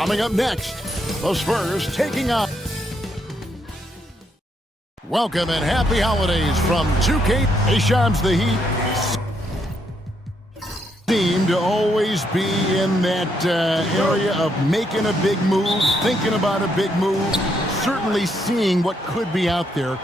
Coming up next, the Spurs taking on. Welcome and happy holidays from 2K. Hey, Shams, the Heat seem to always be in that area of making a big move, thinking about a big move, certainly seeing what could be out there.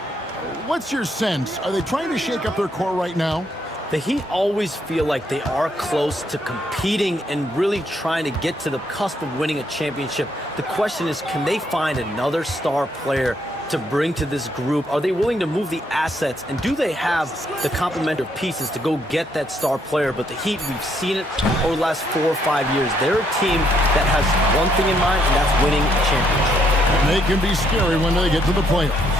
What's your sense? Are they trying to shake up their core right now? The Heat always feel like they are close to competing and really trying to get to the cusp of winning a championship. The question is, can they find another star player to bring to this group? Are they willing to move the assets, and do they have the complementary pieces to go get that star player? But the Heat, we've seen it over the last 4 or 5 years. They're a team that has one thing in mind, and that's winning a championship. And they can be scary when they get to the playoffs.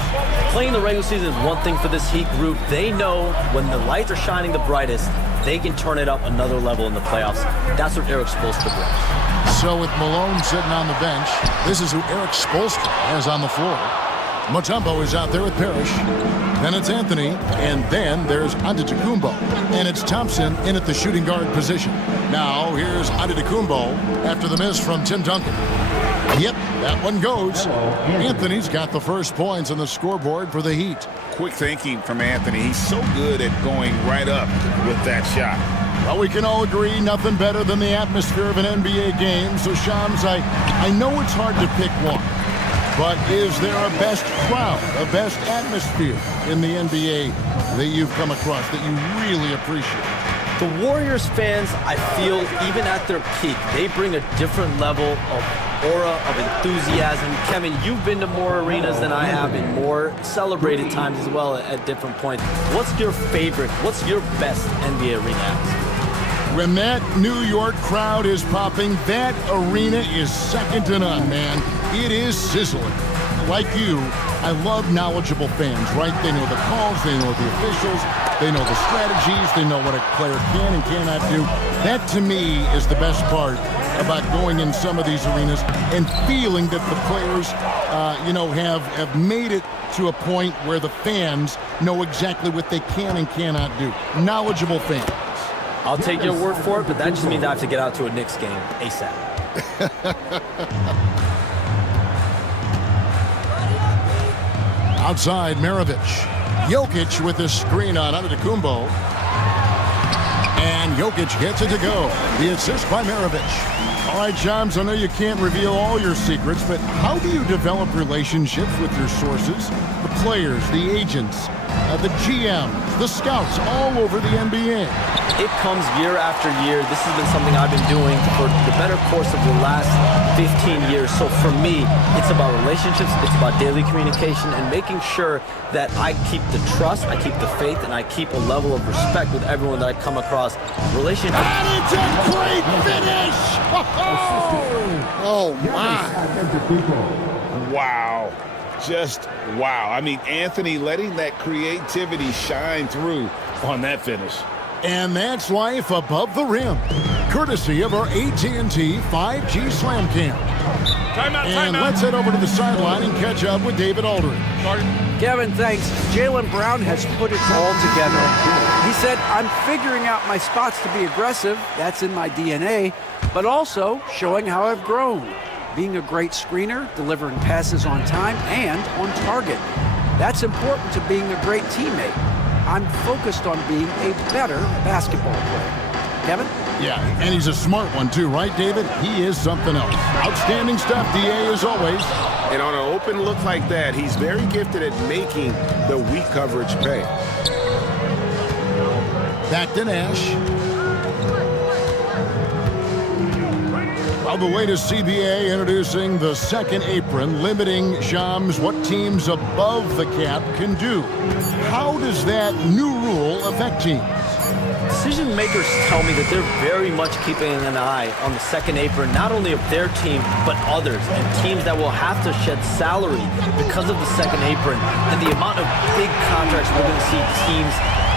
Playing the regular season is one thing for this Heat group. They know when the lights are shining the brightest, they can turn it up another level in the playoffs. That's what Erik Spoelstra brings. So with Malone sitting on the bench, this is who Erik Spoelstra has on the floor. Mutombo is out there with Parrish. Then it's Anthony, and then there's Antetokounmpo. And it's Thompson in at the shooting guard position. Now here's Antetokounmpo after the miss from Tim Duncan. Yep, that one goes. Anthony's got the first points on the scoreboard for the Heat. Quick thinking from Anthony. He's so good at going right up with that shot. Well, we can all agree nothing better than the atmosphere of an NBA game. So, Shams, I know it's hard to pick one. But is there a best crowd, a best atmosphere in the NBA that you've come across that you really appreciate? The Warriors fans, I feel, even at their peak, they bring a different level of aura, of enthusiasm. Kevin, you've been to more arenas than I have in more celebrated times as well at different points. What's your favorite, what's your best NBA arena atmosphere? When that New York crowd is popping, that arena is second to none, man. It is sizzling. Like you, I love knowledgeable fans, right? They know the calls, they know the officials, they know the strategies, they know what a player can and cannot do. That, to me, is the best part about going in some of these arenas and feeling that the players, have made it to a point where the fans know exactly what they can and cannot do. Knowledgeable fans. I'll take your word for it, but that just means I have to get out to a Knicks game ASAP. Outside, Maravich. Jokic with the screen on Antetokounmpo. And Jokic gets it to go. The assist by Maravich. All right, Shams, I know you can't reveal all your secrets, but how do you develop relationships with your sources? The players, the agents, the GMs, the scouts all over the NBA. It comes year after year. This has been something I've been doing for the better course of the last 15 years. So for me, it's about relationships, it's about daily communication, and making sure that I keep the trust, I keep the faith, and I keep a level of respect with everyone that I come across. Relationships. And it's a great finish! Oh, my. Wow. Just wow. I mean, Anthony letting that creativity shine through on that finish. And that's life above the rim, courtesy of our AT&T 5G Slam Cam. And let's head over to the sideline and catch up with David Aldridge. Kevin, thanks. Jaylen Brown has put it all together. He said, I'm figuring out my spots to be aggressive. That's in my DNA. But also showing how I've grown. Being a great screener, delivering passes on time and on target. That's important to being a great teammate. I'm focused on being a better basketball player. Kevin? Yeah, and he's a smart one too, right, David? He is something else. Outstanding stuff, DA, as always. And on an open look like that, he's very gifted at making the weak coverage pay. Back to Nash. Well, the latest CBA introducing the second apron, limiting Shams what teams above the cap can do. How does that new rule affect teams? Decision makers tell me that they're very much keeping an eye on the second apron, not only of their team, but others, and teams that will have to shed salary because of the second apron and the amount of big contracts we're going to see teams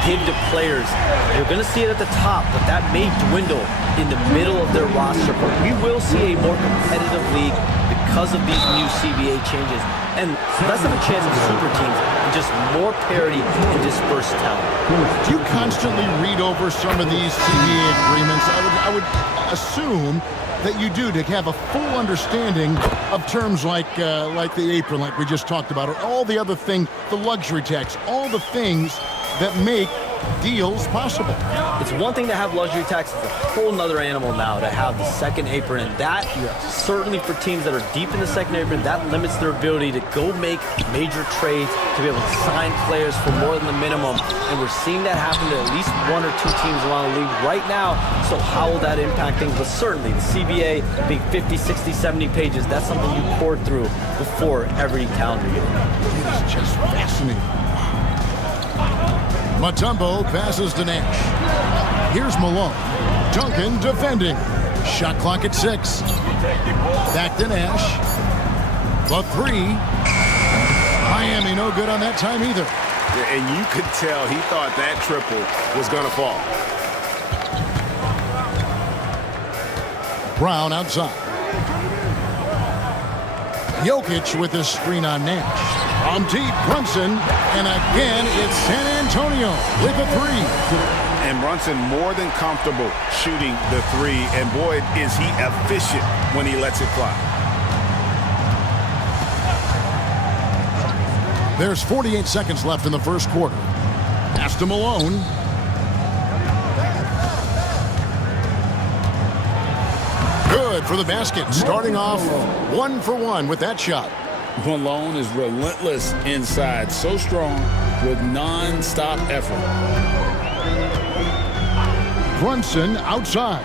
give to players. You're going to see it at the top, but that may dwindle in the middle of their roster. But we will see a more competitive league because of these new CBA changes, and less of a chance of super teams and just more parity and dispersed talent. Do you constantly read over some of these CBA agreements? I would assume that you do to have a full understanding of terms like the apron, like we just talked about, or all the other things, the luxury tax, all the things that make deals possible. It's one thing to have luxury tax. It's a whole nother animal now to have the second apron. And that, certainly for teams that are deep in the second apron, that limits their ability to go make major trades, to be able to sign players for more than the minimum. And we're seeing that happen to at least one or two teams around the league right now. So how will that impact things? But certainly the CBA being 50, 60, 70 pages, that's something you pour through before every calendar year. It is just fascinating. Mutombo passes to Nash. Here's Malone. Duncan defending. Shot clock at 6. Back to Nash. The 3. Miami no good on that time either. Yeah, and you could tell he thought that triple was going to fall. Brown outside. Jokic with a screen on Nash. On deep, Brunson, and again it's San Antonio with a 3. And Brunson more than comfortable shooting the 3, and boy, is he efficient when he lets it fly. There's 48 seconds left in the first quarter. Pass to Malone. Good for the basket, starting off 1 for 1 with that shot. Malone is relentless inside, so strong with non-stop effort. Brunson outside.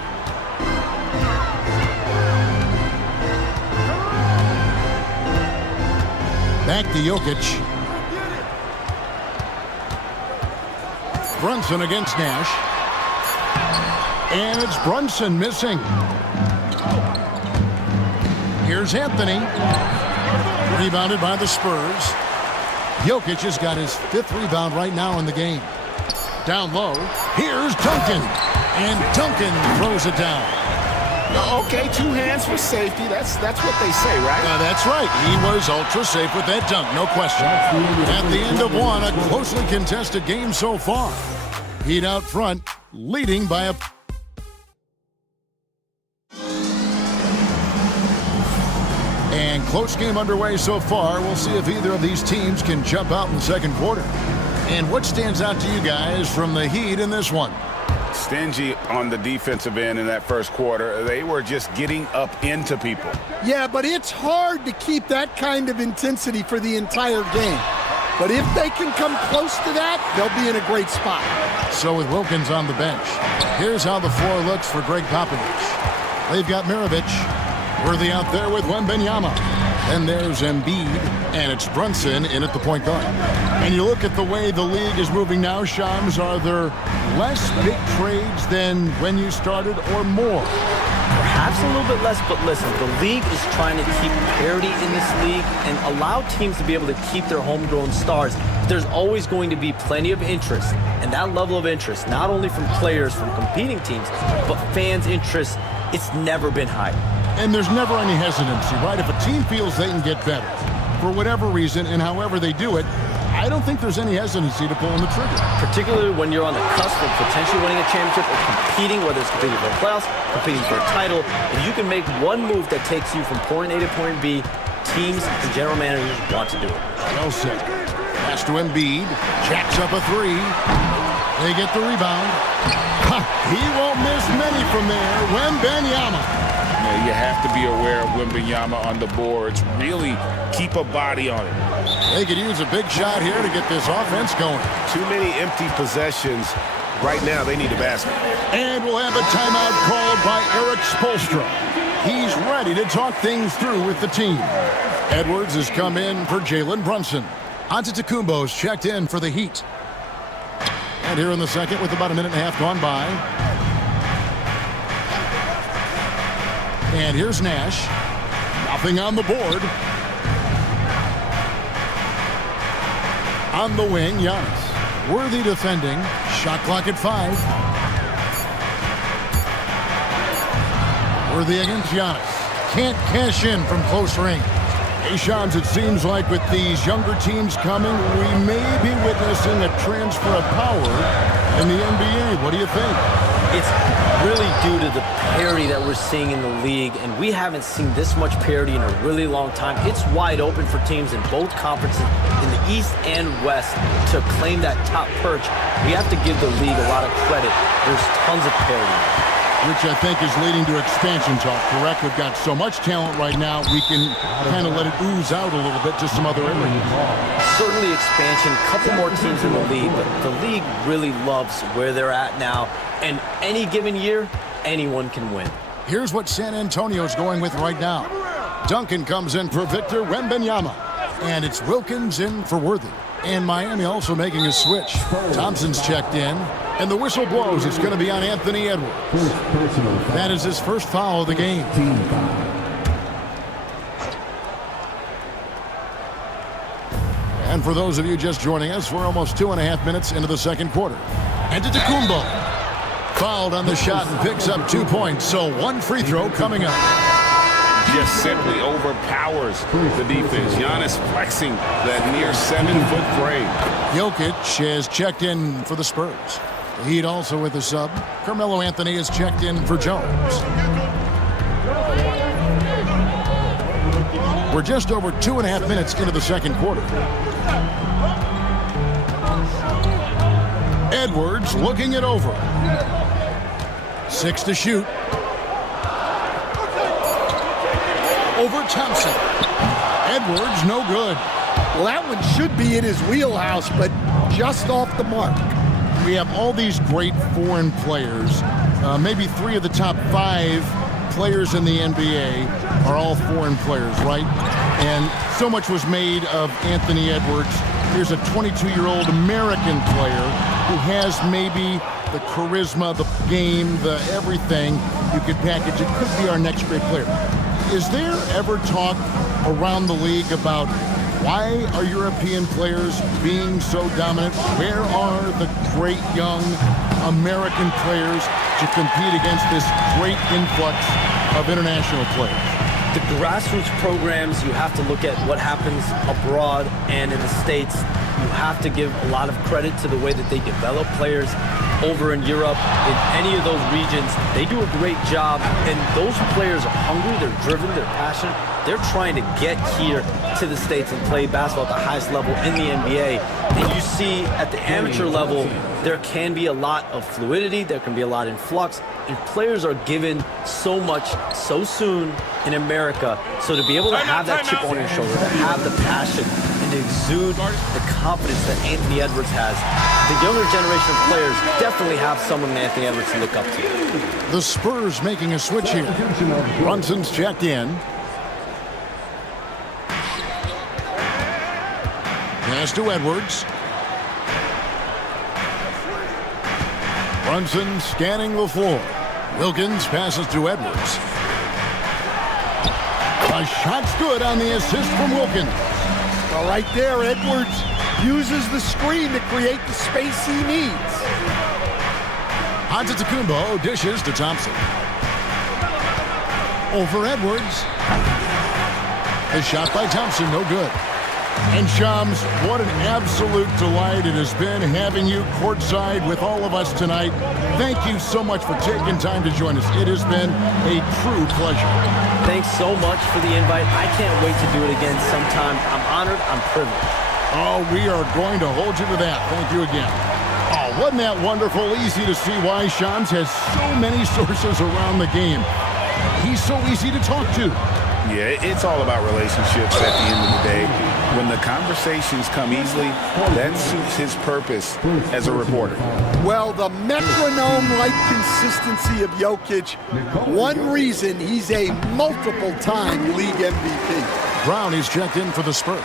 Back to Jokic. Brunson against Nash. And it's Brunson missing. Here's Anthony. Rebounded by the Spurs. Jokic has got his 5th rebound right now in the game. Down low. Here's Duncan. And Duncan throws it down. Okay, 2 hands for safety. That's what they say, right? That's right. He was ultra safe with that dunk, no question. At the end of 1, a closely contested game so far. Heat out front, leading by a... And close game underway so far. We'll see if either of these teams can jump out in the second quarter. And what stands out to you guys from the Heat in this one? Stingy on the defensive end in that first quarter. They were just getting up into people. Yeah, but it's hard to keep that kind of intensity for the entire game. But if they can come close to that, they'll be in a great spot. So with Wilkins on the bench, here's how the floor looks for Greg Popovich. They've got Maravich. Worthy out there with Wembanyama. And there's Embiid, and it's Brunson in at the point guard. And you look at the way the league is moving now, Shams, are there less big trades than when you started or more? Perhaps a little bit less, but listen, the league is trying to keep parity in this league and allow teams to be able to keep their homegrown stars. There's always going to be plenty of interest, and that level of interest, not only from players from competing teams, but fans' interest, it's never been higher. And there's never any hesitancy, right? If a team feels they can get better, for whatever reason and however they do it, I don't think there's any hesitancy to pulling the trigger. Particularly when you're on the cusp of potentially winning a championship or competing, whether it's competing for the playoffs, competing for a title. If you can make one move that takes you from point A to point B, teams and general managers want to do it. Well said. Pass to Embiid. Jacks up a 3. They get the rebound. He won't miss many from there. Wembanyama. You have to be aware of Wembanyama on the boards. Really keep a body on it. They could use a big shot here to get this offense going. Too many empty possessions. Right now, they need a basket. And we'll have a timeout called by Eric Spoelstra. He's ready to talk things through with the team. Edwards has come in for Jalen Brunson. Antetokounmpo's checked in for the Heat. And here in the second with about a minute and a half gone by. And here's Nash. Nothing on the board. On the wing, Giannis. Worthy defending. Shot clock at 5. Worthy against Giannis. Can't cash in from close range. Hey, Shams, it seems like with these younger teams coming, we may be witnessing a transfer of power in the NBA. What do you think? It's really due to the parity that we're seeing in the league, and we haven't seen this much parity in a really long time. It's wide open for teams in both conferences, in the East and West, to claim that top perch. We have to give the league a lot of credit. There's tons of parity. Which I think is leading to expansion talk, correct? We've got so much talent right now, we can kind of let it ooze out a little bit to some other areas. Certainly expansion, a couple more teams in the league, but the league really loves where they're at now. And any given year, anyone can win. Here's what San Antonio's going with right now. Duncan comes in for Victor Wembanyama, and it's Wilkins in for Worthy. And Miami also making a switch. Thompson's checked in, and the whistle blows. It's going to be on Anthony Edwards. That is his first foul of the game. And for those of you just joining us, we're almost 2.5 minutes into the second quarter. Antetokounmpo fouled on the shot and picks up 2 points. So one free throw coming up. Just simply overpowers the defense. Giannis flexing that near 7-foot frame. Jokic has checked in for the Spurs. The Heat also with a sub. Carmelo Anthony has checked in for Jones. We're just over 2.5 minutes into the second quarter. Edwards looking it over. 6 to shoot. Over Thompson. Edwards, no good. Well, that one should be in his wheelhouse, but just off the mark. We have all these great foreign players. Maybe 3 of the top 5 players in the NBA are all foreign players, right? And so much was made of Anthony Edwards. Here's a 22-year-old American player who has maybe the charisma, the game, the everything you could package. It could be our next great player. Is there ever talk around the league about why are European players being so dominant? Where are the great young American players to compete against this great influx of international players? The grassroots programs, you have to look at what happens abroad and in the States. You have to give a lot of credit to the way that they develop players over in Europe. In any of those regions, they do a great job, and those players are hungry, they're driven, they're passionate. They're trying to get here to the States and play basketball at the highest level in the NBA. And you see at the amateur level, there can be a lot of fluidity, there can be a lot in flux, and players are given so much so soon in America. So to be able to have that chip on your shoulder, to have the passion, and to exude the confidence that Anthony Edwards has, the younger generation of players definitely have someone in Anthony Edwards to look up to. The Spurs making a switch here. Brunson's checked in. Pass to Edwards. Brunson scanning the floor. Wilkins passes to Edwards. A shot's good on the assist from Wilkins. Well, right there, Edwards uses the screen to create the space he needs. Antetokounmpo dishes to Thompson. Over Edwards. The shot by Thompson, no good. And Shams, what an absolute delight it has been having you courtside with all of us tonight. Thank you so much for taking time to join us. It has been a true pleasure. Thanks so much for the invite. I can't wait to do it again sometime. I'm honored, I'm privileged. Oh, we are going to hold you to that. Thank you again. Oh, wasn't that wonderful? Easy to see why Shams has so many sources around the game. He's so easy to talk to. Yeah, it's all about relationships at the end of the day. When the conversations come easily, that suits his purpose as a reporter. Well, the metronome-like consistency of Jokic, one reason he's a multiple-time league MVP. Brown is checked in for the Spurs.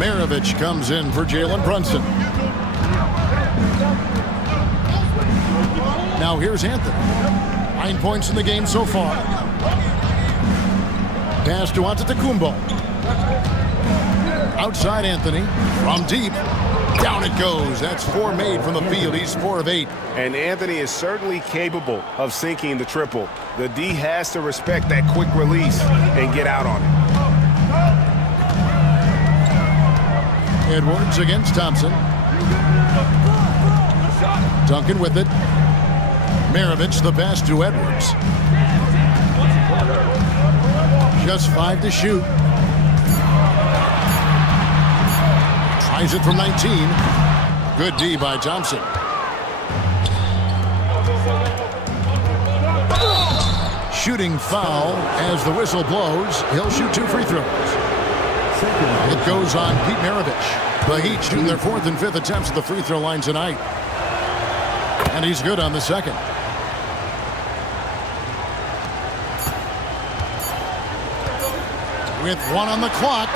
Maravich comes in for Jalen Brunson. Now here's Anthony. 9 points in the game so far. Pass to Antetokounmpo. Outside Anthony. From deep. Down it goes. That's 4 made from the field. He's 4 of 8. And Anthony is certainly capable of sinking the triple. The D has to respect that quick release and get out on it. Edwards against Thompson. Duncan with it. Maravich the pass to Edwards. Just 5 to shoot. Tries it from 19. Good D by Thompson. Shooting foul as the whistle blows. He'll shoot 2 free throws. It goes on Pete Maravich. The Heat shooting their 4th and 5th attempts at the free throw line tonight. And he's good on the second. With 1 on the clock,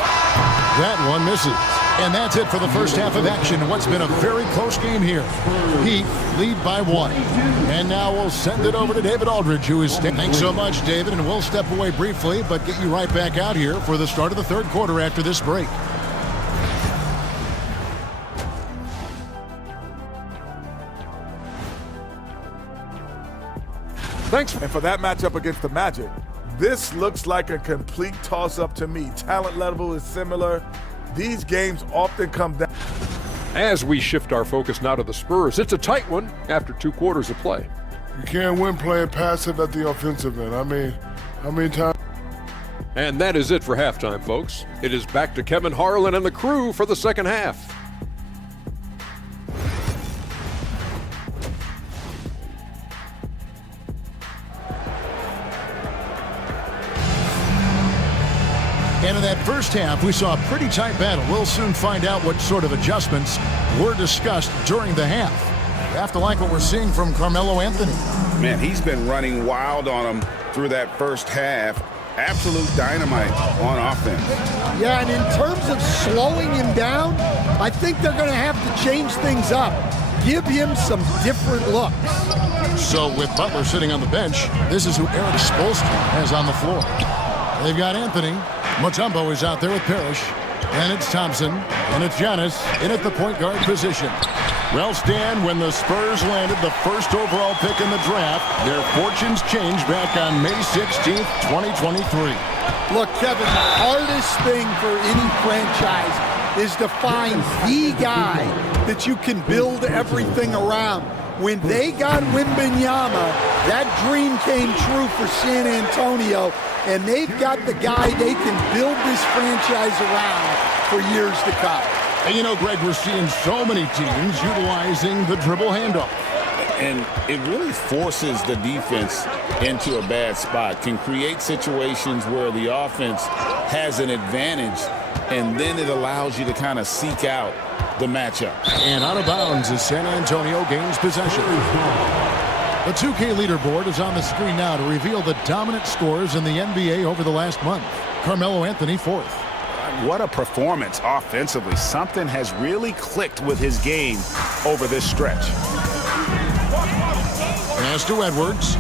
that one misses. And that's it for the first half of action in what's been a very close game here. Heat lead by 1. And now we'll send it over to David Aldridge, who is... Thanks so much, David, and we'll step away briefly, but get you right back out here for the start of the 3rd quarter after this break. Thanks. And for that matchup against the Magic, this looks like a complete toss-up to me. Talent level is similar. These games often come down. As we shift our focus now to the Spurs, it's a tight one after 2 quarters of play. You can't win playing passive at the offensive end. I mean, how many times? And that is it for halftime, folks. It is back to Kevin Harlan and the crew for the second half. And in that first half, we saw a pretty tight battle. We'll soon find out what sort of adjustments were discussed during the half. You have to like what we're seeing from Carmelo Anthony. Man, he's been running wild on him through that first half. Absolute dynamite on offense. Yeah, and in terms of slowing him down, I think they're going to have to change things up. Give him some different looks. So with Butler sitting on the bench, this is who Eric Spoelstra has on the floor. They've got Anthony. Mutombo is out there with Parrish. And it's Thompson. And it's Giannis in at the point guard position. Well, Stan, when the Spurs landed the first overall pick in the draft, their fortunes changed back on May 16th, 2023. Look, Kevin, the hardest thing for any franchise is to find the guy that you can build everything around. When they got Wembanyama, that dream came true for San Antonio, and they've got the guy they can build this franchise around for years to come. And you know, Greg, we're seeing so many teams utilizing the dribble handoff. And it really forces the defense into a bad spot, can create situations where the offense has an advantage, and then it allows you to kind of seek out the matchup. And out of bounds as San Antonio gains possession. The 2K leaderboard is on the screen now to reveal the dominant scores in the NBA over the last month. Carmelo Anthony 4th. What a performance offensively. Something has really clicked with his game over this stretch. Pass to Edwards.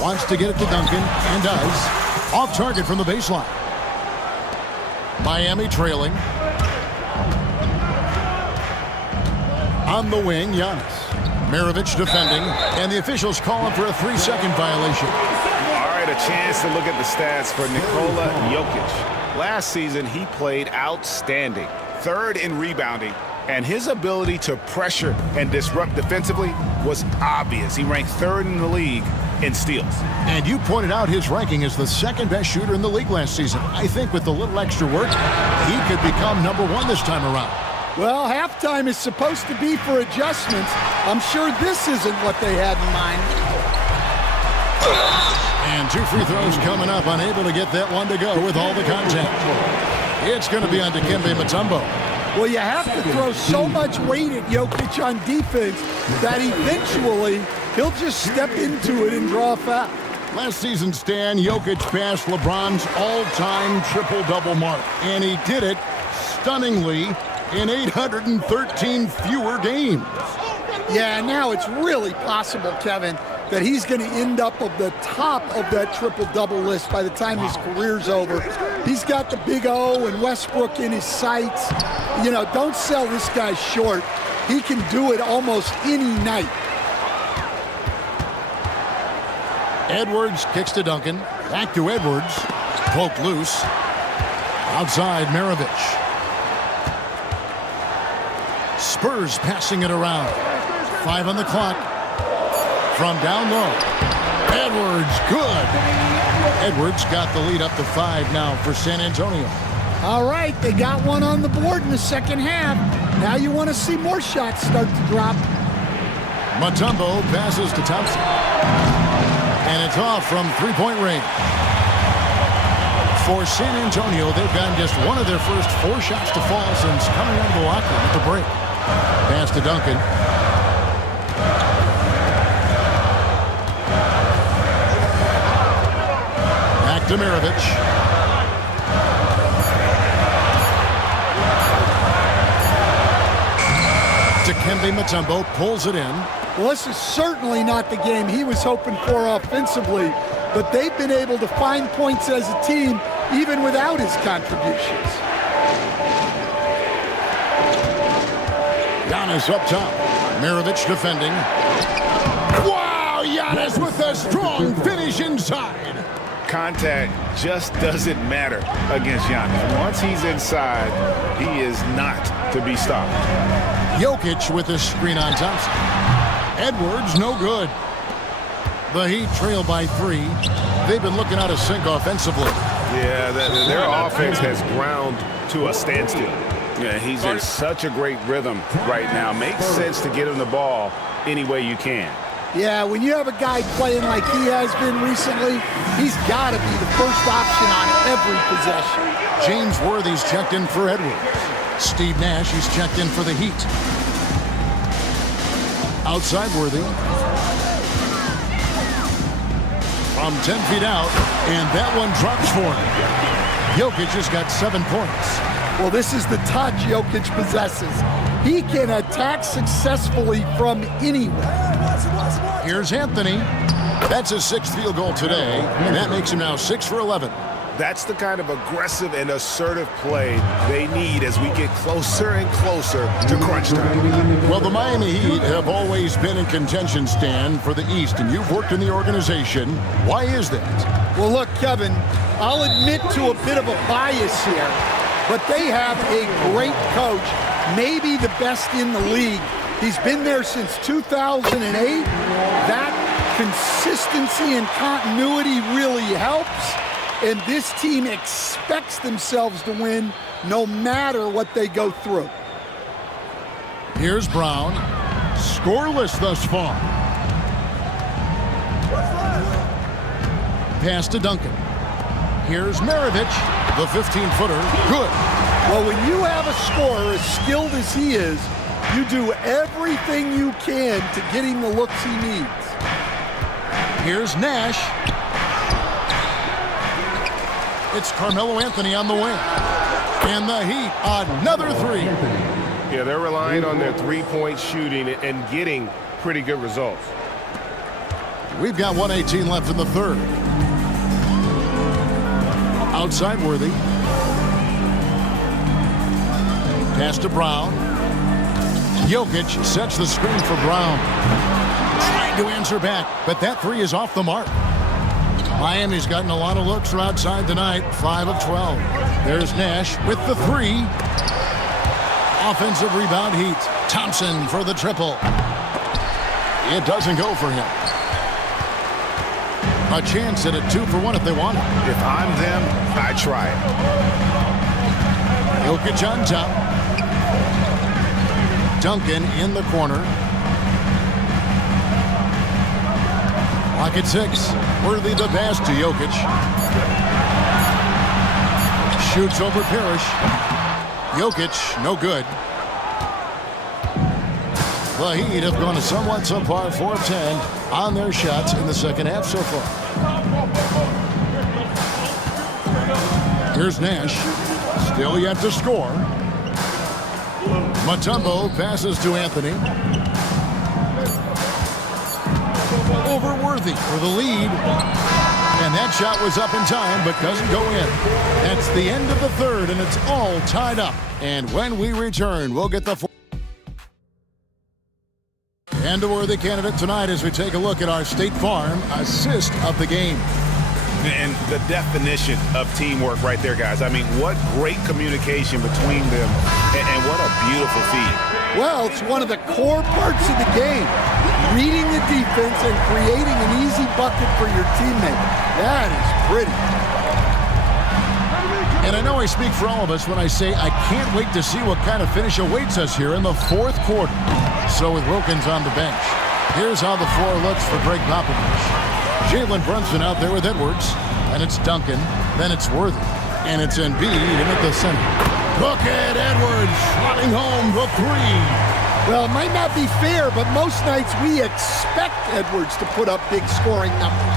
Wants to get it to Duncan, and does. Off target from the baseline. Miami trailing. On the wing, Giannis. Maravich defending, and the officials calling for a 3-second violation. All right, a chance to look at the stats for Nikola Jokic. Last season, he played outstanding. 3rd in rebounding, and his ability to pressure and disrupt defensively was obvious. He ranked 3rd in the league in steals. And you pointed out his ranking as the 2nd best shooter in the league last season. I think with a little extra work, he could become number 1 this time around. Well, halftime is supposed to be for adjustments. I'm sure this isn't what they had in mind. And 2 free throws coming up, unable to get that one to go with all the contact. It's going to be on Dikembe Mutombo. Well, you have to throw so much weight at Jokic on defense that eventually he'll just step into it and draw a foul. Last season, Stan, Jokic passed LeBron's all-time triple-double mark. And he did it stunningly in 813 fewer games. Yeah, now it's really possible, Kevin, that he's going to end up at the top of that triple-double list by the time his career's over. He's got the Big O and Westbrook in his sights. You know, don't sell this guy short. He can do it almost any night. Edwards kicks to Duncan. Back to Edwards. Poked loose. Outside Maravich. Spurs passing it around. 5 on the clock. from down low. Edwards, good. Edwards got the lead up to 5 now for San Antonio. All right, they got one on the board in the second half. Now you want to see more shots start to drop. Mutombo passes to Thompson. And it's off from three-point range. For San Antonio, they've gotten just one of their first 4 shots to fall since coming out of the locker room at the break. Pass to Duncan. Back to Maravich. Dikembe Mutombo pulls it in. Well, this is certainly not the game he was hoping for offensively, but they've been able to find points as a team even without his contributions. Giannis up top. Maravich defending. Wow, Giannis with a strong finish inside. Contact just doesn't matter against Giannis. Once he's inside, he is not to be stopped. Jokic with a screen on Thompson. Edwards, no good. The Heat trail by 3. They've been looking out of sync offensively. Yeah, their offense has ground to a standstill. Yeah, he's in such a great rhythm right now. Makes sense to get him the ball any way you can. Yeah, when you have a guy playing like he has been recently, he's got to be the first option on every possession. James Worthy's checked in for Edwards. Steve Nash, he's checked in for the Heat. Outside Worthy. From 10 feet out, and that one drops for him. Jokic has got 7 points. Well, this is the touch Jokic possesses. He can attack successfully from anywhere. Here's Anthony. That's his 6th field goal today, and that makes him now 6 for 11. That's the kind of aggressive and assertive play they need as we get closer and closer to crunch time. Well, the Miami Heat have always been in contention, Stan, for the East, and you've worked in the organization. Why is that? Well, look, Kevin, I'll admit to a bit of a bias here, but they have a great coach, maybe the best in the league. He's been there since 2008. That consistency and continuity really helps. And this team expects themselves to win no matter what they go through. Here's Brown. Scoreless thus far. Pass to Duncan. Here's Maravich. The 15-footer. Good. Well, when you have a scorer as skilled as he is, you do everything you can to get him the looks he needs. Here's Nash. It's Carmelo Anthony on the wing. And the Heat, another 3. Yeah, they're relying on their three-point shooting and getting pretty good results. We've got 1:18 left in the third. Outside Worthy. Pass to Brown. Jokic sets the screen for Brown. Trying to answer back, but that 3 is off the mark. Miami's gotten a lot of looks from outside tonight, 5 of 12. There's Nash with the 3. Offensive rebound Heat. Thompson for the triple. It doesn't go for him. A chance at a 2 for 1 if they want it. If I'm them, I try it. Jokic on top. Duncan in the corner. Clock at 6. Worthy the pass to Jokic. Shoots over Parrish. Jokic, no good. The Heat have gone a somewhat subpar 4 of 10 on their shots in the second half so far. Here's Nash. Still yet to score. Mutombo passes to Anthony. Over Worthy for the lead. And that shot was up in time, but doesn't go in. That's the end of the third, and it's all tied up. And when we return, we'll get the... And a worthy candidate tonight as we take a look at our State Farm assist of the game. And the definition of teamwork right there, guys. I mean, what great communication between them, and what a beautiful feed. Well, it's one of the core parts of the game. Reading the defense and creating an easy bucket for your teammate. That is pretty. And I know I speak for all of us when I say I can't wait to see what kind of finish awaits us here in the fourth quarter. So with Wilkins on the bench, here's how the floor looks for Greg Popovich. Jalen Brunson out there with Edwards, and it's Duncan, then it's Worthy, and it's Embiid in at the center. Look at Edwards sliding home the three. Well, it might not be fair, but most nights we expect Edwards to put up big scoring numbers.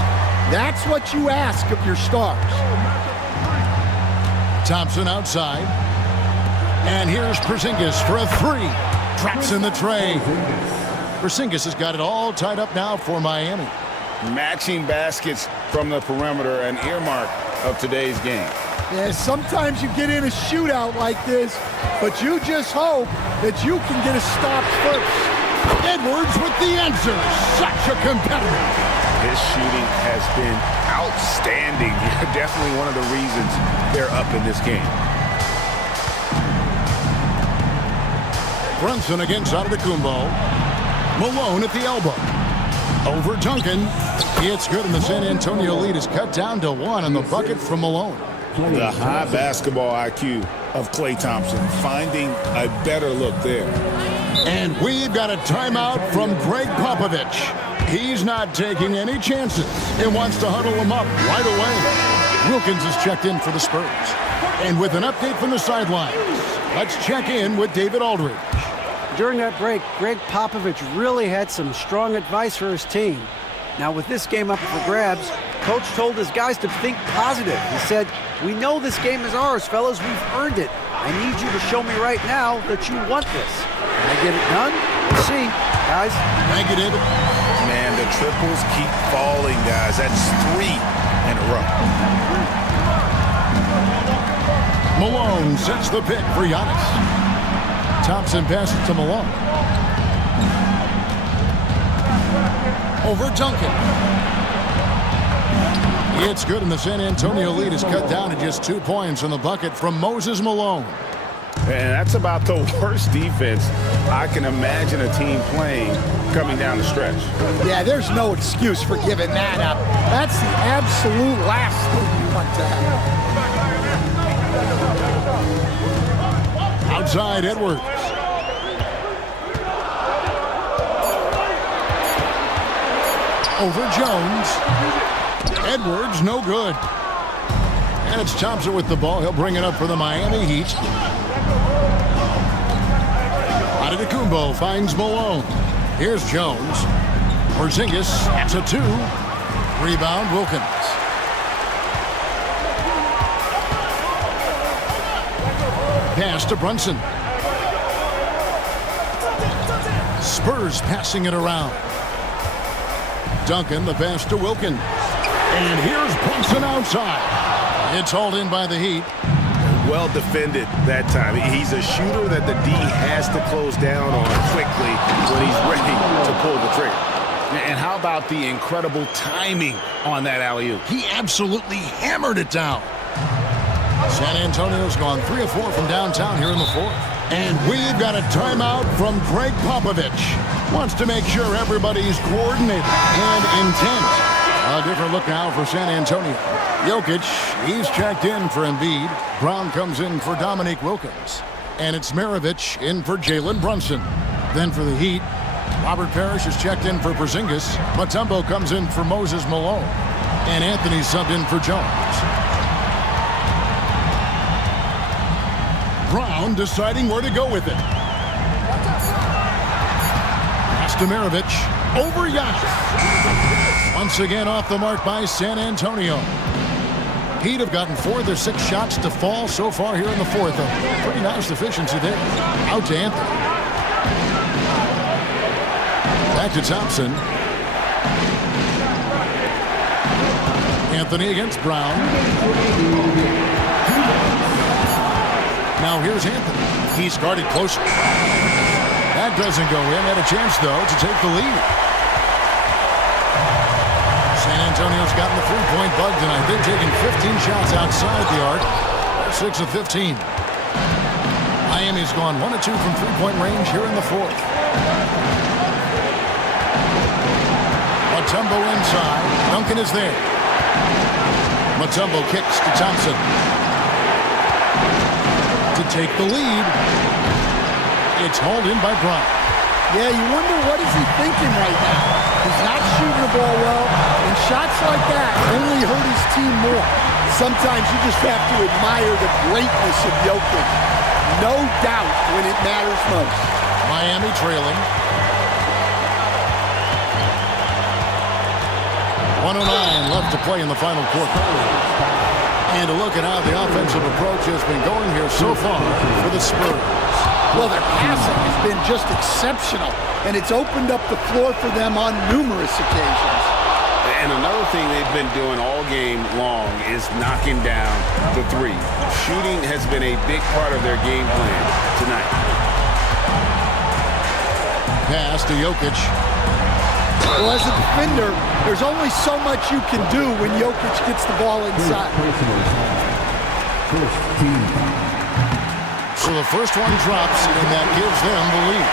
That's what you ask of your stars. Thompson outside. And here's Porzingis for a three. Traps in the tray. Porzingis has got it all tied up now for Miami. Matching baskets from the perimeter, an earmark of today's game. Yeah, sometimes you get in a shootout like this, but you just hope that you can get a stop first. Edwards with the answer. Such a competitor. His shooting has been outstanding. Definitely one of the reasons they're up in this game. Brunson against Antetokounmpo. Malone at the elbow. Over Duncan. It's good, and the San Antonio lead is cut down to 1 on the bucket from Malone. The high basketball IQ of Klay Thompson, finding a better look there. And we've got a timeout from Greg Popovich. He's not taking any chances and wants to huddle him up right away. Wilkins is checked in for the Spurs. And with an update from the sidelines, let's check in with David Aldridge. During that break, Greg Popovich really had some strong advice for his team. Now, with this game up for grabs, Coach told his guys to think positive. He said, "We know this game is ours, fellas. We've earned it. I need you to show me right now that you want this. Can I get it done? We'll see, guys." Thank you, David. Man, the triples keep falling, guys. That's 3 in a row. Malone sets the pick for Giannis. Thompson passes to Malone. Over Duncan. It's good, and the San Antonio lead is cut down to just 2 points on the bucket from Moses Malone. And that's about the worst defense I can imagine a team playing coming down the stretch. Yeah, there's no excuse for giving that up. That's the absolute last thing you want to have. Outside Edwards. Over Jones. Edwards, no good. And it's Thompson with the ball. He'll bring it up for the Miami Heat. Antetokounmpo finds Malone. Here's Jones. Porzingis, that's a 2. Rebound, Wilkins. Pass to Brunson. Spurs passing it around. Duncan, the pass to Wilkins. And here's Brunson outside. It's hauled in by the Heat. Well defended that time. He's a shooter that the D has to close down on quickly when he's ready to pull the trigger. And how about the incredible timing on that alley-oop? He absolutely hammered it down. San Antonio's gone 3 of 4 from downtown here in the fourth. And we've got a timeout from Greg Popovich. Wants to make sure everybody's coordinated and intent. A different look now for San Antonio. Jokic, he's checked in for Embiid. Brown comes in for Dominique Wilkins. And it's Maravich in for Jalen Brunson. Then for the Heat, Robert Parrish is checked in for Porzingis. Mutombo comes in for Moses Malone. And Anthony subbed in for Jones. Brown deciding where to go with it. Pass to Maravich. Over Giannis. Once again off the mark by San Antonio. Heat have gotten 4 of their 6 shots to fall so far here in the fourth. A pretty nice efficiency there. Out to Anthony. Back to Thompson. Anthony against Brown. Now here's Anthony. He's guarded closely. That doesn't go in. Had a chance, though, to take the lead. San Antonio Charlotte's gotten the three-point bug tonight. They've taken 15 shots outside the arc. They're 6 of 15. Miami's gone 1 of 2 from three-point range here in the fourth. Mutombo inside. Duncan is there. Mutombo kicks to Thompson to take the lead. It's hauled in by Bryant. Yeah, you wonder what is he thinking right now. He's not shooting the ball well, and shots like that only hurt his team more. Sometimes you just have to admire the greatness of Jokic. No doubt when it matters most. Miami trailing. 109 left to play in the final quarter. And a look at how the offensive approach has been going here so far for the Spurs. Well, their passing has been just exceptional, and it's opened up the floor for them on numerous occasions. And another thing they've been doing all game long is knocking down the three. Shooting has been a big part of their game plan tonight. Pass to Jokic. Well, as a defender, there's only so much you can do when Jokic gets the ball inside. So the first one drops, and that gives them the lead.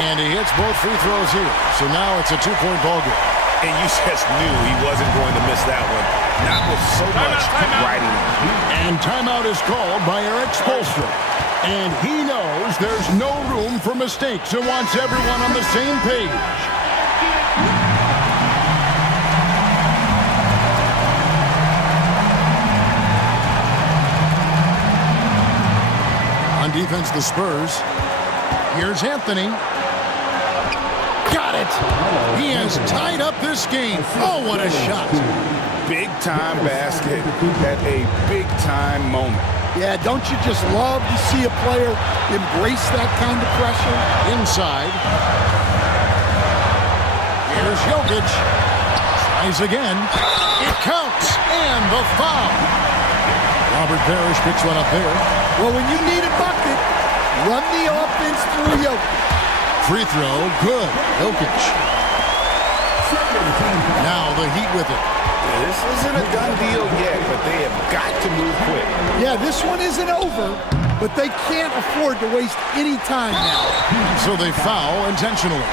And he hits both free throws here. So now it's a two-point ball game. And you just knew he wasn't going to miss that one. Not with so much riding. And timeout is called by Eric Spoelstra. And he knows there's no room for mistakes and wants everyone on the same page. On defense, the Spurs. Here's Anthony. Got it. He has tied up this game. Oh, what a shot. Big-time basket at a big-time moment. Yeah, don't you just love to see a player embrace that kind of pressure? Inside. Here's Jokic. Tries again. It counts. And the foul. Robert Parrish picks one up there. Well, when you need a bucket, run the offense through Jokic. Free throw, good. Jokic. Now the Heat with it. This isn't a done deal yet, but they have got to move quick. Yeah, this one isn't over, but they can't afford to waste any time now. So they foul intentionally.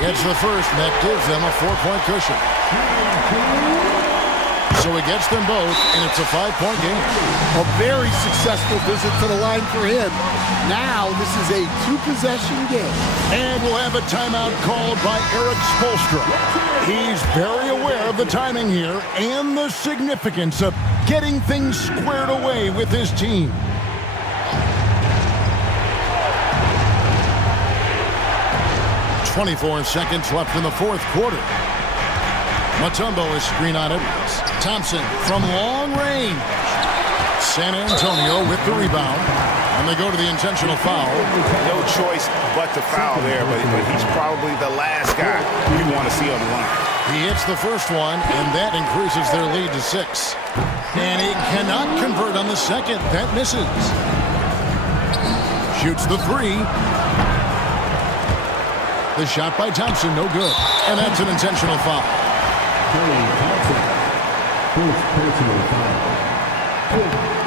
Gets the first, and that gives them a 4-point cushion. So he gets them both, and it's a 5-point game. A very successful visit to the line for him. Now this is a 2-possession game. And we'll have a timeout called by Eric Spoelstra. He's very aware of the timing here and the significance of getting things squared away with his team. .24 seconds left in the fourth quarter. Mutombo is screen on Edwards. Thompson from long range. San Antonio with the rebound. And they go to the intentional foul. No choice but to foul there, but he's probably the last guy you want to see on the line. He hits the first one, and that increases their lead to 6. And he cannot convert on the second. That misses. Shoots the three. The shot by Thompson, no good. And that's an intentional foul.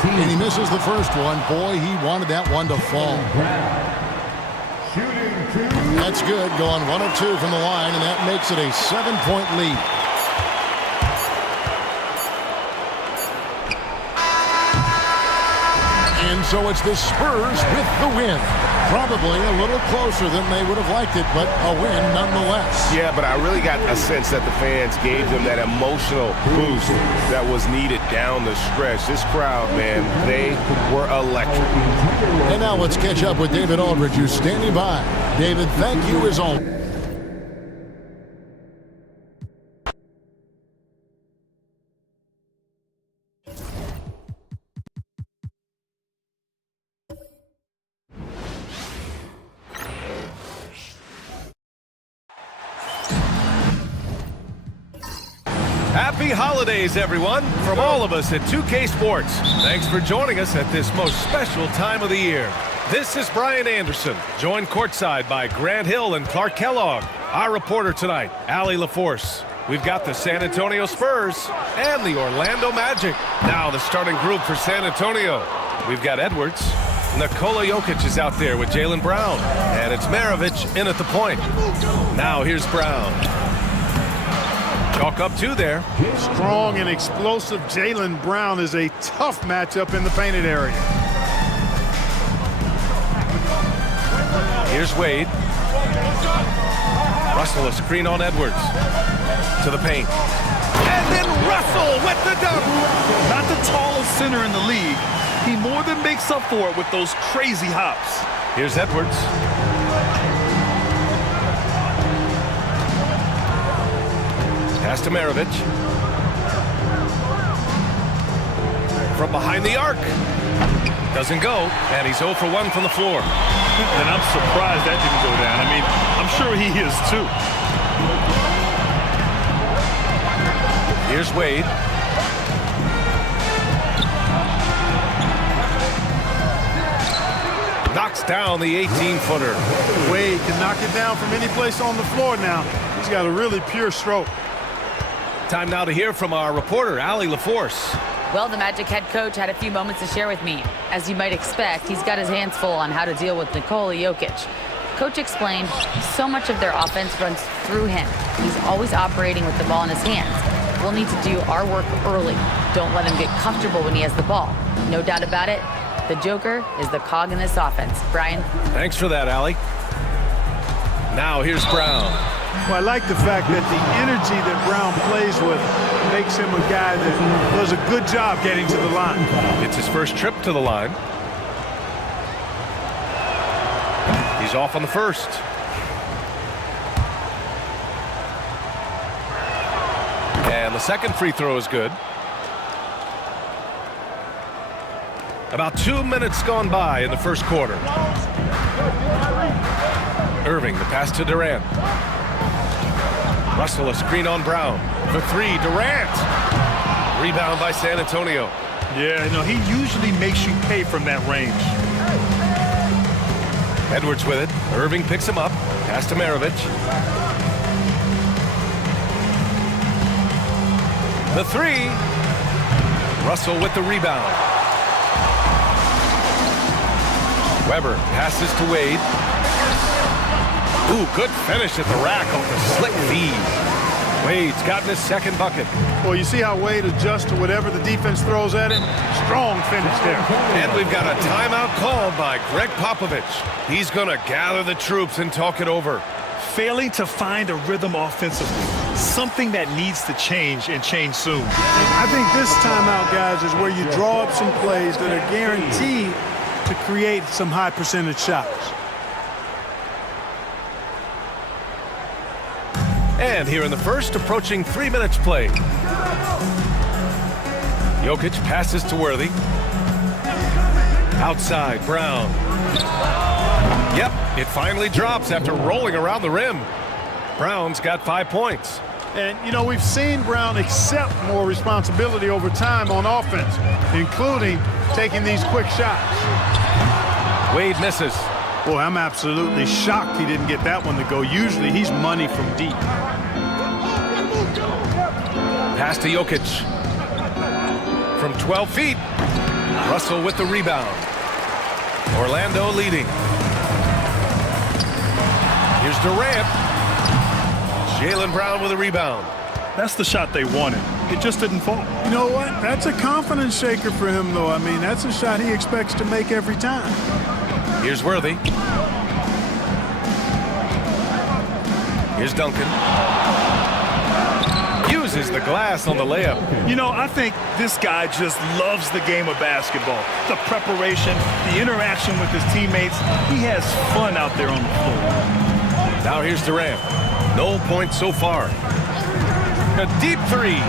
And he misses the first one. Boy, he wanted that one to fall. That's good, going 1 of 2 from the line, and that makes it a 7-point lead. And so it's the Spurs with the win. Probably a little closer than they would have liked it, but a win nonetheless. Yeah, but I really got a sense that the fans gave them that emotional boost that was needed down the stretch. This crowd, man, they were electric. And now let's catch up with David Aldridge, who's standing by. David, thank you as always. Happy holidays, everyone, from all of us at 2K Sports. Thanks for joining us at this most special time of the year. This is Brian Anderson, joined courtside by Grant Hill and Clark Kellogg. Our reporter tonight, Allie LaForce. We've got the San Antonio Spurs and the Orlando Magic. Now the starting group for San Antonio. We've got Edwards. Nikola Jokic is out there with Jaylen Brown. And it's Maravich in at the point. Now here's Brown. Chalk up two there. Strong and explosive Jaylen Brown is a tough matchup in the painted area. Here's Wade. Russell a screen on Edwards. To the paint. And then Russell with the dunk. Not the tallest center in the league. He more than makes up for it with those crazy hops. Here's Edwards. Pass to Maravich. From behind the arc. Doesn't go, and he's 0 for 1 from the floor. And I'm surprised that didn't go down. I mean, I'm sure he is too. Here's Wade. Knocks down the 18-footer. Wade can knock it down from any place on the floor now. He's got a really pure stroke. Time now to hear from our reporter, Allie LaForce. Well, the Magic head coach had a few moments to share with me. As you might expect, he's got his hands full on how to deal with Nikola Jokic. Coach explained so much of their offense runs through him. He's always operating with the ball in his hands. We'll need to do our work early. Don't let him get comfortable when he has the ball. No doubt about it, the Joker is the cog in this offense. Brian? Thanks for that, Allie. Now here's Brown. Well, I like the fact that the energy that Brown plays with makes him a guy that does a good job getting to the line. It's his first trip to the line. He's off on the first. And the second free throw is good. About 2 minutes gone by in the first quarter. Irving, the pass to Durant. Russell, a screen on Brown. For three, Durant. Rebound by San Antonio. Yeah, you know, he usually makes you pay from that range. Edwards with it. Irving picks him up. Pass to Maravich. The three. Russell with the rebound. Weber passes to Wade. Ooh, good finish at the rack off the slick feed. Wade's gotten his second bucket. Well, you see how Wade adjusts to whatever the defense throws at him? Strong finish there. And we've got a timeout called by Greg Popovich. He's going to gather the troops and talk it over. Failing to find a rhythm offensively. Something that needs to change and change soon. I think this timeout, guys, is where you draw up some plays that are guaranteed to create some high percentage shots. And here in the first, approaching 3 minutes played. Jokic passes to Worthy. Outside, Brown. Yep, it finally drops after rolling around the rim. Brown's got 5 points. And, you know, we've seen Brown accept more responsibility over time on offense, including taking these quick shots. Wade misses. Boy, I'm absolutely shocked he didn't get that one to go. Usually he's money from deep. Pass to Jokic. From 12 feet. Russell with the rebound. Orlando leading. Here's Durant. Jaylen Brown with a rebound. That's the shot they wanted. It just didn't fall. You know what? That's a confidence shaker for him, though. I mean, that's a shot he expects to make every time. Here's Worthy. Here's Duncan. Uses the glass on the layup. You know, I think this guy just loves the game of basketball. The preparation, the interaction with his teammates. He has fun out there on the floor. Now here's Durant. No points so far. A deep three.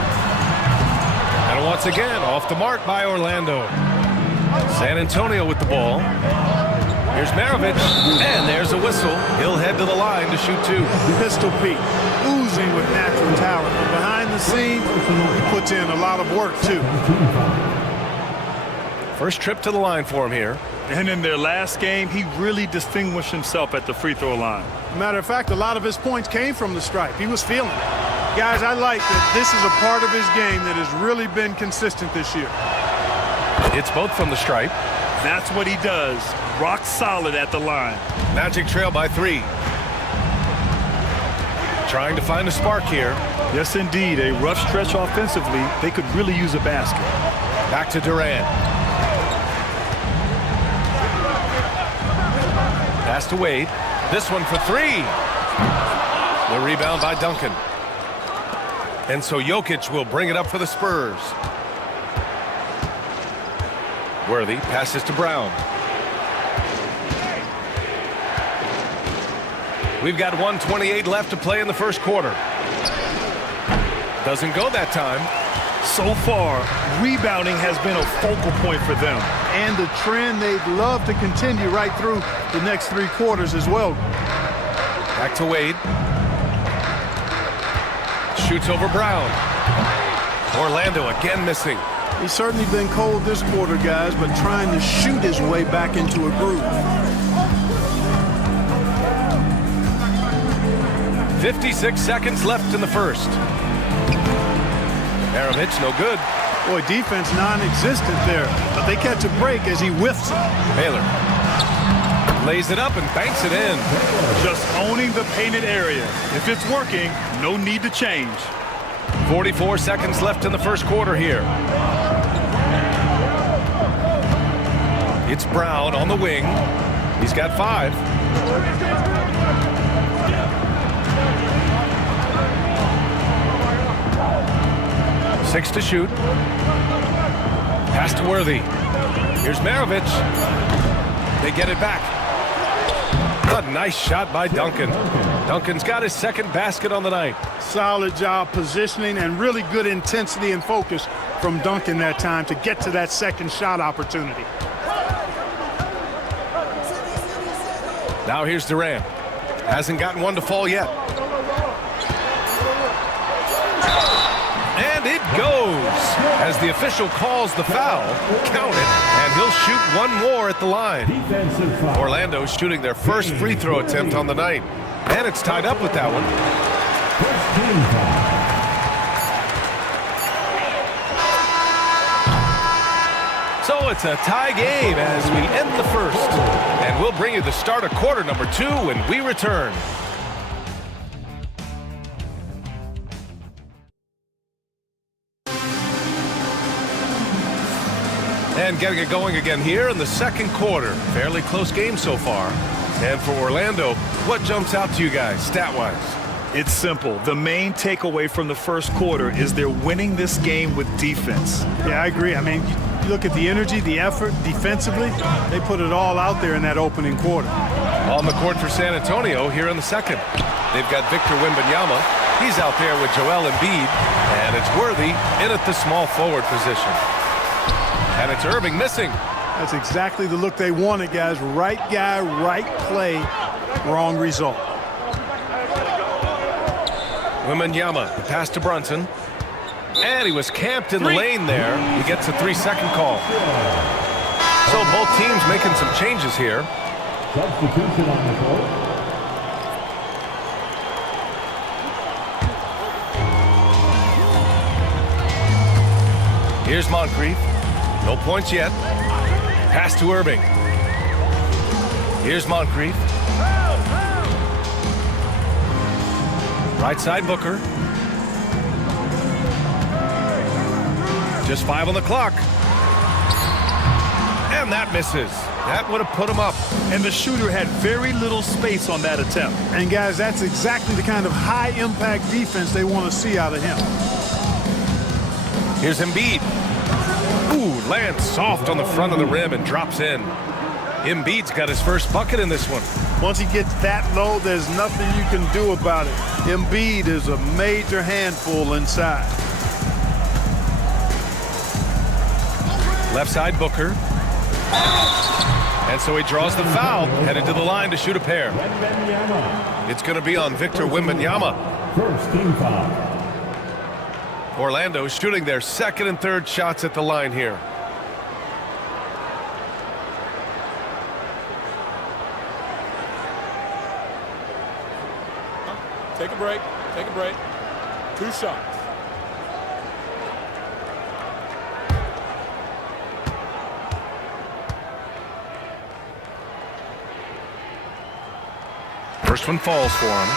And once again, off the mark by Orlando. San Antonio with the ball. Here's Maravich, and there's a whistle. He'll head to the line to shoot two. Pistol Pete, oozing with natural talent. But behind the the scene, he puts in a lot of work, too. First trip to the line for him here. And in their last game, he really distinguished himself at the free throw line. Matter of fact, a lot of his points came from the stripe. He was feeling it. Guys, I like that this is a part of his game that has really been consistent this year. It's both from the stripe. That's what he does. Rock solid at the line. Magic trail by 3. Trying to find a spark here. Yes, indeed. A rough stretch offensively. They could really use a basket. Back to Durant. Pass to Wade. This one for 3. The rebound by Duncan. And so Jokic will bring it up for the Spurs. Worthy passes to Brown. We've got 1:28 left to play in the first quarter. Doesn't go that time. So far, rebounding has been a focal point for them. And the trend they'd love to continue right through the next 3 quarters as well. Back to Wade. Shoots over Brown. Orlando again missing. He's certainly been cold this quarter, guys, but trying to shoot his way back into a groove. 56 seconds left in the first. Maravich, no good. Boy, defense non-existent there, but they catch a break as he whiffs it. Baylor lays it up and banks it in. Just owning the painted area. If it's working, no need to change. 44 seconds left in the first quarter here. It's Brown on the wing. He's got 5. Six to shoot. Pass to Worthy. Here's Maravich. They get it back. A nice shot by Duncan. Duncan's got his second basket on the night. Solid job positioning and really good intensity and focus from Duncan that time to get to that second shot opportunity. Now here's Durant. Hasn't gotten one to fall yet. And it goes as the official calls the foul. Count it, and he'll shoot one more at the line. Orlando shooting their first free throw attempt on the night. And it's tied up with that one. So it's a tie game as we end the first. And we'll bring you the start of quarter number 2 when we return. And getting it going again here in the second quarter. Fairly close game so far. And for Orlando, what jumps out to you guys, stat-wise? It's simple. The main takeaway from the first quarter is they're winning this game with defense. Yeah, I agree. I mean, you look at the energy, the effort defensively, they put it all out there in that opening quarter. On the court for San Antonio here in the second. They've got Victor Wembanyama. He's out there with Joel Embiid. And it's Worthy in at the small forward position. And it's Irving missing. That's exactly the look they wanted, guys. Right guy, right play, wrong result. Wembanyama, the pass to Brunson. And he was camped in the lane there. He gets a 3-second call. So both teams making some changes here. Substitution on the court. Here's Moncrief. No points yet. Pass to Irving. Here's Moncrief. Right side Booker. Just 5 on the clock. And that misses. That would have put him up. And the shooter had very little space on that attempt. And guys, that's exactly the kind of high-impact defense they want to see out of him. Here's Embiid. Ooh, lands soft on the front of the rim and drops in. Embiid's got his first bucket in this one. Once he gets that low, there's nothing you can do about it. Embiid is a major handful inside. Left side Booker. And so he draws the foul, headed to the line to shoot a pair. It's going to be on Victor Wembanyama. First team foul. Orlando shooting their second and third shots at the line here. Take a break. Take a break. 2 shots. First one falls for him.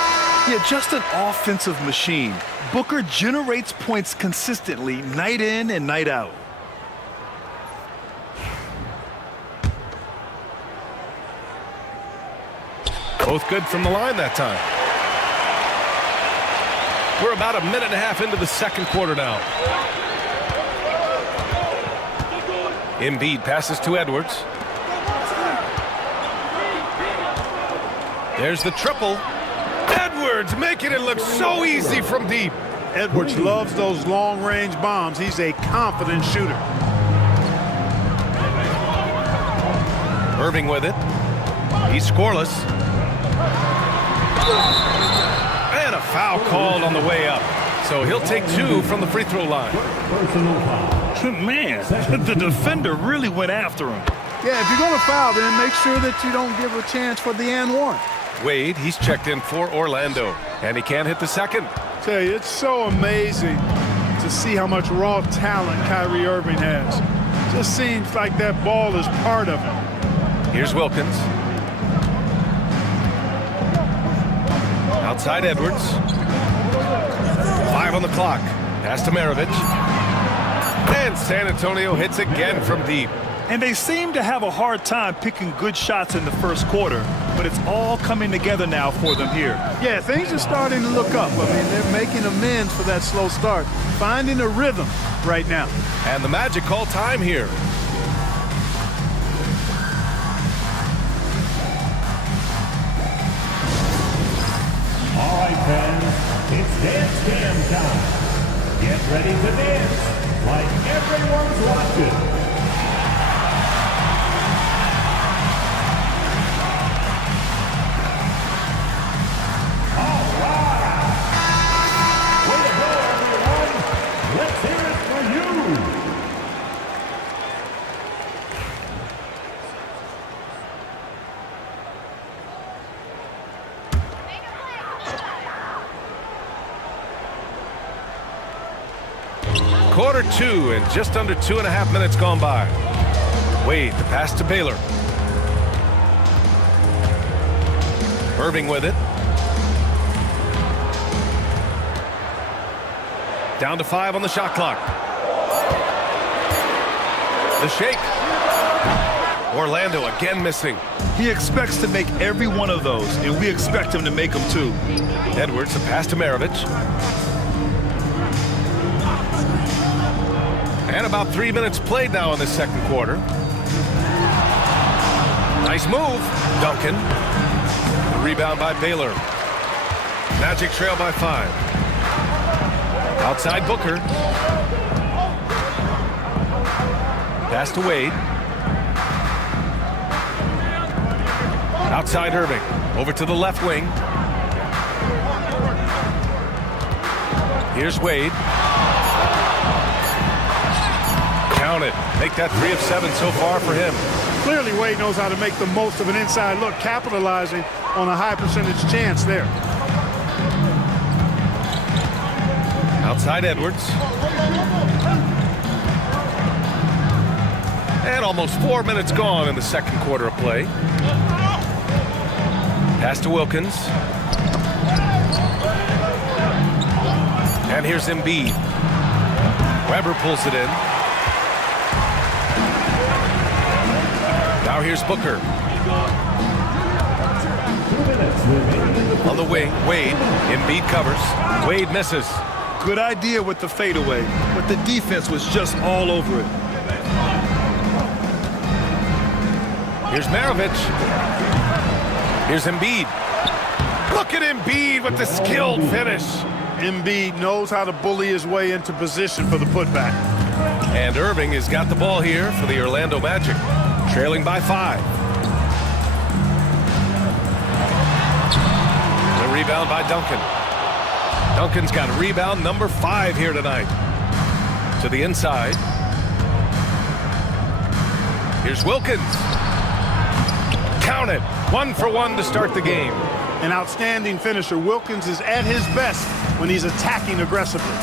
Yeah, just an offensive machine. Booker generates points consistently, night in and night out. Both good from the line that time. We're about a minute and a half into the second quarter now. Embiid passes to Edwards. There's the triple. Edwards making it look so easy from deep. Edwards loves those long-range bombs. He's a confident shooter. Irving with it. He's scoreless. And a foul called on the way up. So he'll take 2 from the free throw line. Man, the defender really went after him. Yeah, if you're going to foul, then make sure that you don't give a chance for the and one. Wade, he's checked in for Orlando, and he can't hit the second. Tell you, it's so amazing to see how much raw talent Kyrie Irving has. Just seems like that ball is part of him. Here's Wilkins. Outside Edwards. 5 on the clock. Pass to Maravich. And San Antonio hits again from deep. And they seem to have a hard time picking good shots in the first quarter, but it's all coming together now for them here. Yeah, things are starting to look up. I mean, they're making amends for that slow start, finding a rhythm right now. And the Magic call time here. All right, fans, it's dance cam time. Get ready to dance like everyone's watching. All right. Way to go, everyone. Let's hear it for you. Quarter 2 and just under 2.5 minutes gone by. Wade, the pass to Baylor. Irving with it. Down to 5 on the shot clock. The shake. Orlando again missing. He expects to make every one of those, and we expect him to make them too. Edwards, the pass to Maravich. And about 3 minutes played now in the second quarter. Nice move. Duncan. The rebound by Baylor. Magic trail by 5. Outside Booker. Pass to Wade. Outside Irving. Over to the left wing. Here's Wade. Count it. Make that 3 of 7 so far for him. Clearly, Wade knows how to make the most of an inside look, capitalizing on a high percentage chance there. Outside Edwards. And almost 4 minutes gone in the second quarter of play. Pass to Wilkins. And here's Embiid. Weber pulls it in. Now here's Booker. On the wing, Wade. Embiid covers. Wade misses. Good idea with the fadeaway, but the defense was just all over it. Here's Maravich. Here's Embiid. Look at Embiid with the skilled finish. Embiid knows how to bully his way into position for the putback. And Irving has got the ball here for the Orlando Magic, trailing by 5. The rebound by Duncan. Duncan's got rebound number 5 here tonight. To the inside. Here's Wilkins. Count it. 1 for 1 to start the game. An outstanding finisher. Wilkins is at his best when he's attacking aggressively.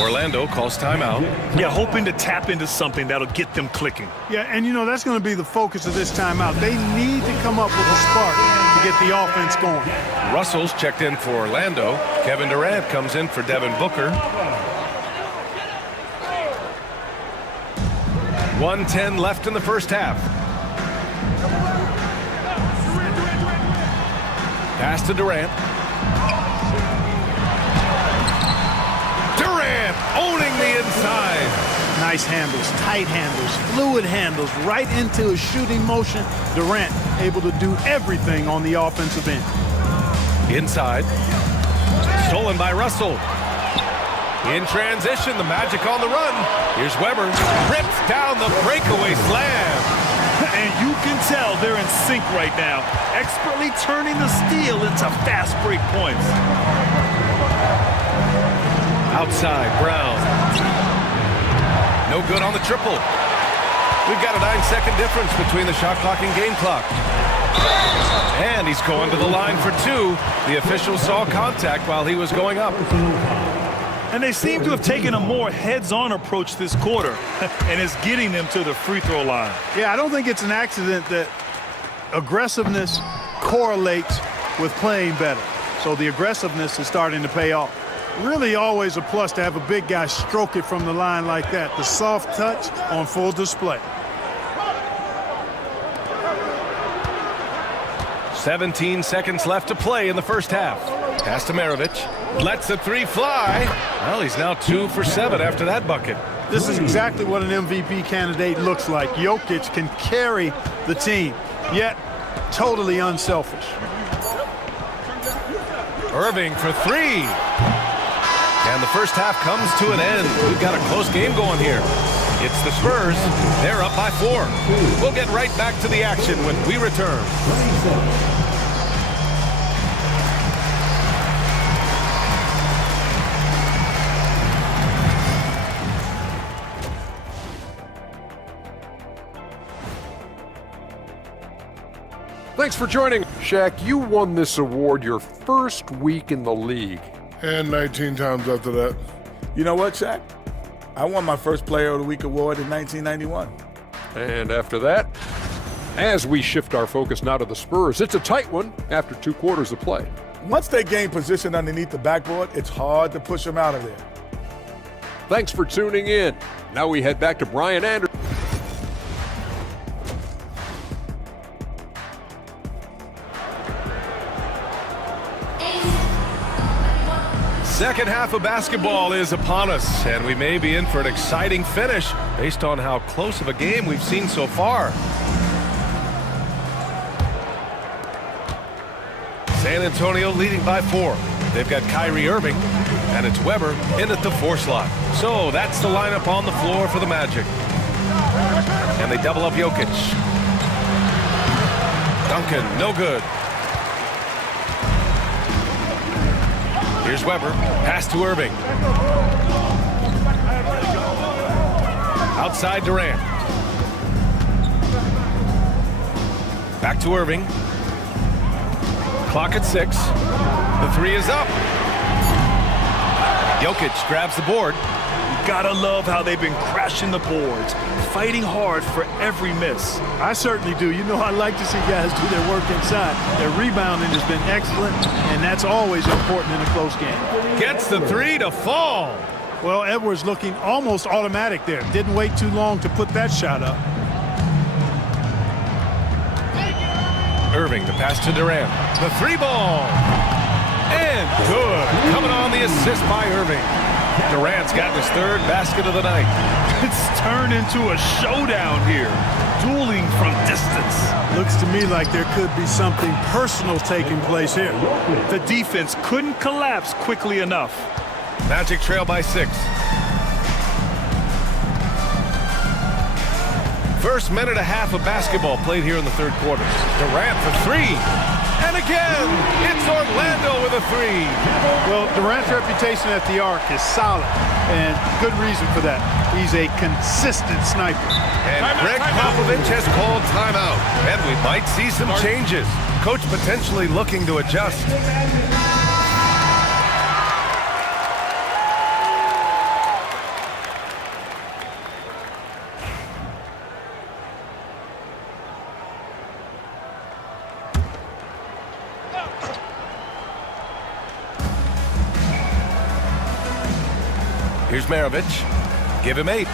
Orlando calls timeout. Yeah, hoping to tap into something that'll get them clicking. Yeah, and you know, that's going to be the focus of this timeout. They need to come up with a spark to get the offense going. Russell's checked in for Orlando. Kevin Durant comes in for Devin Booker. 1:10 left in the first half. Pass to Durant. Durant owning the inside. Nice handles, tight handles, fluid handles, right into his shooting motion. Durant able to do everything on the offensive end. Inside. Stolen by Russell. In transition, the Magic on the run. Here's Weber. Rips down the breakaway slam. And you can tell they're in sync right now, expertly turning the steal into fast break points. Outside, Brown. No good on the triple. We've got a 9-second difference between the shot clock and game clock. And he's going to the line for 2. The official saw contact while he was going up. And they seem to have taken a more heads-on approach this quarter, and it's getting them to the free throw line. Yeah, I don't think it's an accident that aggressiveness correlates with playing better. So the aggressiveness is starting to pay off. Really always a plus to have a big guy stroke it from the line like that. The soft touch on full display. 17 seconds left to play in the first half. Pass to Maravich. Lets the 3 fly. Well, he's now 2 for 7 after that bucket. This is exactly what an MVP candidate looks like. Jokic can carry the team, yet totally unselfish. Irving for 3. And the first half comes to an end. We've got a close game going here. It's the Spurs. They're up by 4. We'll get right back to the action when we return. Thanks for joining. Shaq, you won this award your first week in the league. And 19 times after that. You know what, Shaq? I won my first Player of the Week award in 1991. And after that, as we shift our focus now to the Spurs, it's a tight one after 2 quarters of play. Once they gain position underneath the backboard, it's hard to push them out of there. Thanks for tuning in. Now we head back to Brian Anderson. Second half of basketball is upon us, and we may be in for an exciting finish based on how close of a game we've seen so far. San Antonio leading by 4. They've got Kyrie Irving, and it's Weber in at the 4 slot. So that's the lineup on the floor for the Magic. And they double up Jokic. Duncan, no good. Here's Weber. Pass to Irving. Outside Durant. Back to Irving. Clock at 6. The 3 is up. Jokic grabs the board. You gotta love how they've been crashing the boards, fighting hard for every miss. I certainly do. You know, I like to see guys do their work inside. Their rebounding has been excellent, and that's always important in a close game. Gets the 3 to fall. Well, Edwards looking almost automatic there. Didn't wait too long to put that shot up. Irving, the pass to Durant. The 3 ball. And good. Coming on the assist by Irving. Durant's got his 3rd basket of the night. It's turned into a showdown here. Dueling from distance. Looks to me like there could be something personal taking place here. The defense couldn't collapse quickly enough. Magic trail by 6. First minute and a half of basketball played here in the 3rd quarter. Durant for 3. And again. It's Orlando with a three. Well, Durant's reputation at the arc is solid, and good reason for that. He's a consistent sniper. And Greg Popovich has called timeout, and we might see some changes. Coach potentially looking to adjust. Here's Maravich. Give him 8.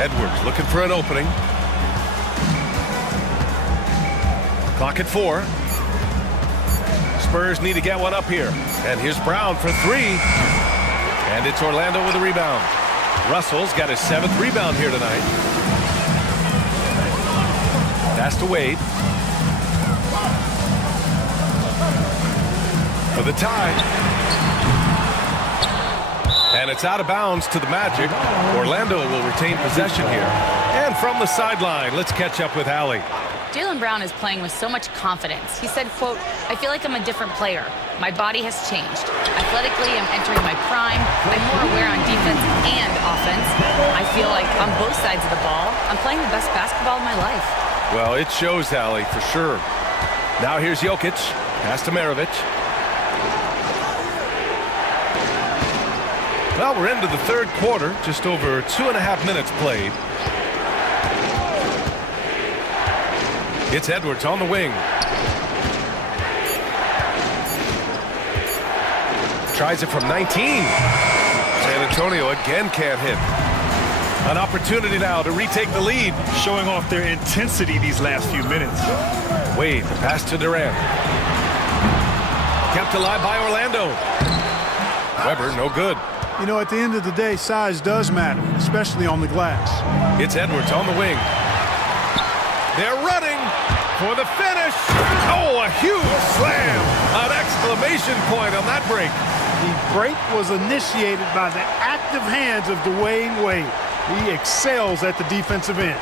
Edwards looking for an opening. Clock at 4. Spurs need to get one up here. And here's Brown for 3. And it's Orlando with a rebound. Russell's got his 7th rebound here tonight. Pass to Wade. For the tie. And it's out of bounds to the Magic. Orlando will retain possession here. And from the sideline, let's catch up with Allie. Jaylen Brown is playing with so much confidence. He said, quote, "I feel like I'm a different player. My body has changed. Athletically, I'm entering my prime. I'm more aware on defense and offense. I feel like on both sides of the ball, I'm playing the best basketball of my life." Well, it shows, Allie, for sure. Now here's Jokic. Pass to Maravich. Well, we're into the third quarter, just over 2.5 minutes played. It's Edwards on the wing. Tries it from 19. San Antonio again can't hit. An opportunity now to retake the lead. Showing off their intensity these last few minutes. Wade, pass to Durant. Kept alive by Orlando. Weber, no good. You know, at the end of the day, size does matter, especially on the glass. It's Edwards on the wing. They're running for the finish. Oh, a huge slam. An exclamation point on that break. The break was initiated by the active hands of Dwayne Wade. He excels at the defensive end.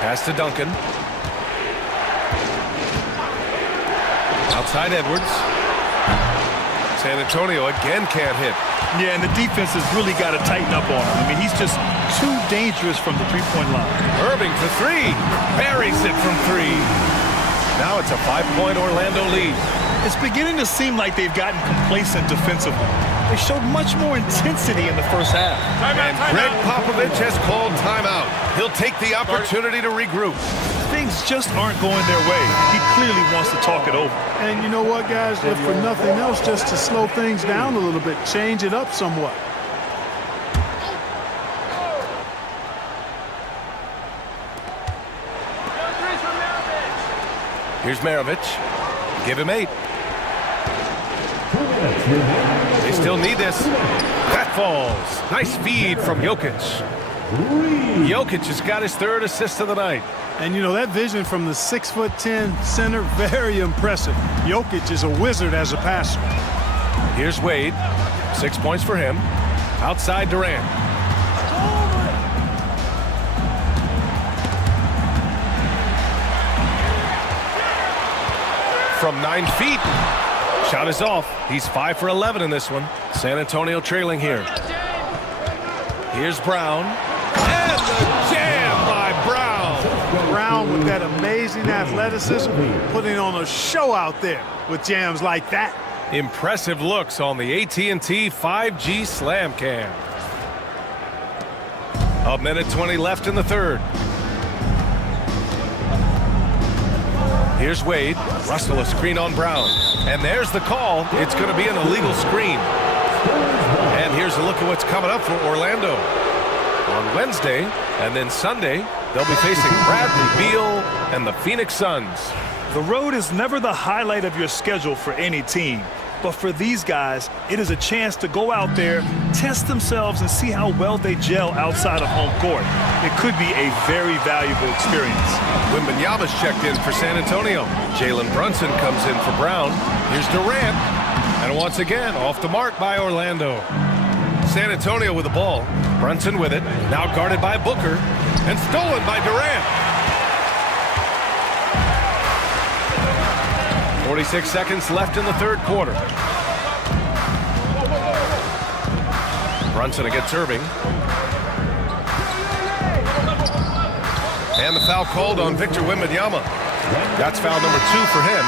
Pass to Duncan. Outside Edwards. San Antonio again can't hit. Yeah, and the defense has really got to tighten up on him. I mean, he's just too dangerous from the three-point line. Irving for 3. Buries it from 3. Now it's a 5-point Orlando lead. It's beginning to seem like they've gotten complacent defensively. They showed much more intensity in the first half. And Greg Popovich has called timeout. He'll take the opportunity to regroup. Things just aren't going their way. He clearly wants to talk it over. And you know what, guys? If for nothing else, just to slow things down a little bit, change it up somewhat. Here's Maravich. Give him 8. They still need this. That falls. Nice feed from Jokic. Jokic has got his 3rd assist of the night. And, you know, that vision from the 6'10" center, very impressive. Jokic is a wizard as a passer. Here's Wade. 6 points for him. Outside Durant. From 9 feet. Shot is off. He's 5 for 11 in this one. San Antonio trailing here. Here's Brown. And the jam by Brown. Brown with that amazing athleticism, putting on a show out there with jams like that. Impressive looks on the AT&T 5G Slam Cam. A minute 20 left in the third. Here's Wade. Russell a screen on Brown. And there's the call. It's going to be an illegal screen. And here's a look at what's coming up for Orlando. On Wednesday and then Sunday, they'll be facing Bradley Beal and the Phoenix Suns. The road is never the highlight of your schedule for any team. But for these guys, it is a chance to go out there, test themselves, and see how well they gel outside of home court. It could be a very valuable experience. Wembanyama's checked in for San Antonio. Jalen Brunson comes in for Brown. Here's Durant. And once again, off the mark by Orlando. San Antonio with the ball. Brunson with it. Now guarded by Booker. And stolen by Durant. 46 seconds left in the third quarter. Brunson against Irving. And the foul called on Victor Wembanyama. That's foul number 2 for him.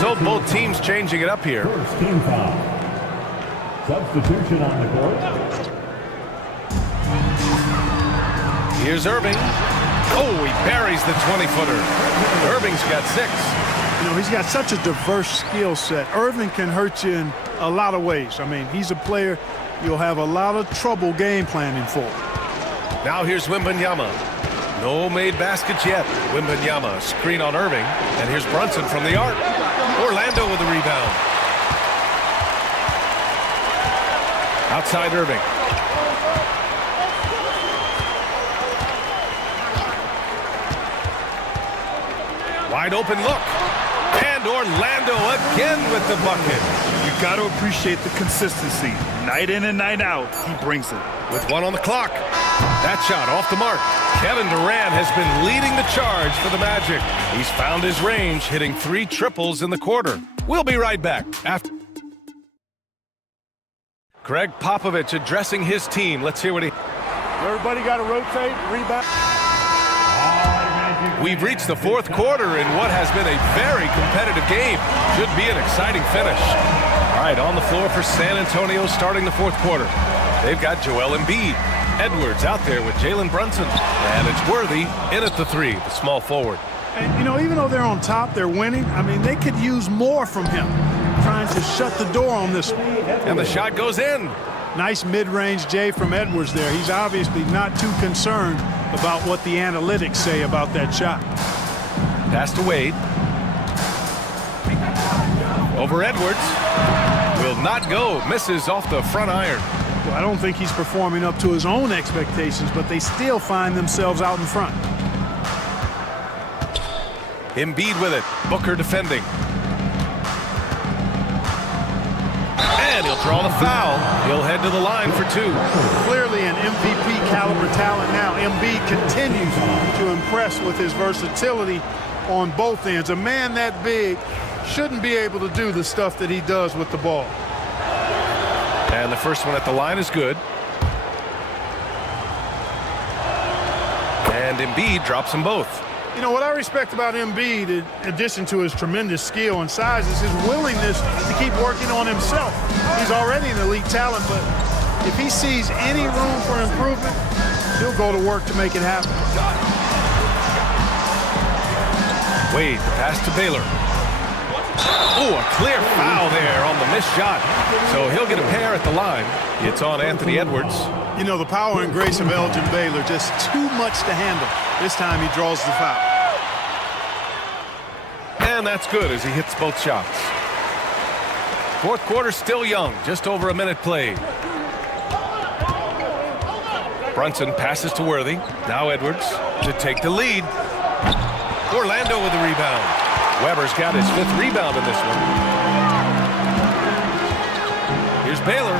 So both teams changing it up here. First team foul. Substitution on the court. Here's Irving. Oh, he buries the 20-footer. Irving's got 6. You know, he's got such a diverse skill set. Irving can hurt you in a lot of ways. I mean, he's a player you'll have a lot of trouble game planning for. Now here's Wembanyama. No made baskets yet. Wembanyama, screen on Irving. And here's Brunson from the arc. Orlando with the rebound. Outside Irving. Wide open look. And Orlando again with the bucket. You got to appreciate the consistency. Night in and night out, he brings it. With 1 on the clock. That shot off the mark. Kevin Durant has been leading the charge for the Magic. He's found his range, hitting 3 triples in the quarter. We'll be right back after. Greg Popovich addressing his team. Let's hear what he... Everybody got to rotate, rebound. We've reached the fourth quarter in what has been a very competitive game. Should be an exciting finish. All right, on the floor for San Antonio starting the fourth quarter. They've got Joel Embiid. Edwards out there with Jalen Brunson. And it's Worthy in at the 3, the small forward. And, you know, even though they're on top, they're winning. I mean, they could use more from him. Trying to shut the door on this one. And the shot goes in. Nice mid-range J from Edwards there. He's obviously not too concerned about what the analytics say about that shot. Pass to Wade. Over Edwards. Will not go. Misses off the front iron. Well, I don't think he's performing up to his own expectations, but they still find themselves out in front. Embiid with it. Booker defending. And he'll draw the foul. He'll head to the line for 2. Clearly an MVP caliber talent now. Embiid continues to impress with his versatility on both ends. A man that big shouldn't be able to do the stuff that he does with the ball. And the first one at the line is good. And Embiid drops them both. You know, what I respect about Embiid, in addition to his tremendous skill and size, is his willingness to keep working on himself. He's already an elite talent, but if he sees any room for improvement, he'll go to work to make it happen. Wade, the pass to Baylor. Oh, a clear foul there on the missed shot. So he'll get a pair at the line. It's on Anthony Edwards. You know, the power and grace of Elgin Baylor, just too much to handle. This time he draws the foul. And that's good as he hits both shots. Fourth quarter still young, just over a minute played. Brunson passes to Worthy. Now Edwards to take the lead. Orlando with the rebound. Weber's got his 5th rebound in this one. Here's Baylor.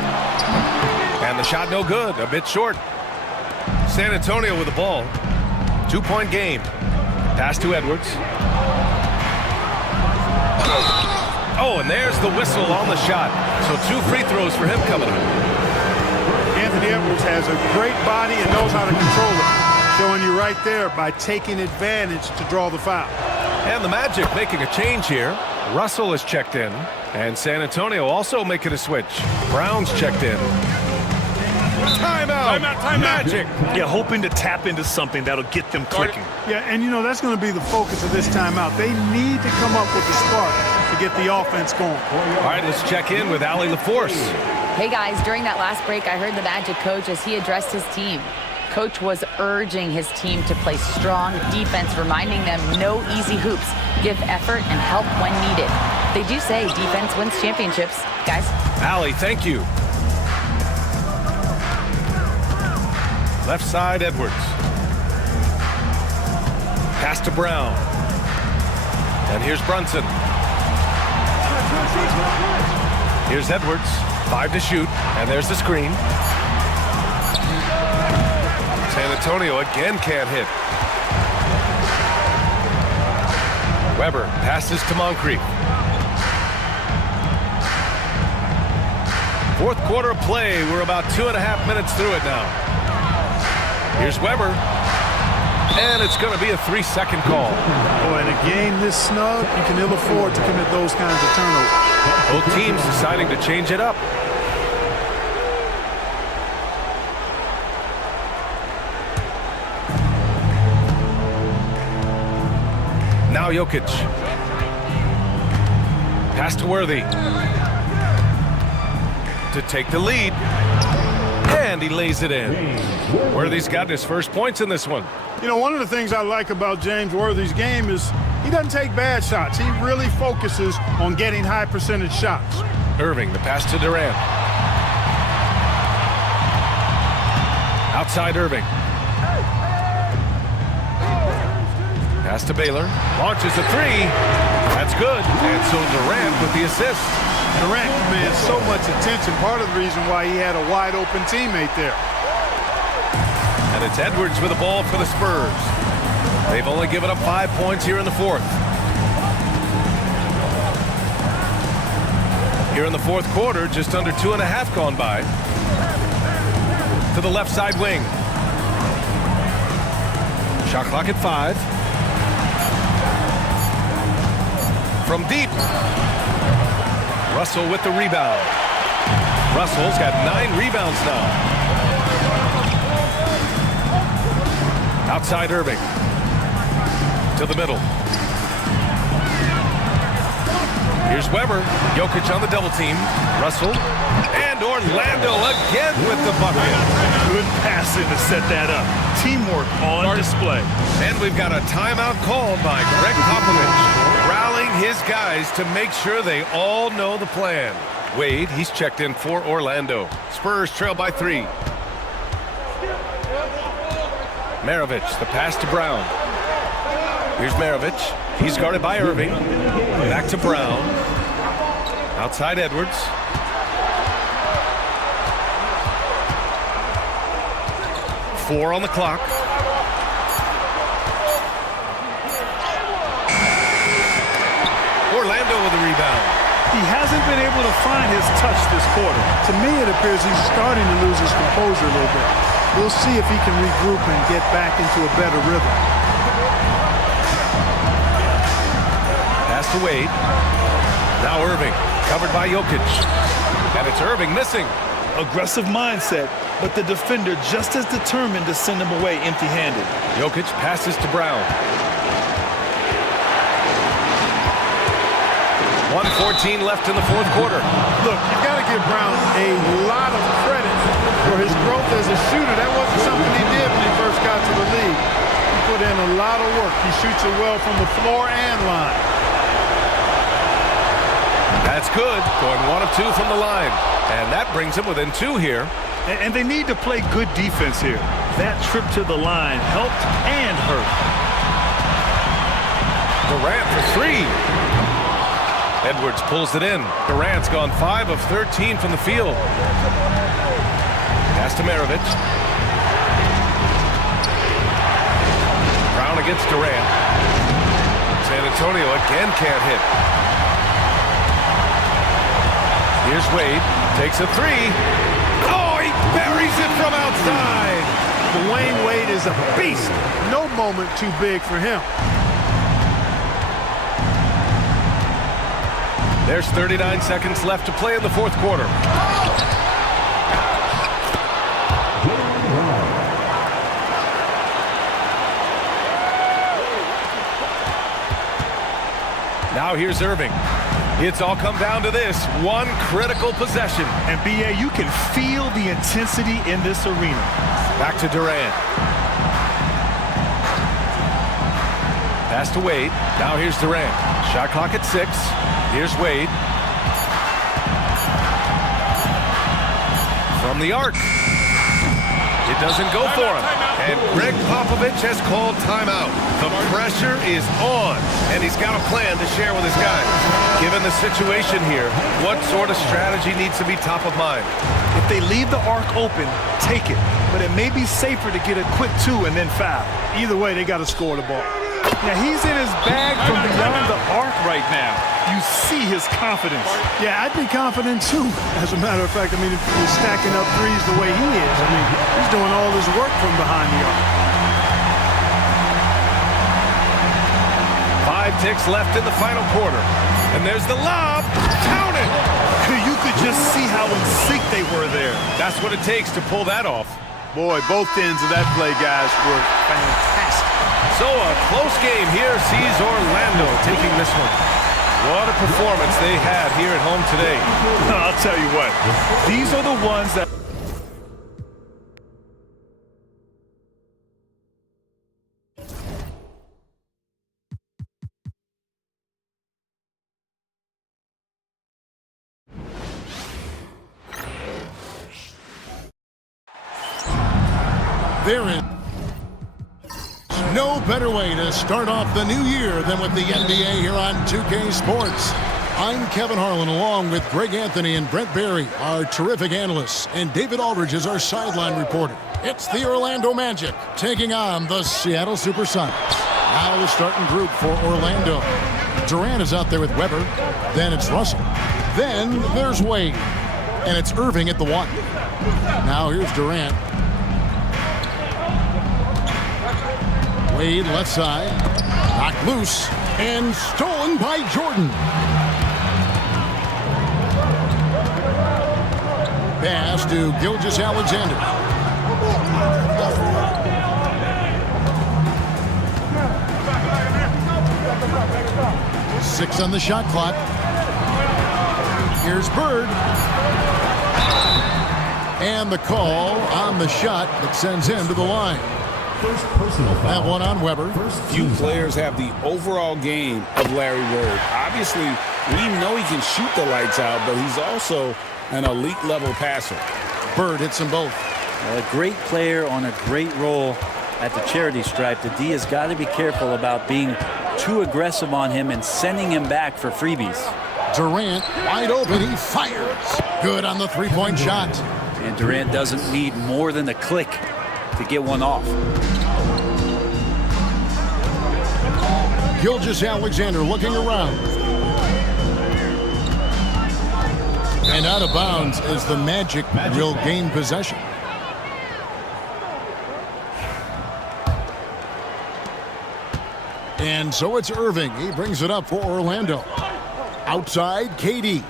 And the shot no good, a bit short. San Antonio with the ball. 2-point game. Pass to Edwards. Oh, and there's the whistle on the shot. So 2 free throws for him coming up. Anthony Edwards has a great body and knows how to control it. Showing you right there by taking advantage to draw the foul. And the Magic making a change here. Russell is checked in. And San Antonio also making a switch. Brown's checked in. Timeout. Magic. Yeah, hoping to tap into something that'll get them clicking. Yeah, and you know, that's going to be the focus of this timeout. They need to come up with the spark to get the offense going. All right, let's check in with Allie LaForce. Hey guys, during that last break, I heard the Magic coach as he addressed his team. Coach was urging his team to play strong defense, reminding them no easy hoops, give effort and help when needed. They do say defense wins championships, guys. Allie, thank you. Left side, Edwards. Pass to Brown. And here's Brunson. Here's Edwards. 5 to shoot. And there's the screen. San Antonio again can't hit. Weber passes to Moncrief. Fourth quarter of play. We're about 2.5 minutes through it now. Here's Weber. And it's going to be a 3-second call. Oh, in a game this snug, you can ill afford to commit those kinds of turnovers. Both teams deciding to change it up. Now Jokic. Pass to Worthy. To take the lead. And he lays it in. Worthy's gotten his first points in this one. You know, one of the things I like about James Worthy's game is he doesn't take bad shots. He really focuses on getting high percentage shots. Irving, the pass to Durant. Outside Irving. Pass to Baylor. Launches a three. That's good. And so Durant with the assist. Durant commands so much attention. Part of the reason why he had a wide open teammate there. And it's Edwards with the ball for the Spurs. They've only given up 5 points here in the fourth. Here in the fourth quarter, just under 2.5 gone by. To the left side wing. Shot clock at 5. From deep. Russell with the rebound. Russell's got 9 rebounds now. Outside Irving. To the middle. Here's Weber. Jokic on the double team. Russell. And Orlando again with the bucket. Good passing to set that up. Teamwork on display. And we've got a timeout called by Greg Popovich, rallying his guys to make sure they all know the plan. Wade, he's checked in for Orlando. Spurs trail by 3. Maravich, the pass to Brown. Here's Maravich. He's guarded by Irving. Back to Brown. Outside Edwards. Four on the clock. Orlando with the rebound. He hasn't been able to find his touch this quarter. To me, it appears he's starting to lose his composure a little bit. We'll see if he can regroup and get back into a better rhythm. Pass to Wade. Now Irving, covered by Jokic. And it's Irving missing. Aggressive mindset, but the defender just as determined to send him away empty-handed. Jokic passes to Brown. 1:14 left in the fourth quarter. Look, you've got to give Brown a lot of credit for his growth as a shooter. That wasn't something he did when he first got to the league. He put in a lot of work. He shoots it well from the floor and line. That's good. Going 1 of 2 from the line. And that brings him within 2 here. And they need to play good defense here. That trip to the line helped and hurt. Durant for 3. Edwards pulls it in. Durant's gone 5 of 13 from the field. Pass to Maravich. Brown against Durant. San Antonio again can't hit. Here's Wade. Takes a 3. Oh, he buries it from outside. Dwayne Wade is a beast. No moment too big for him. There's 39 seconds left to play in the fourth quarter. Now here's Irving. It's all come down to this one critical possession. And B.A., you can feel the intensity in this arena. Back to Durant. Pass to Wade. Now here's Durant. Shot clock at 6. Here's Wade. From the arc. It doesn't go for him. And Greg Popovich has called timeout. The pressure is on, and he's got a plan to share with his guys. Given the situation here, what sort of strategy needs to be top of mind? If they leave the arc open, take it. But it may be safer to get a quick 2 and then foul. Either way, they got to score the ball. Yeah, he's in his bag from beyond the arc right now. You see his confidence. Yeah, I'd be confident too. As a matter of fact, I mean, if he's stacking up threes the way he is, I mean, he's doing all his work from behind the arc. 5 ticks left in the final quarter. And there's the lob. Count it! You could just see how in sync they were there. That's what it takes to pull that off. Boy, both ends of that play, guys, were fantastic. So a close game here sees Orlando taking this one. What a performance they had here at home today. I'll tell you what, these are the ones that... There is no better way to start off the new year than with the NBA here on 2K Sports. I'm Kevin Harlan along with Greg Anthony and Brent Barry, our terrific analysts, and David Aldridge is our sideline reporter. It's the Orlando Magic taking on the Seattle Supersonics. Now the starting group for Orlando. Durant is out there with Weber. Then it's Russell. Then there's Wade. And it's Irving at the 1. Now here's Durant. Wade left side, knocked loose, and stolen by Jordan. Pass to Gilgeous-Alexander. Six on the shot clock. Here's Bird. And the call on the shot that sends him to the line. First personal foul. That one on Weber. Few players have the overall game of Larry Bird. Obviously, we know he can shoot the lights out, but he's also an elite-level passer. Bird hits them both. A great player on a great role at the charity stripe. The D has got to be careful about being too aggressive on him and sending him back for freebies. Durant wide open. He fires. Good on the three-point shot. And Durant doesn't need more than a click to get one off. Gilgeous-Alexander looking around. And out of bounds as the Magic will gain possession. And so it's Irving. He brings it up for Orlando. Outside, KD.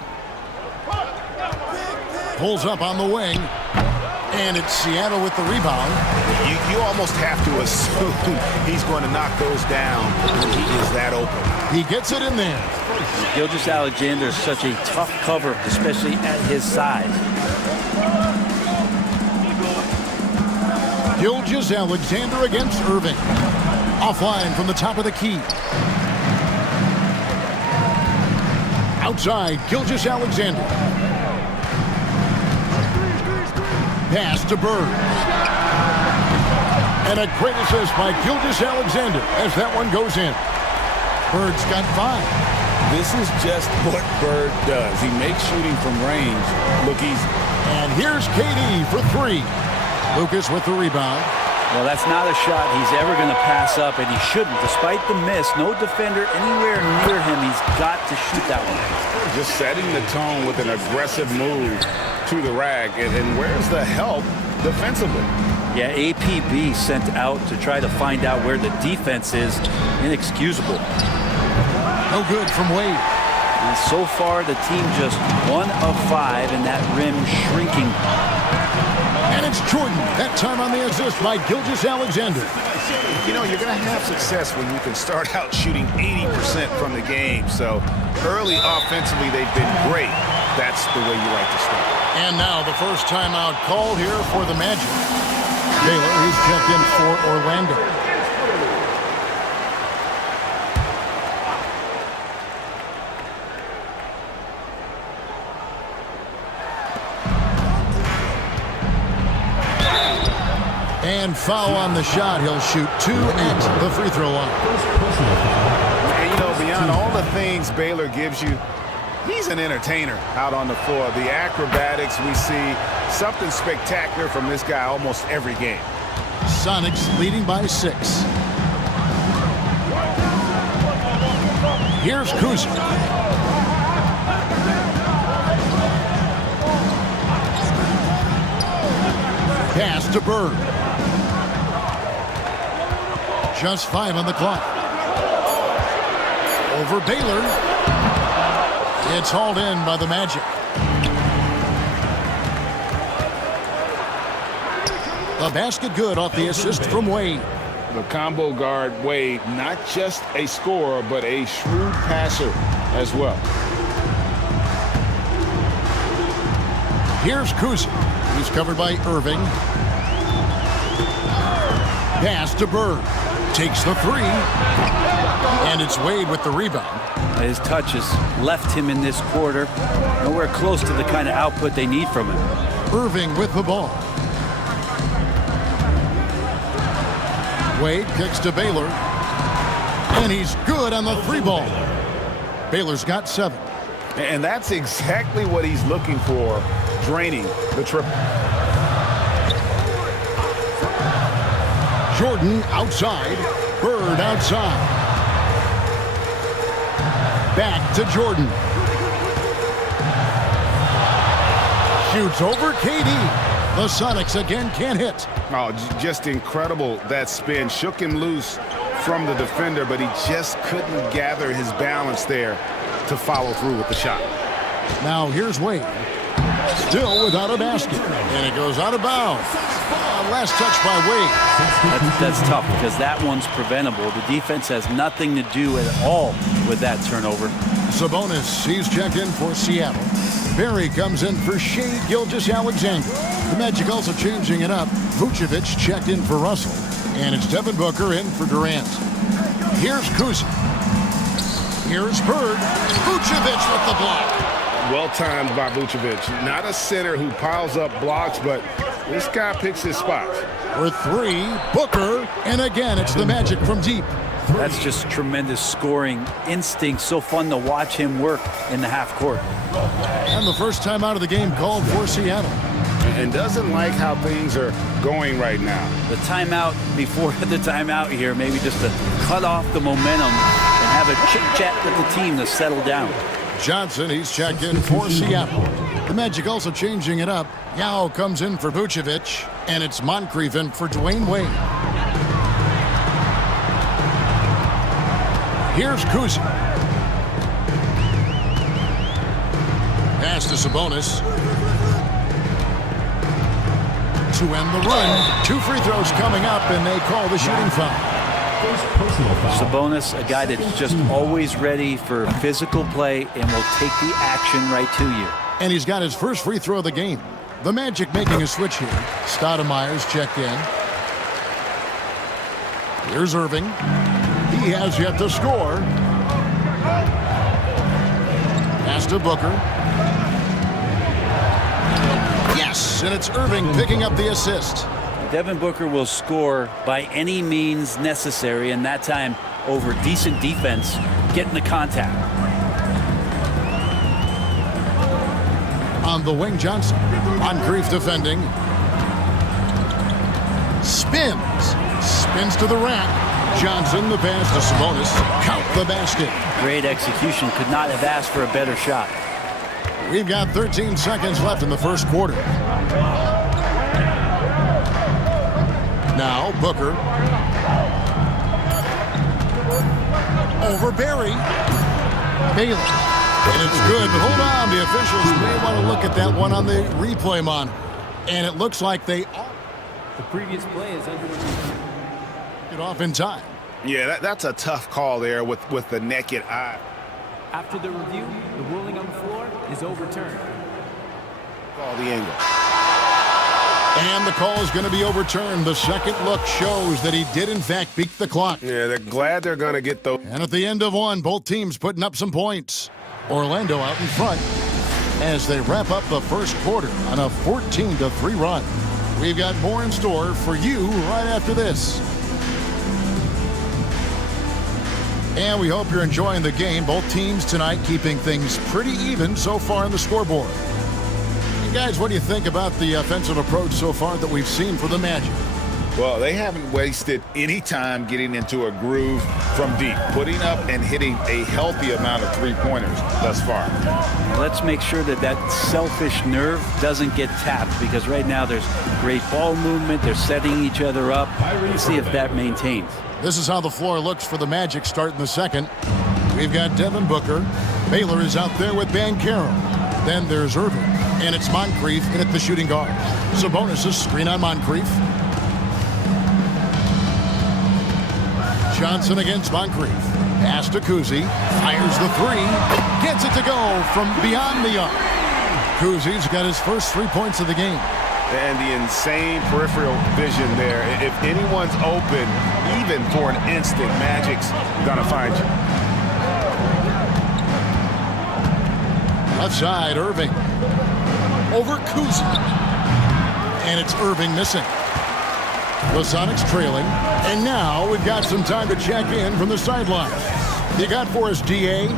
Pulls up on the wing. And it's Seattle with the rebound. You almost have to assume he's going to knock those down when he is that open. He gets it in there. Gilgeous-Alexander is such a tough cover, especially at his size. Gilgeous-Alexander against Irving. Offline from the top of the key. Outside, Gilgeous-Alexander. Pass to Bird. And a great assist by Gilgeous-Alexander as that one goes in. Bird's got 5. This is just what Bird does. He makes shooting from range look easy. And here's KD for 3. Lucas with the rebound. Well, that's not a shot he's ever going to pass up, and he shouldn't. Despite the miss, no defender anywhere near him. He's got to shoot that one. Just setting the tone with an aggressive move to the rack. And where's the help defensively? Yeah, APB sent out to try to find out where the defense is. Inexcusable. No good from Wade. And so far, the team just 1 of 5, and that rim shrinking. And it's Jordan, that time on the assist by Gilgeous-Alexander. You know, you're going to have success when you can start out shooting 80% from the game. So early offensively, they've been great. That's the way you like to start. And now the first timeout called here for the Magic. Baylor, who's checked in for Orlando. And foul on the shot. He'll shoot 2 at the free throw line. And, you know, beyond all the things Baylor gives you, he's an entertainer out on the floor. The acrobatics we see, something spectacular from this guy almost every game. Sonics leading by 6. Here's Kuzma. Pass to Bird. Just 5 on the clock. Over Baylor. It's hauled in by the Magic. The basket good off the assist from Wade. The combo guard, Wade, not just a scorer, but a shrewd passer as well. Here's Kuzma. He's covered by Irving. Pass to Bird. Takes the 3. And it's Wade with the rebound. His touches left him in this quarter. Nowhere close to the kind of output they need from him. Irving with the ball. Wade kicks to Baylor. And he's good on the 3-ball. Baylor's got 7. And that's exactly what he's looking for, draining the triple. Jordan outside. Bird outside. Back to Jordan. Shoots over KD. The Sonics again can't hit. Oh, just incredible, that spin. Shook him loose from the defender, but he just couldn't gather his balance there to follow through with the shot. Now here's Wade. Still without a basket. And it goes out of bounds. Last touch by Wade. That's tough because that one's preventable. The defense has nothing to do at all with that turnover. Sabonis, he's checked in for Seattle. Barry comes in for Shai Gilgeous-Alexander. The Magic also changing it up. Vucevic checked in for Russell. And it's Devin Booker in for Durant. Here's Kuzma. Here's Bird. Vucevic with the block. Well timed by Vucevic. Not a center who piles up blocks, but this guy picks his spots. For 3, Booker. And again, it's the Magic from deep. That's just tremendous scoring instinct. So fun to watch him work in the half court. And the first time out of the game called for Seattle. And doesn't like how things are going right now. The timeout before the timeout here, maybe just to cut off the momentum and have a chit-chat with the team to settle down. Johnson, he's checked in for Seattle. The Magic also changing it up. Yao comes in for Vucevic, and it's Moncrief in for Dwayne Wade. Here's Kuzma. Pass to Sabonis. To end the run. 2 free throws coming up, and they call the shooting foul. Sabonis, a guy that's just always ready for physical play and will take the action right to you. And he's got his first free throw of the game. The Magic making a switch here. Stoudemire's checked in. Here's Irving. He has yet to score. Pass to Booker. Yes, and it's Irving picking up the assist. Devin Booker will score by any means necessary, and that time over decent defense, getting the contact. On the wing, Johnson. Moncrief defending. Spins to the rack. Johnson, the pass to Sabonis. Count the basket. Great execution. Could not have asked for a better shot. We've got 13 seconds left in the first quarter. Now, Booker. Over Barry. Baylor. And it's good, but hold on. The officials may want to look at that one on the replay monitor. And it looks like they are. The previous play is under it off in time. Yeah, that's a tough call there with the naked eye. After the review, the ruling on the floor is overturned. Call the angle. And the call is going to be overturned. The second look shows that he did, in fact, beat the clock. Yeah, they're glad they're going to get those. And at the end of one, both teams putting up some points. Orlando out in front as they wrap up the first quarter on a 14-3 run. We've got more in store for you right after this. And we hope you're enjoying the game. Both teams tonight keeping things pretty even so far on the scoreboard. Guys, what do you think about the offensive approach so far that we've seen for the Magic? Well, they haven't wasted any time getting into a groove from deep, putting up and hitting a healthy amount of three-pointers thus far. Let's make sure that that selfish nerve doesn't get tapped, because right now there's great ball movement. They're setting each other up. Let's see if that maintains. This is how the floor looks for the Magic starting the second. We've got Devin Booker. Baylor is out there with Banchero. Then there's Irving, and it's Moncrief in at the shooting guard. Sabonis is screen on Moncrief. Johnson against Moncrief. Pass to Kuzi. Fires the three. Gets it to go from beyond the arc. Kuzi's got his first 3 points of the game. And the insane peripheral vision there. If anyone's open, even for an instant, Magic's gonna find you. Left side, Irving. Over Kuzi. And it's Irving missing. The Sonics trailing. And now we've got some time to check in from the sideline. You got for us, DA?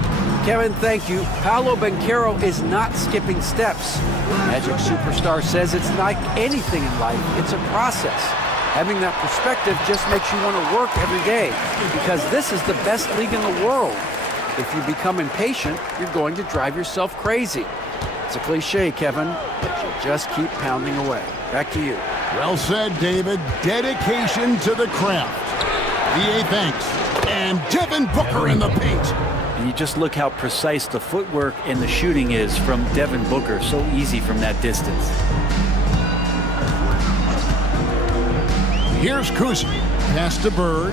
Kevin, thank you. Paolo Banchero is not skipping steps. Magic Superstar says it's like anything in life. It's a process. Having that perspective just makes you want to work every day, because this is the best league in the world. If you become impatient, you're going to drive yourself crazy. It's a cliche, Kevin, but you just keep pounding away. Back to you. Well said, David. Dedication to the craft. DA thanks. And Devin Booker in the paint. And you just look how precise the footwork and the shooting is from Devin Booker. So easy from that distance. Here's Kuzi. Pass to Bird.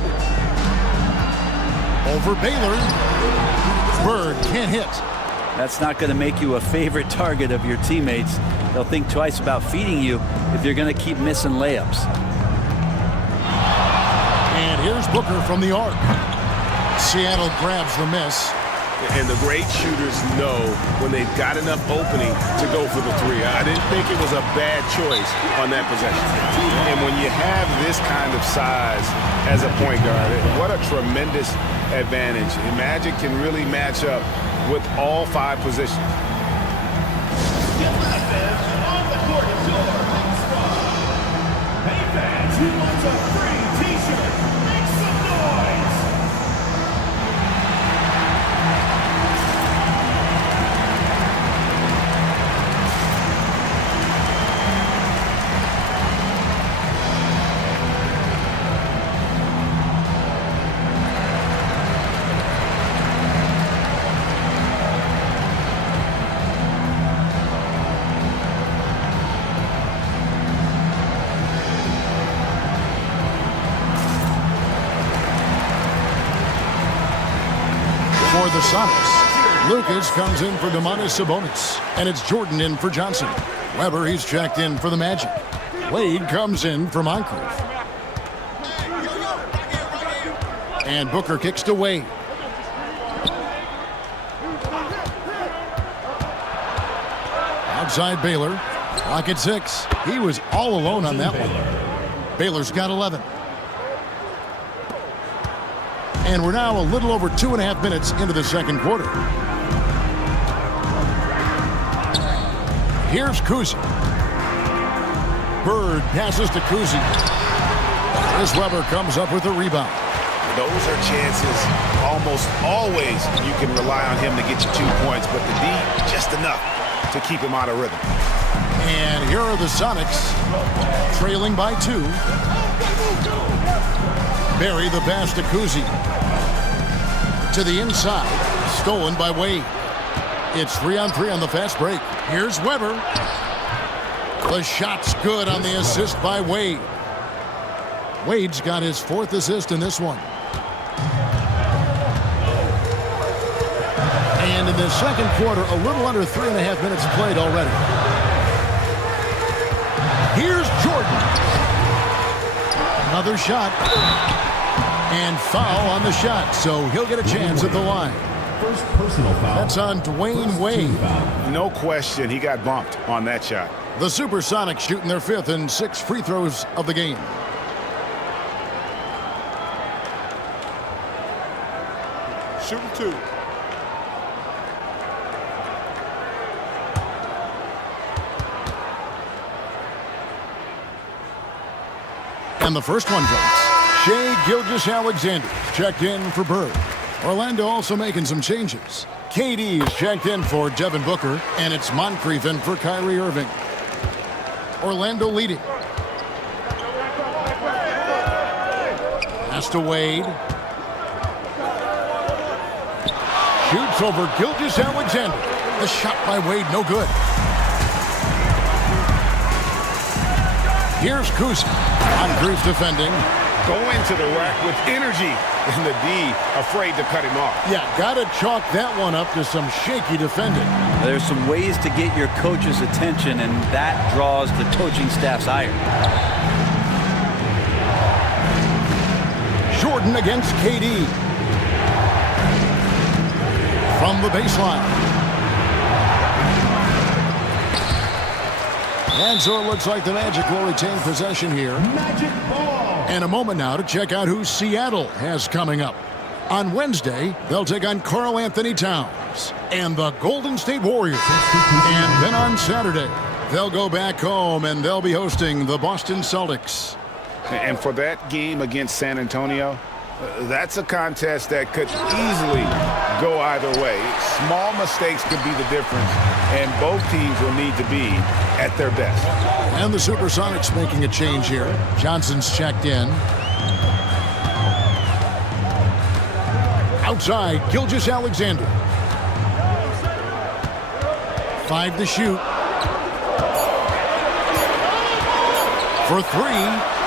Over Baylor. Bird can't hit. That's not going to make you a favorite target of your teammates. They'll think twice about feeding you if you're going to keep missing layups. And here's Booker from the arc. Seattle grabs the miss. And the great shooters know when they've got enough opening to go for the three. I didn't think it was a bad choice on that possession. And when you have this kind of size as a point guard, what a tremendous advantage. And Magic can really match up with all 5 positions. Hey fans, who wants a free t-shirt? Make some noise! For the Sonics, Lucas comes in for Domantas Sabonis, and it's Jordan in for Johnson. Weber, he's checked in for the Magic. Wade comes in for Moncrief. And Booker kicks to Wade. Outside Baylor, clock at 6. He was all alone on that one. Baylor's got 11. And we're now a little over 2.5 minutes into the second quarter. Here's Kuzi. Bird passes to Kuzi. Chris Webber comes up with a rebound. Those are chances almost always you can rely on him to get you 2 points, but the D, just enough to keep him out of rhythm. And here are the Sonics, trailing by 2. Barry the pass to Kuzi. To the inside, stolen by Wade. It's 3-on-3 on the fast break. Here's Weber. The shot's good on the assist by Wade. Wade's got his 4th assist in this one. And in the second quarter, a little under 3.5 minutes played already. Here's Jordan. Another shot. And foul on the shot, so he'll get a chance at the line. First personal foul. That's on Dwayne Wade. No question, he got bumped on that shot. The Supersonics shooting their 5th and 6th free throws of the game. Shooting 2. And the first one drops. Shai Gilgeous-Alexander checked in for Bird. Orlando also making some changes. KD is checked in for Devin Booker, and it's Moncrief in for Kyrie Irving. Orlando leading. Pass to Wade. Shoots over Gilgeous-Alexander. The shot by Wade, no good. Here's Kuzma. Moncrief defending. Going to the rack with energy, and the D afraid to cut him off. Yeah, got to chalk that one up to some shaky defending. There's some ways to get your coach's attention, and that draws the coaching staff's ire. Jordan against KD. From the baseline. And so it looks like the Magic will retain possession here. Magic ball. And a moment now to check out who Seattle has coming up. On Wednesday, they'll take on Karl Anthony Towns and the Golden State Warriors. And then on Saturday, they'll go back home and they'll be hosting the Boston Celtics. And for that game against San Antonio, that's a contest that could easily go either way. Small mistakes could be the difference, and both teams will need to be at their best. And the Supersonics making a change here. Johnson's checked in. Outside, Gilgeous-Alexander. 5 to shoot. For 3.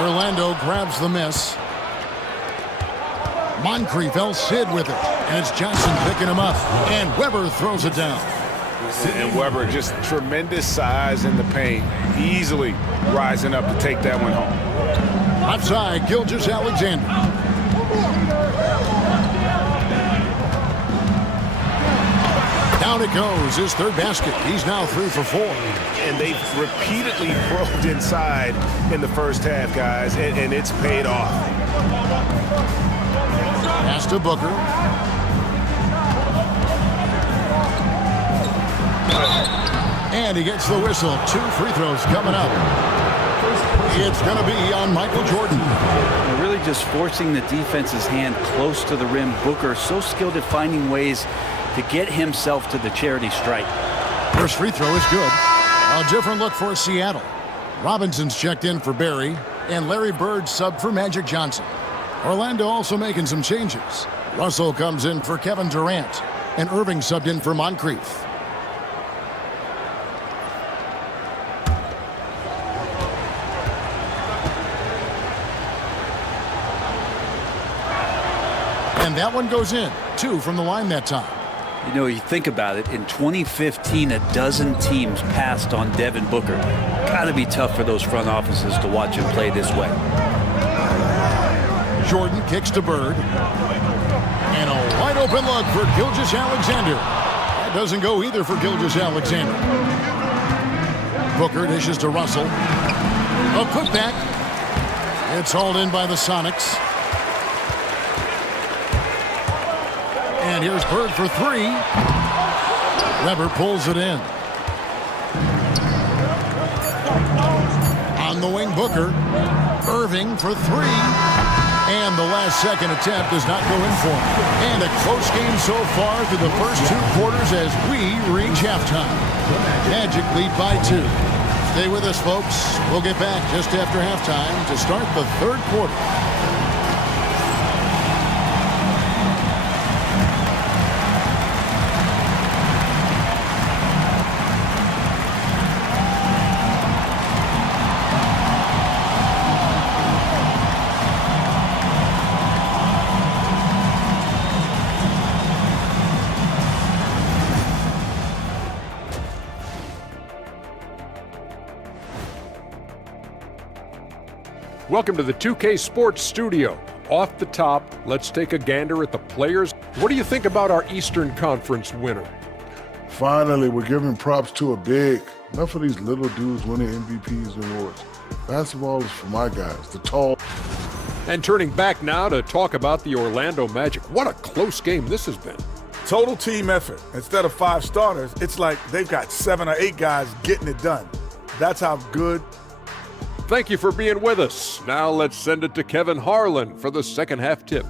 Orlando grabs the miss. Moncrief, El Cid with it. And it's Johnson picking him up. And Weber throws it down. And Weber, just tremendous size in the paint. Easily rising up to take that one home. Outside, Gilgeous-Alexander. Down it goes, his third basket. He's now 3 for 4. And they've repeatedly probed inside in the first half, guys, and it's paid off. Pass to Booker. And he gets the whistle. 2 free throws coming up. It's going to be on Michael Jordan. They're really just forcing the defense's hand close to the rim. Booker so skilled at finding ways to get himself to the charity stripe. First free throw is good. A different look for Seattle. Robinson's checked in for Barry, and Larry Bird subbed for Magic Johnson. Orlando also making some changes. Russell comes in for Kevin Durant, and Irving subbed in for Moncrief. And that one goes in. 2 from the line that time. You know, you think about it, in 2015, a dozen teams passed on Devin Booker. Gotta be tough for those front offices to watch him play this way. Jordan kicks to Bird. And a wide open look for Gilgeous-Alexander. That doesn't go either for Gilgeous-Alexander. Booker dishes to Russell. A putback. It's hauled in by the Sonics. And here's Bird for 3. Weber pulls it in. On the wing, Booker. Irving for 3. And the last second attempt does not go in for him. And a close game so far through the first 2 quarters as we reach halftime. Magic lead by 2. Stay with us, folks. We'll get back just after halftime to start the 3rd quarter. Welcome to the 2K Sports Studio. Off the top, let's take a gander at the players. What do you think about our Eastern Conference winner? Finally, we're giving props to a big. Enough of these little dudes winning MVPs and awards. Basketball is for my guys, the tall. And turning back now to talk about the Orlando Magic. What a close game this has been. Total team effort. Instead of 5 starters, it's like they've got 7 or 8 guys getting it done. That's how good Thank you for being with us. Now let's send it to Kevin Harlan for the second half tip.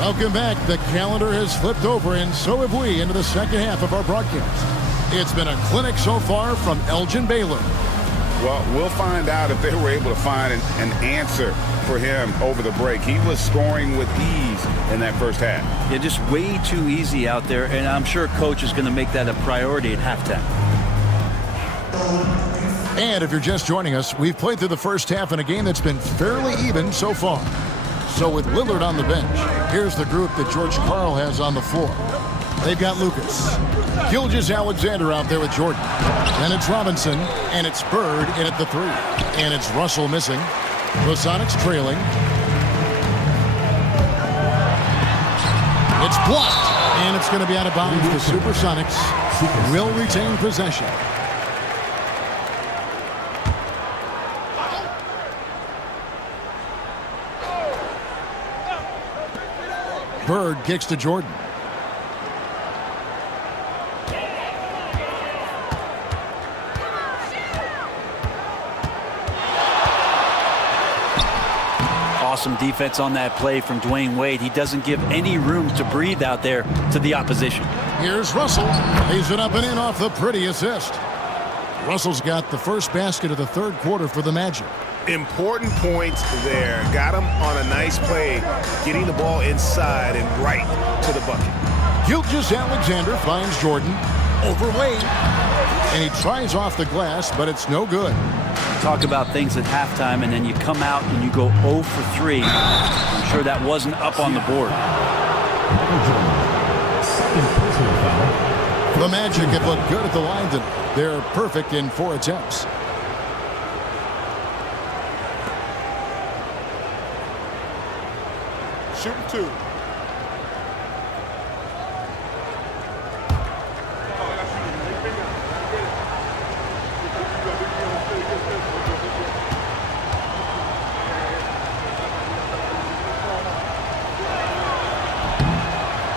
Welcome back. The calendar has flipped over, and so have we, into the second half of our broadcast. It's been a clinic so far from Elgin Baylor. Well, we'll find out if they were able to find an answer for him over the break. He was scoring with ease in that first half. Yeah, just way too easy out there, and I'm sure Coach is going to make that a priority at halftime. And if you're just joining us, we've played through the first half in a game that's been fairly even so far. So with Lillard on the bench, here's the group that George Karl has on the floor. They've got Lucas, Gilgeous-Alexander out there with Jordan. Then it's Robinson, and it's Bird in at the 3. And it's Russell missing. The Sonics trailing. It's blocked, and it's going to be out of bounds. The Supersonics will retain possession. Bird kicks to Jordan. Awesome defense on that play from Dwayne Wade. He doesn't give any room to breathe out there to the opposition. Here's Russell. Lays it up and in off the pretty assist. Russell's got the first basket of the third quarter for the Magic. Important points there. Got him on a nice play, getting the ball inside and right to the bucket. Gilgeous-Alexander finds Jordan over Wade. And he tries off the glass, but it's no good. Talk about things at halftime, and then you come out and you go 0 for 3. I'm sure that wasn't up on the board. The Magic have looked good at the line tonight. They're perfect in 4 attempts. Shooting 2.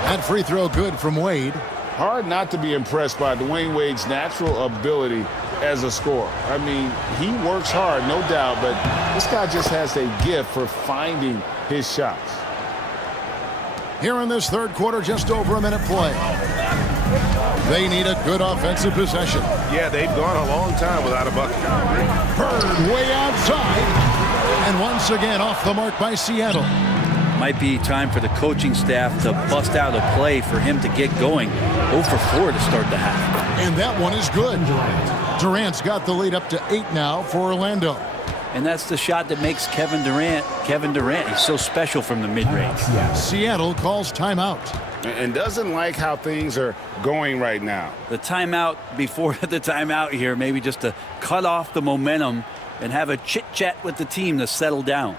That free throw good from Wade. Hard not to be impressed by Dwayne Wade's natural ability as a scorer. I mean, he works hard, no doubt, but this guy just has a gift for finding his shots. Here in this third quarter, just over a minute play. They need a good offensive possession. Yeah, they've gone a long time without a bucket. Bird way outside. And once again off the mark by Seattle. Might be time for the coaching staff to bust out a play for him to get going. 0 for 4 to start the half. And that one is good. Durant's got the lead up to 8 now for Orlando. And that's the shot that makes Kevin Durant. He's so special from the mid-range. Seattle calls timeout. And doesn't like how things are going right now. The timeout before the timeout here, maybe just to cut off the momentum and have a chit-chat with the team to settle down.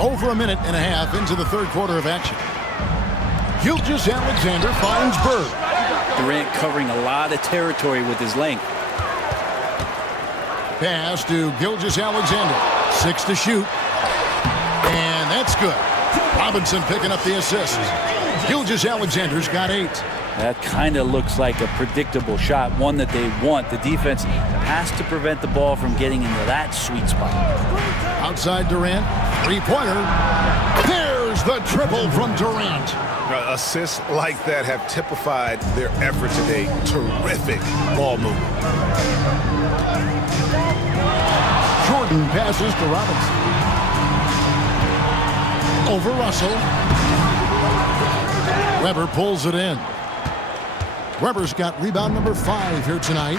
Over a minute and a half into the third quarter of action. Gilgeous-Alexander finds Bird. Durant covering a lot of territory with his length. Pass to Gilgeous-Alexander. 6 to shoot. And that's good. Robinson picking up the assist. Gilgeous-Alexander's got 8. That kind of looks like a predictable shot, one that they want. The defense has to prevent the ball from getting into that sweet spot. Outside Durant, three-pointer. There's the triple from Durant. Assists like that have typified their effort today. Terrific ball movement. Jordan passes to Robinson. Over Russell. Weber pulls it in. Weber's got rebound number 5 here tonight.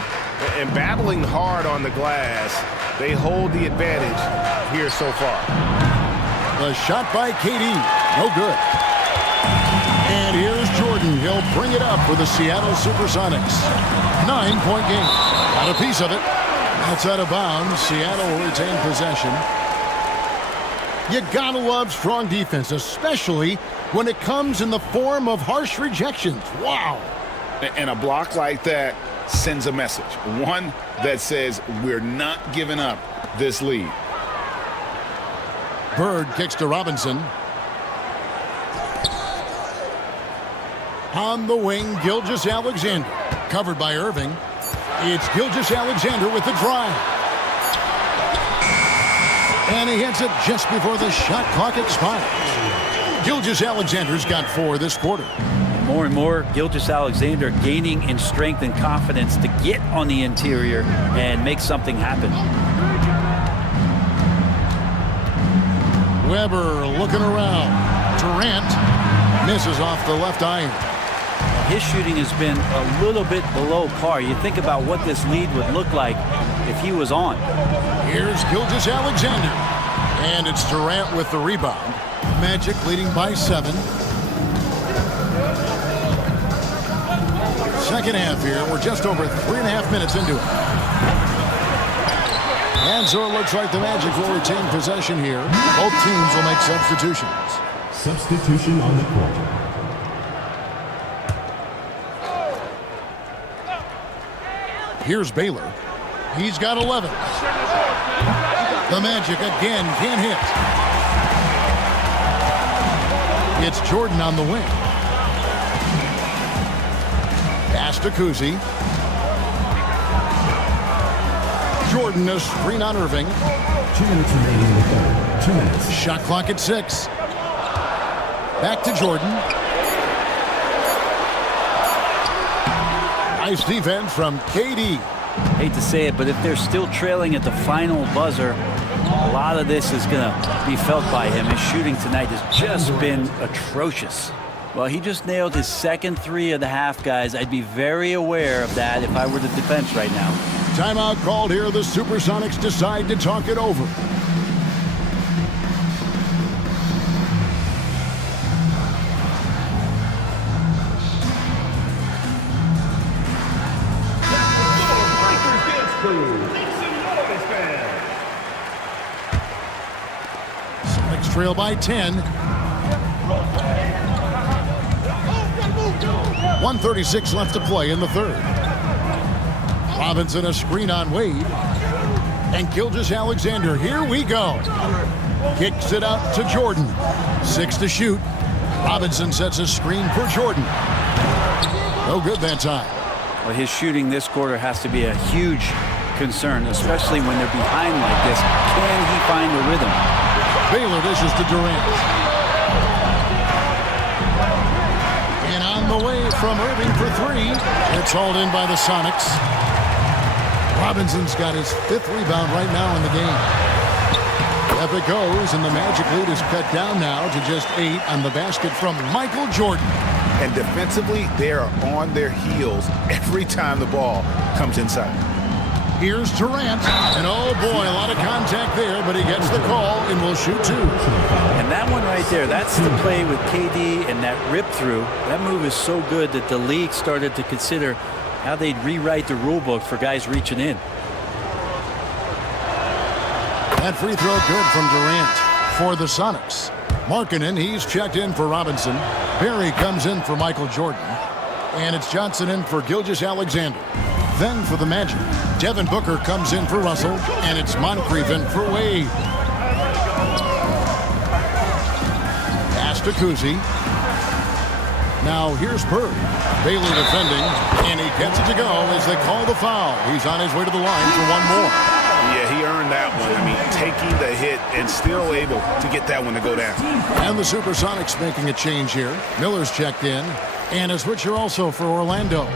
And battling hard on the glass, they hold the advantage here so far. The shot by KD. No good. And here's Jordan. He'll bring it up for the Seattle Supersonics. 9-point game. Got a piece of it. That's out of bounds. Seattle will retain possession. You gotta love strong defense, especially when it comes in the form of harsh rejections. Wow. And a block like that sends a message. One that says we're not giving up this lead. Bird kicks to Robinson. On the wing, Gilgeous-Alexander. Covered by Irving. It's Gilgeous-Alexander with the drive. And he hits it just before the shot clock expires. Gilgeous-Alexander's got 4 this quarter. More and more, Gilgeous-Alexander gaining in strength and confidence to get on the interior and make something happen. Weber looking around. Durant misses off the left iron. His shooting has been a little bit below par. You think about what this lead would look like if he was on. Here's Gilgeous-Alexander. And it's Durant with the rebound. Magic leading by 7. Second half here. We're just over 3.5 minutes into it. And so it looks like the Magic will retain possession here. Both teams will make substitutions. Substitution on the court. Here's Baylor. He's got 11. The Magic again can't hit. It's Jordan on the wing. Pass to Kuzi. Jordan a screen on Irving. 2 minutes remaining in the third. 2 minutes. Shot clock at 6. Back to Jordan. Nice defense from KD. Hate to say it, but if they're still trailing at the final buzzer, a lot of this is going to be felt by him. His shooting tonight has just been atrocious. Well, he just nailed his second 3 of the half, guys. I'd be very aware of that if I were the defense right now. Timeout called here. The Supersonics decide to talk it over. Sonics trail by 10. 1:36 left to play in the third. Robinson a screen on Wade. And Gilgeous-Alexander, here we go. Kicks it out to Jordan. 6 to shoot. Robinson sets a screen for Jordan. No good that time. Well, his shooting this quarter has to be a huge concern, especially when they're behind like this. Can he find a rhythm? Baylor dishes to Durant. And on the way from Irving for 3. It's hauled in by the Sonics. Robinson's got his 5th rebound right now in the game. Up it goes, and the Magic lead is cut down now to just 8 on the basket from Michael Jordan. And defensively, they are on their heels every time the ball comes inside. Here's Durant, and oh boy, a lot of contact there, but he gets the call and will shoot 2. And that one right there, that's the play with KD and that rip through. That move is so good that the league started to consider how they'd rewrite the rule book for guys reaching in. That free throw good from Durant for the Sonics. Markkanen, he's checked in for Robinson. Barry comes in for Michael Jordan. And it's Johnson in for Gilgeous-Alexander. Then for the Magic, Devin Booker comes in for Russell, and it's Moncrief in for Wade. Pass to Cousy. Now here's Bird. Baylor defending, and he gets it to go as they call the foul. He's on his way to the line for one more. Yeah, he earned that one. I mean, taking the hit and still able to get that one to go down. And the Supersonics making a change here. Miller's checked in, and a switcher also for Orlando.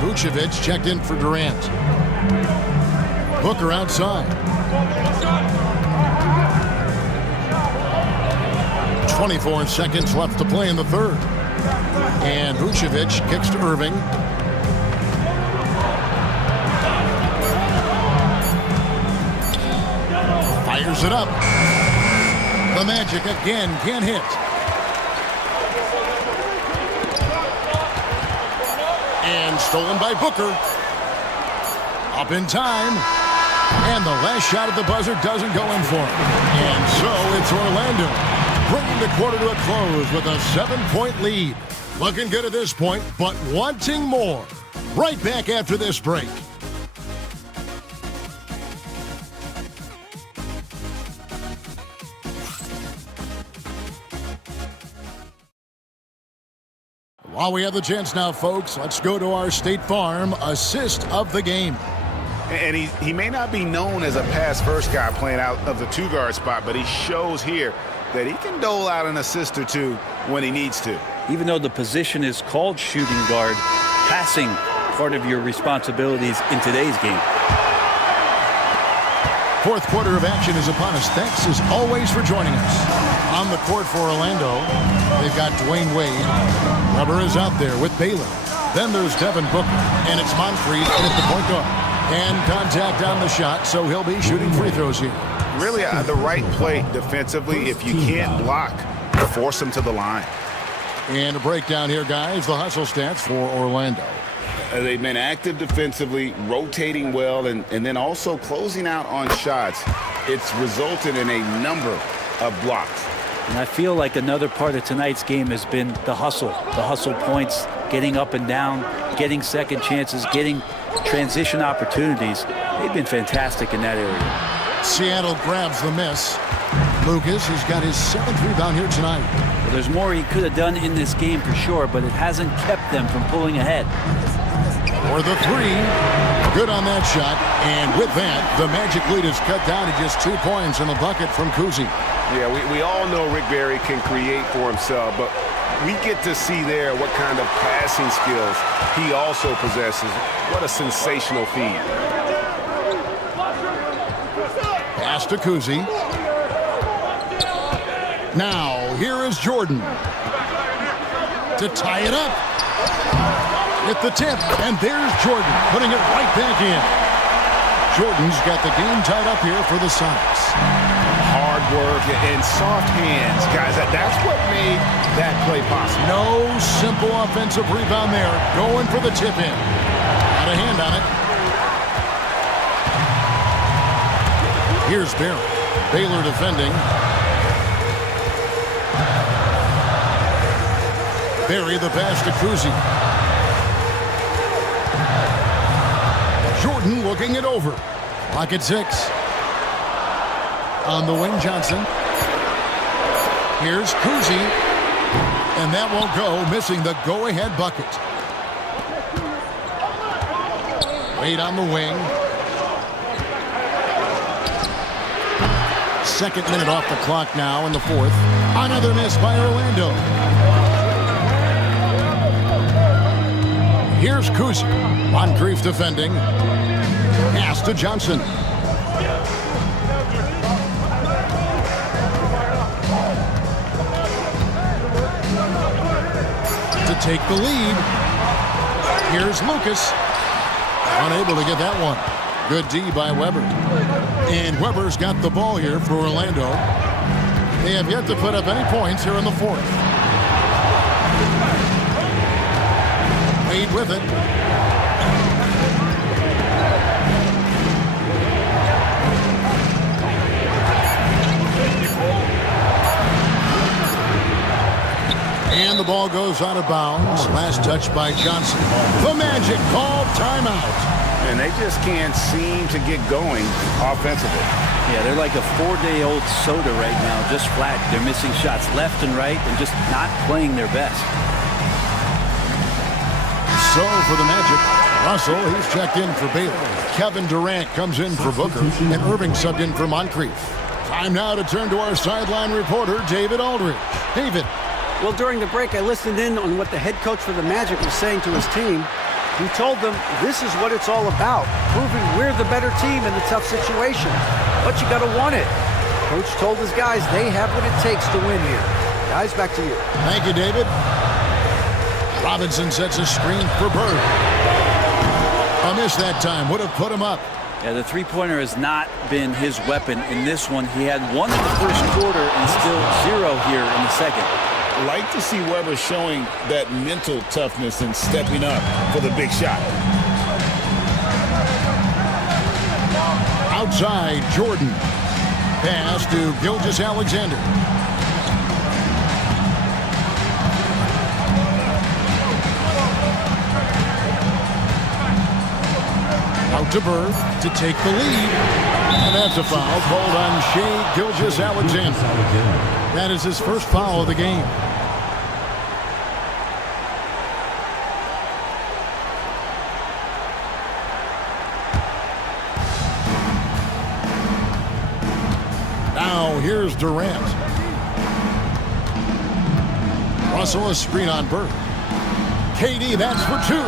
Vucevic checked in for Durant. Booker outside. 24 seconds left to play in the third. And Vucevic kicks to Irving. Fires it up. The Magic again can't hit. And stolen by Booker. Up in time. And the last shot at the buzzer doesn't go in for him. And so it's Orlando, bringing the quarter to a close with a 7-point lead. Looking good at this point, but wanting more. Right back after this break. While we have the chance now, folks, let's go to our State Farm assist of the game. And he may not be known as a pass-first guy playing out of the two-guard spot, but he shows here that he can dole out an assist or two when he needs to. Even though the position is called shooting guard, passing part of your responsibilities in today's game. Fourth quarter of action is upon us. Thanks as always for joining us. On the court for Orlando, they've got Dwayne Wade. Weber is out there with Baylor. Then there's Devin Booker, and it's Moncrief at the point guard. And contact on the shot, so he'll be shooting free throws here. Really the right play defensively. If you can't block, force him to the line. And a breakdown here, guys. The hustle stats for Orlando. They've been active defensively, rotating well, and then also closing out on shots. It's resulted in a number of blocks. And I feel like another part of tonight's game has been the hustle points, getting up and down, getting second chances, getting transition opportunities. They've been fantastic in that area. Seattle grabs the miss. Lucas, he's got his 7th rebound here tonight. Well, there's more he could have done in this game for sure, but it hasn't kept them from pulling ahead. For the three, good on that shot. And with that, the Magic lead is cut down to just 2 points in the bucket from Cousy. Yeah, we all know Rick Barry can create for himself, but we get to see there what kind of passing skills he also possesses. What a sensational feed. Pass to Cousy. Now, here is Jordan to tie it up. At the tip, and there's Jordan putting it right back in. Jordan's got the game tied up here for the Sonics. Hard work and soft hands, guys. That's what made that play possible. No simple offensive rebound there. Going for the tip in. Got a hand on it. Here's Barry. Baylor defending. Barry the pass to Cousy. Jordan looking it over. Clock at 6. On the wing, Johnson. Here's Cousy. And that won't go, missing the go-ahead bucket. Wade on the wing. 2nd minute off the clock now in the 4th. Another miss by Orlando. Here's Cousy. Moncrief defending. Pass to Johnson. To take the lead. Here's Lucas. Unable to get that one. Good D by Weber. And Weber's got the ball here for Orlando. They have yet to put up any points here in the 4th. Wade with it. And the ball goes out of bounds. Last touch by Johnson. The Magic called timeout. And they just can't seem to get going offensively. Yeah, they're like a 4-day-old soda right now, just flat. They're missing shots left and right and just not playing their best. So for the Magic, Russell, he's checked in for Baylor. Kevin Durant comes in for Booker, and Irving subbed in for Moncrief. Time now to turn to our sideline reporter, David Aldridge. David. Well, during the break, I listened in on what the head coach for the Magic was saying to his team. He told them this is what it's all about, proving we're the better team in the tough situation. But you got to want it. Coach told his guys they have what it takes to win here. Guys, back to you. Thank you, David. Robinson sets a screen for Bird. A miss that time. Would have put him up. Yeah, the three-pointer has not been his weapon in this one. He had one in the first quarter and still 0 here in the second. Like to see Webber showing that mental toughness and stepping up for the big shot. Outside, Jordan. Pass to Gilgeous-Alexander. Out to Bird to take the lead. And that's a foul called on Shai Gilgeous-Alexander. That is his first foul of the game. Now here's Durant. Russell a screen on Bird. KD, that's for 2.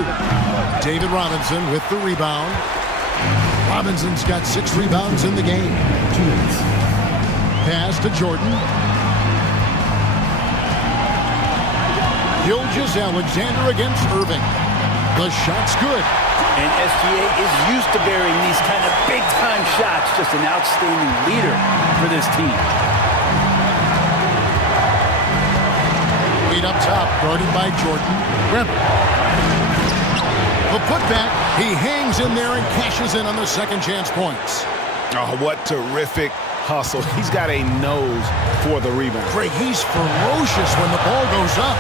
David Robinson with the rebound. Robinson's got 6 rebounds in the game. Pass to Jordan. Gilgeous-Alexander against Irving. The shot's good. And SGA is used to burying these kind of big-time shots. Just an outstanding leader for this team. Lead up top, guarded by Jordan. Webber. The putback, he hangs in there and cashes in on the second chance points. Oh, what terrific hustle. He's got a nose for the rebound. Greg, he's ferocious when the ball goes up.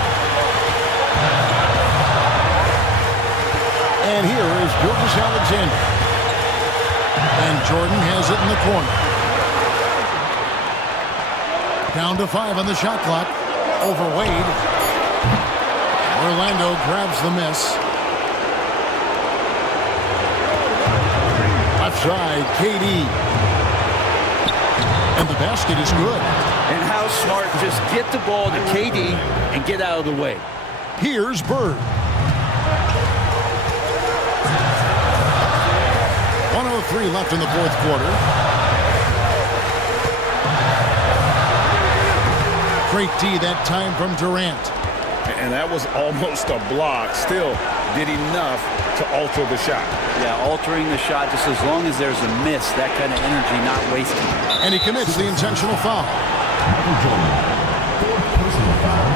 And here is Gilgeous-Alexander. And Jordan has it in the corner. Down to 5 on the shot clock. Over Wade. Orlando grabs the miss. Left side, KD. And the basket is good. And how smart, just get the ball to KD and get out of the way. Here's Bird. 1:03 left in the fourth quarter. Great D that time from Durant. And that was almost a block. Still did enough to alter the shot. Yeah, altering the shot just as long as there's a miss. That kind of energy not wasted. And he commits the intentional foul. Michael Jordan, 4th personal foul,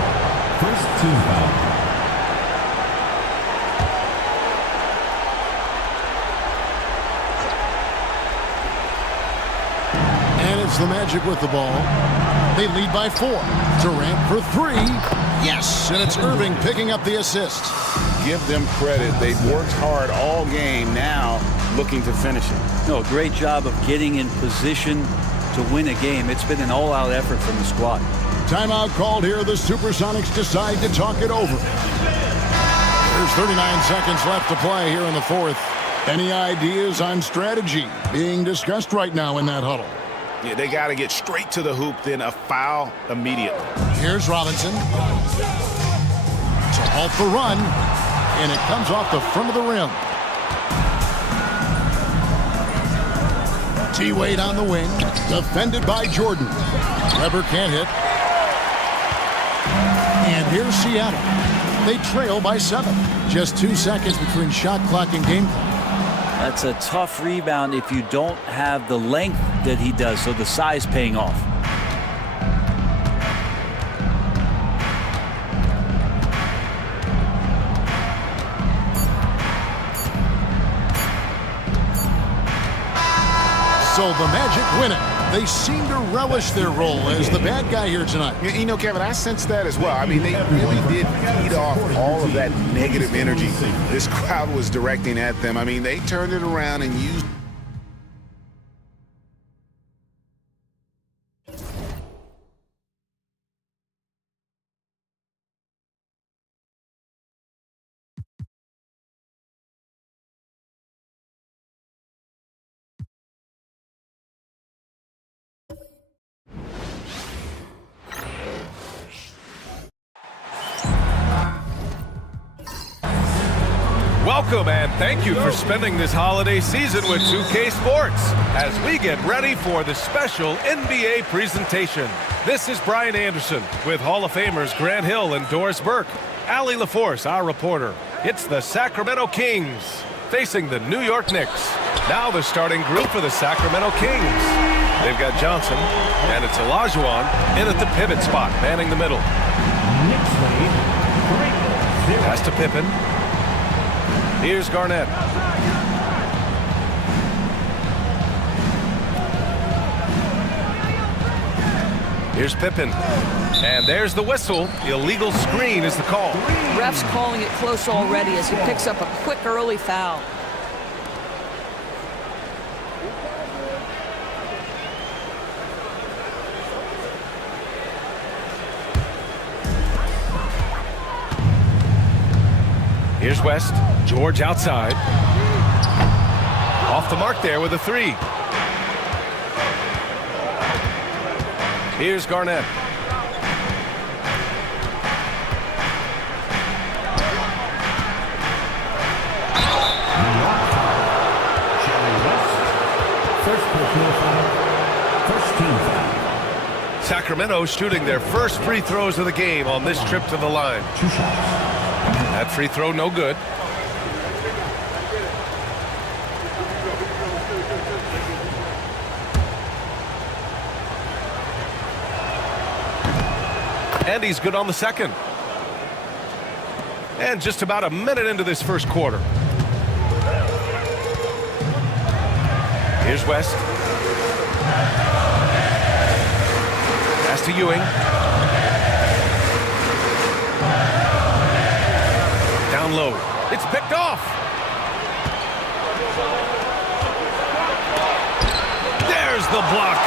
first team foul. And it's the Magic with the ball. They lead by 4. Durant for 3. Yes, and it's Irving picking up the assist. Give them credit. They've worked hard all game, now looking to finish it. No, great job of getting in position to win a game. It's been an all-out effort from the squad. Timeout called here. The Supersonics decide to talk it over. There's 39 seconds left to play here in the fourth. Any ideas on strategy being discussed right now in that huddle? Yeah, they got to get straight to the hoop, then a foul immediately. Here's Robinson. To halt the run, and it comes off the front of the rim. T-Wade on the wing, defended by Jordan. Webber can't hit. And here's Seattle. They trail by 7. Just 2 seconds between shot clock and game clock. That's a tough rebound if you don't have the length that he does, so the size paying off. So the Magic win it. They seem to relish their role as the bad guy here tonight. You know, Kevin, I sense that as well. I mean, they really did feed off all of that negative energy this crowd was directing at them. I mean, they turned it around and used. Welcome and thank you for spending this holiday season with 2K Sports as we get ready for the special NBA presentation. This is Brian Anderson with Hall of Famers Grant Hill and Doris Burke. Allie LaForce, our reporter. It's the Sacramento Kings facing the New York Knicks. Now the starting group for the Sacramento Kings. They've got Johnson, and it's Olajuwon in at the pivot spot, manning the middle. Pass to Pippen. Here's Garnett. Here's Pippen. And there's the whistle. Illegal screen is the call. Ref's calling it close already as he picks up a quick early foul. Here's West. George outside. Off the mark there with a three. Here's Garnett. Sacramento shooting their first free throws of the game on this trip to the line. That free throw no good. And he's good on the second. And just about a minute into this first quarter. Here's West. Pass to Ewing. Down low. It's picked off. There's the block.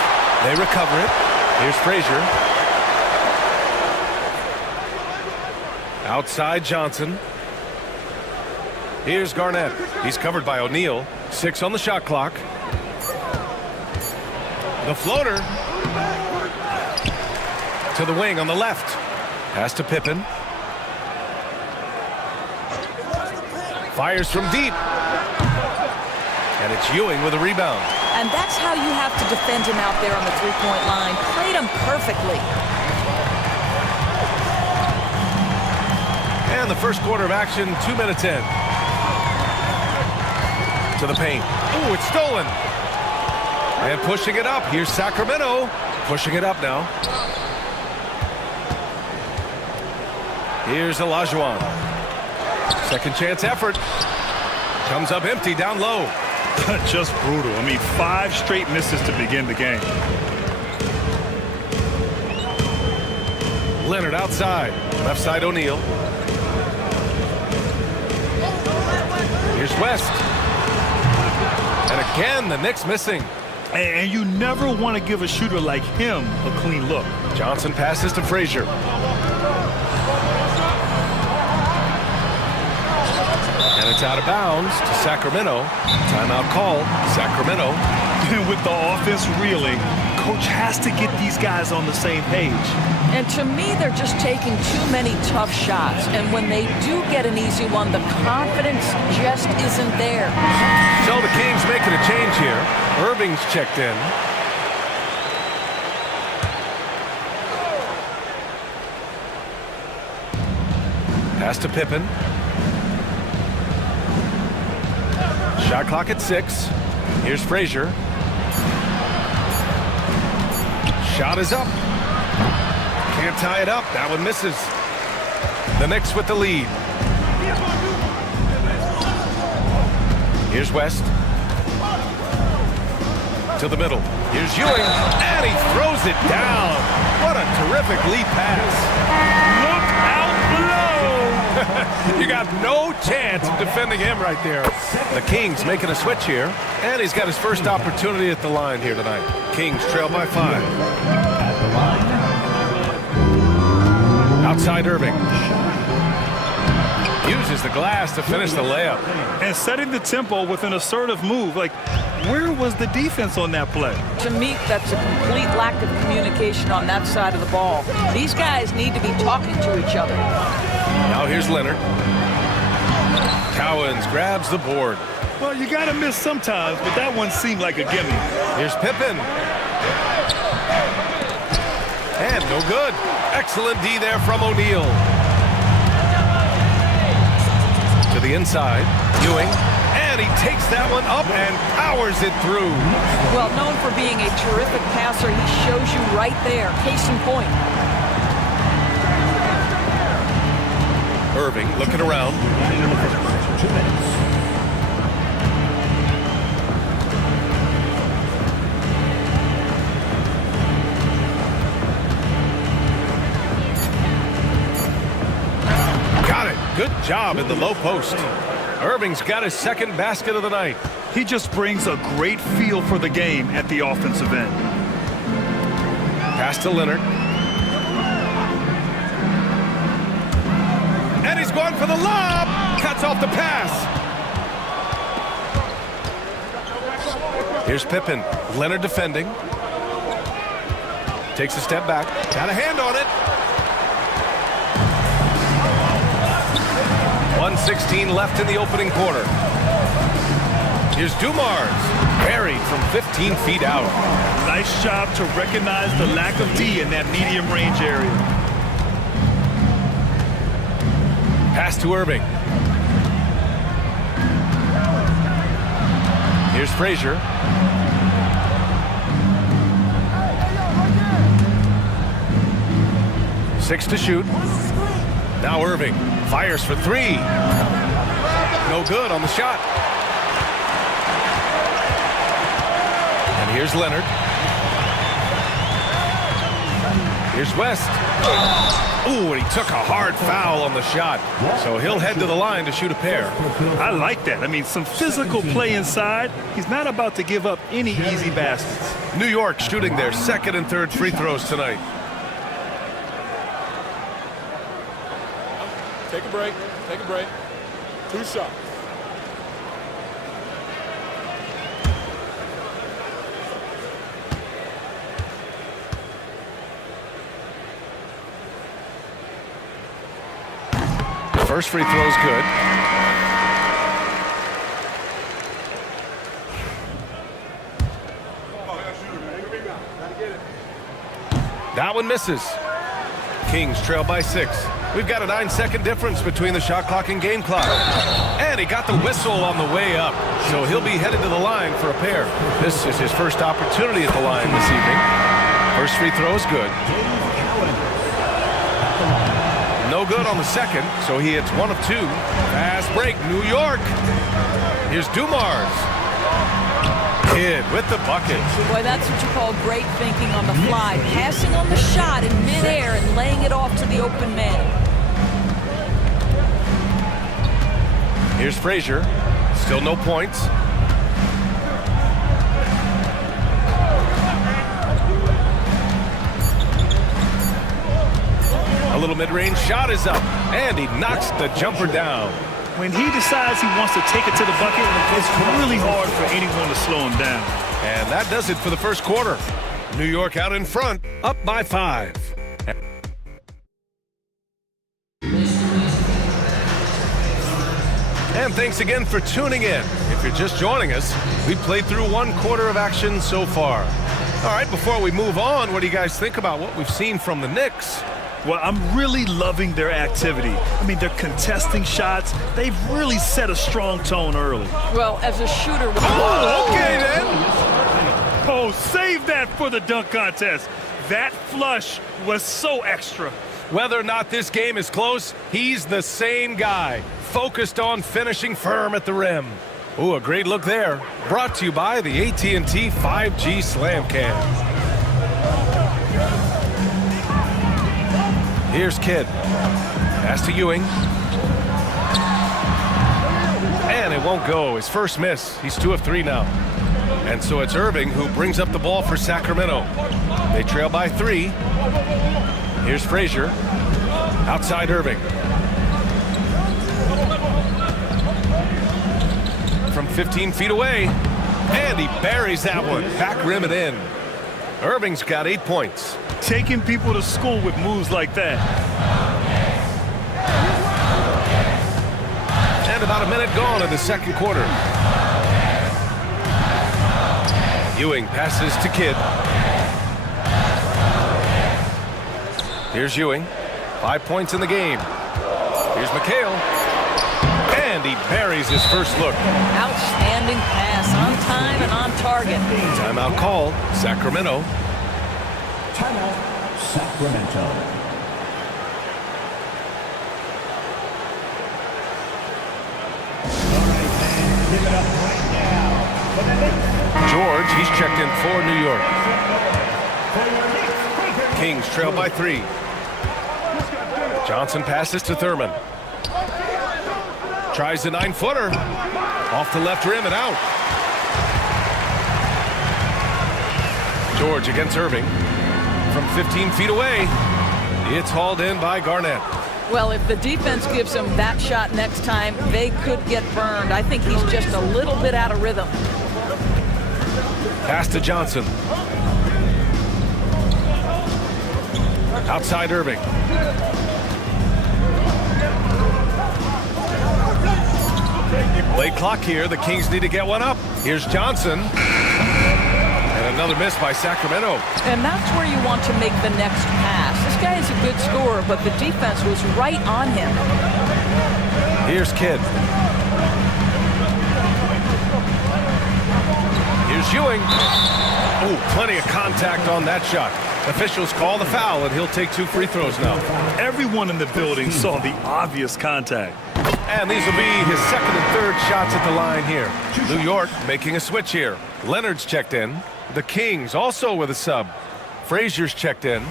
They recover it. Here's Frazier. Outside Johnson. Here's Garnett. He's covered by O'Neal. 6 on the shot clock. The floater. To the wing on the left. Pass to Pippen. Fires from deep. And it's Ewing with a rebound. And that's how you have to defend him out there on the three-point line. Played him perfectly. And the first quarter of action, 2 minutes in. To the paint. Ooh, it's stolen. And pushing it up. Here's Sacramento. Pushing it up now. Here's Olajuwon. Second chance effort. Comes up empty down low. Just brutal. I mean, 5 straight misses to begin the game. Leonard outside. Left side O'Neal. Here's West. And again, the Knicks missing. And you never want to give a shooter like him a clean look. Johnson passes to Frazier. And it's out of bounds to Sacramento. Timeout call, Sacramento. And with the offense reeling, coach has to get these guys on the same page. And to me, they're just taking too many tough shots. And when they do get an easy one, the confidence just isn't there. So the Kings making a change here. Irving's checked in. Pass to Pippen. Shot clock at 6. Here's Frazier. Shot is up. Can't tie it up. That one misses. The Knicks with the lead. Here's West. To the middle. Here's Ewing, and he throws it down. What a terrific lead pass. Look out below. You got no chance of defending him right there. The Kings making a switch here, and he's got his first opportunity at the line here tonight. Kings trail by 5. Outside Irving. Uses the glass to finish the layup. And setting the tempo with an assertive move. Like, where was the defense on that play? To me, that's a complete lack of communication on that side of the ball. These guys need to be talking to each other. Now here's Leonard. Cowens grabs the board. Well, you got to miss sometimes, but that one seemed like a gimme. Here's Pippen. And no good. Excellent D there from O'Neal. To the inside, Ewing, and he takes that one up and powers it through. Well, known for being a terrific passer, he shows you right there. Case in point. Irving looking around. Got it. Good job in the low post. Irving's got his second basket of the night. He just brings a great feel for the game at the offensive end. Pass to Leonard. And he's going for the lob. Cuts off the pass. Here's Pippen. Leonard defending. Takes a step back. Got a hand on it. 1:16 left in the opening quarter. Here's Dumars. Buried from 15 feet out. Nice job to recognize the lack of D in that medium range area. Pass to Irving. Here's Frazier. Six to shoot. Now Irving fires for 3. No good on the shot. And here's Leonard. Here's West. Ooh, and he took a hard foul on the shot. So he'll head to the line to shoot a pair. I like that. I mean, some physical play inside. He's not about to give up any easy baskets. New York shooting their second and third free throws tonight. Take a break. Take a break. 2 shots. First free throw is good. That one misses. Kings trail by 6. We've got a 9-second difference between the shot clock and game clock. And he got the whistle on the way up. So he'll be headed to the line for a pair. This is his first opportunity at the line this evening. First free throw is good. No good on the second, so he hits 1 of 2. Fast break, New York. Here's Dumars. Kidd with the bucket. Boy, that's what you call great thinking on the fly. Passing on the shot in midair and laying it off to the open man. Here's Frazier. Still no points. A little mid-range shot is up, and he knocks the jumper down. When he decides he wants to take it to the bucket, it's really hard for anyone to slow him down. And that does it for the first quarter. New York out in front, up by 5. And thanks again for tuning in. If you're just joining us, we've played through 1 quarter of action so far. All right, before we move on, what do you guys think about what we've seen from the Knicks? Well, I'm really loving their activity. I mean, they're contesting shots. They've really set a strong tone early. Well, as a shooter... Oh, okay then. Oh, save that for the dunk contest. That flush was so extra. Whether or not this game is close, he's the same guy, focused on finishing firm at the rim. Ooh, a great look there. Brought to you by the AT&T 5G Slam Cam. Here's Kidd. Pass to Ewing. And it won't go. His first miss. He's 2 of 3 now. And so it's Irving who brings up the ball for Sacramento. They trail by 3. Here's Frazier. Outside Irving. From 15 feet away. And he buries that one. Back rim it in. Irving's got 8 points. Taking people to school with moves like that. And about a minute gone in the second quarter. Ewing passes to Kidd. Here's Ewing. 5 points in the game. Here's McHale. And he buries his first look. Outstanding pass, on time and on target. Timeout call, Sacramento. Timeout, Sacramento. All right, fans, give it up right now for the Knicks. George, he's checked in for New York. Kings trail by 3. Johnson passes to Thurman. Tries the 9-footer. Off the left rim and out. George against Irving. From 15 feet away. It's hauled in by Garnett. Well, if the defense gives him that shot next time, they could get burned. I think he's just a little bit out of rhythm. Pass to Johnson. Outside Irving. Late clock here. The Kings need to get one up. Here's Johnson. And another miss by Sacramento. And that's where you want to make the next pass. This guy is a good scorer, but the defense was right on him. Here's Kidd. Here's Ewing. Oh, plenty of contact on that shot. Officials call the foul, and he'll take 2 free throws now. Everyone in the building saw the obvious contact. And these will be his second and third shots at the line here. New York making a switch here. Leonard's checked in. The Kings also with a sub. Frazier's checked in.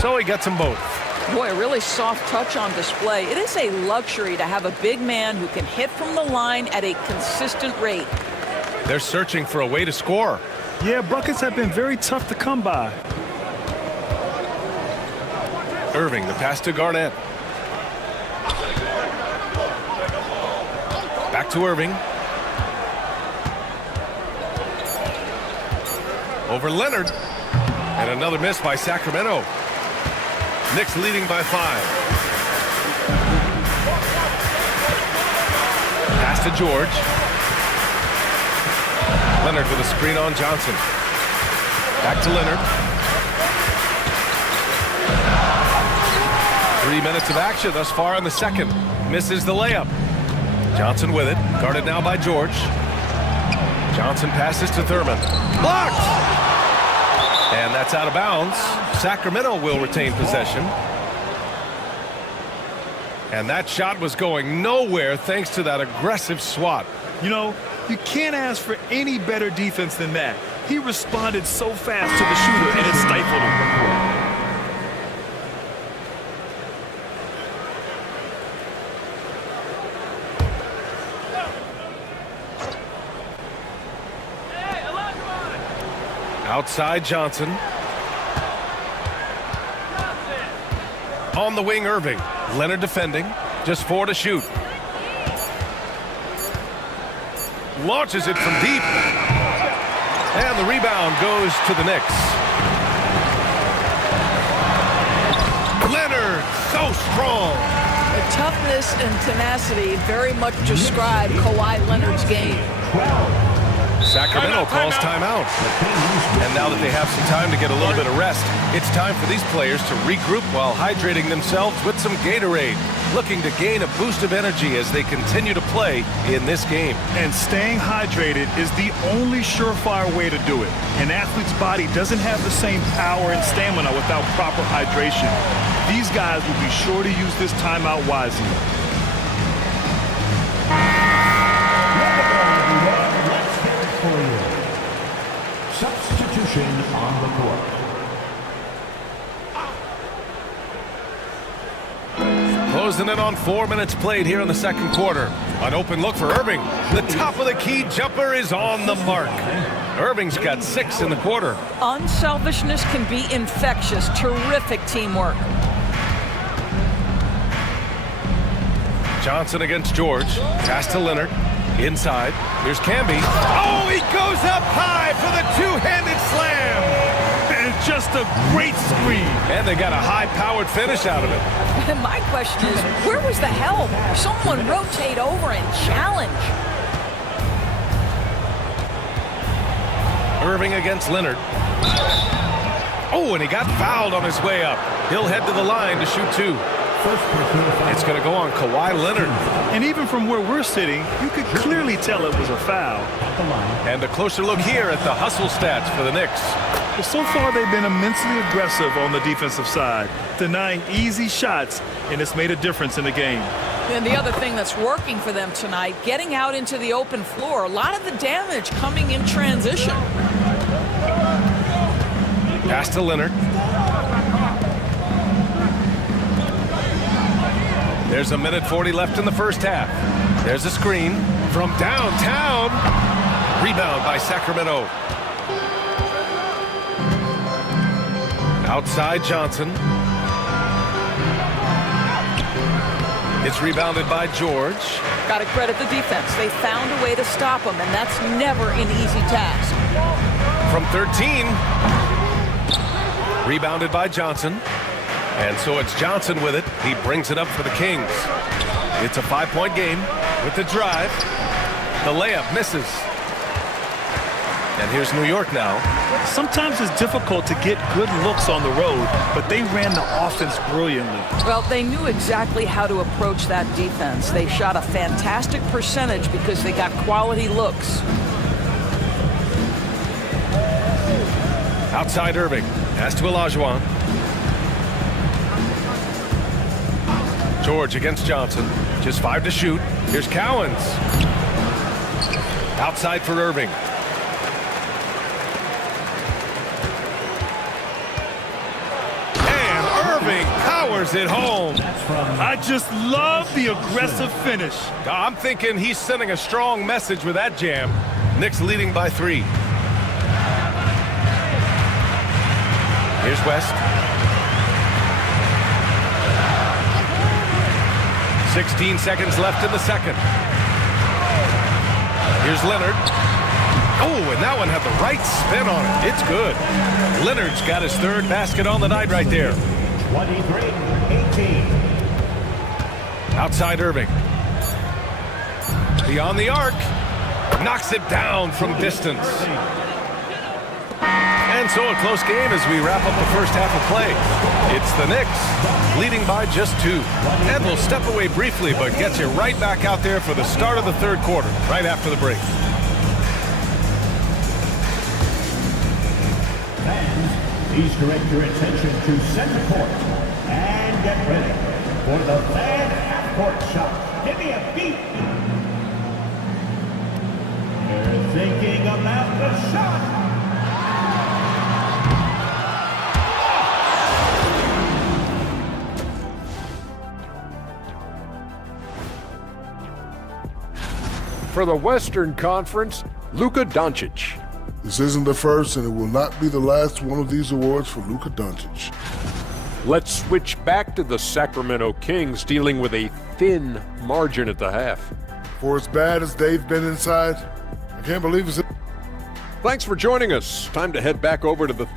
So he gets them both. Boy, a really soft touch on display. It is a luxury to have a big man who can hit from the line at a consistent rate. They're searching for a way to score. Yeah, buckets have been very tough to come by. Irving, the pass to Garnett. Back to Irving. Over Leonard. And another miss by Sacramento. Knicks leading by 5. Pass to George. Leonard with a screen on Johnson. Back to Leonard. 3 minutes of action thus far in the second. Misses the layup. Johnson with it. Guarded now by George. Johnson passes to Thurman. Blocked! And that's out of bounds. Sacramento will retain possession. And that shot was going nowhere thanks to that aggressive swat. You know, you can't ask for any better defense than that. He responded so fast to the shooter, and it stifled him. Outside Johnson. On the wing, Irving. Leonard defending. Just 4 to shoot. Launches it from deep. And the rebound goes to the Knicks. Leonard, so strong. The toughness and tenacity very much describe Kawhi Leonard's game. Sacramento calls timeout. And now that they have some time to get a little bit of rest, it's time for these players to regroup while hydrating themselves with some Gatorade, looking to gain a boost of energy as they continue to play in this game. And staying hydrated is the only surefire way to do it. An athlete's body doesn't have the same power and stamina without proper hydration. These guys will be sure to use this timeout wisely. Let's hear it for you. Substitution on the court. Closing in on 4 minutes played here in the second quarter. An open look for Irving. The top of the key jumper is on the mark. Irving's got 6 in the quarter. Unselfishness can be infectious. Terrific teamwork. Johnson against George. Pass to Leonard. Inside. Here's Camby. Oh, he goes up high for the two-handed slam. And just a great screen. And they got a high-powered finish out of it. My question is, where was the help? Someone rotate over and challenge. Irving against Leonard. Oh, and he got fouled on his way up. He'll head to the line to shoot 2. It's going to go on Kawhi Leonard. And even from where we're sitting, you could clearly tell it was a foul. And a closer look here at the hustle stats for the Knicks. Well, so far they've been immensely aggressive on the defensive side, denying easy shots, and it's made a difference in the game. And the other thing that's working for them tonight, getting out into the open floor, a lot of the damage coming in transition. Pass to Leonard. There's a minute 40 left in the first half. There's a screen from downtown. Rebound by Sacramento. Outside Johnson. It's rebounded by George. Got to credit the defense. They found a way to stop him, and that's never an easy task. From 13. Rebounded by Johnson. And so it's Johnson with it. He brings it up for the Kings. It's a 5-point game with the drive. The layup misses. And here's New York now. Sometimes it's difficult to get good looks on the road, but they ran the offense brilliantly. Well, they knew exactly how to approach that defense. They shot a fantastic percentage because they got quality looks. Outside Irving. Pass to Olajuwon. George against Johnson. Just 5 to shoot. Here's Cowens. Outside for Irving. And Irving powers it home. I just love the aggressive finish. I'm thinking he's sending a strong message with that jam. Knicks leading by 3. Here's West. 16 seconds left in the second. Here's Leonard. Oh, and that one had the right spin on it. It's good. Leonard's got his 3rd basket on the night right there. 23-18. Outside Irving. Beyond the arc. Knocks it down from distance. And so a close game as we wrap up the first half of play. It's the Knicks leading by just 2. And we'll step away briefly, but get you right back out there for the start of the third quarter, right after the break. Fans, please direct your attention to center court and get ready for the fan half-court shot. Give me a beat. They're thinking about the shot. For the Western Conference, Luka Doncic. This isn't the first, and it will not be the last one of these awards for Luka Doncic. Let's switch back to the Sacramento Kings dealing with a thin margin at the half. For as bad as they've been inside, I can't believe it's... Thanks for joining us. Time to head back over to the...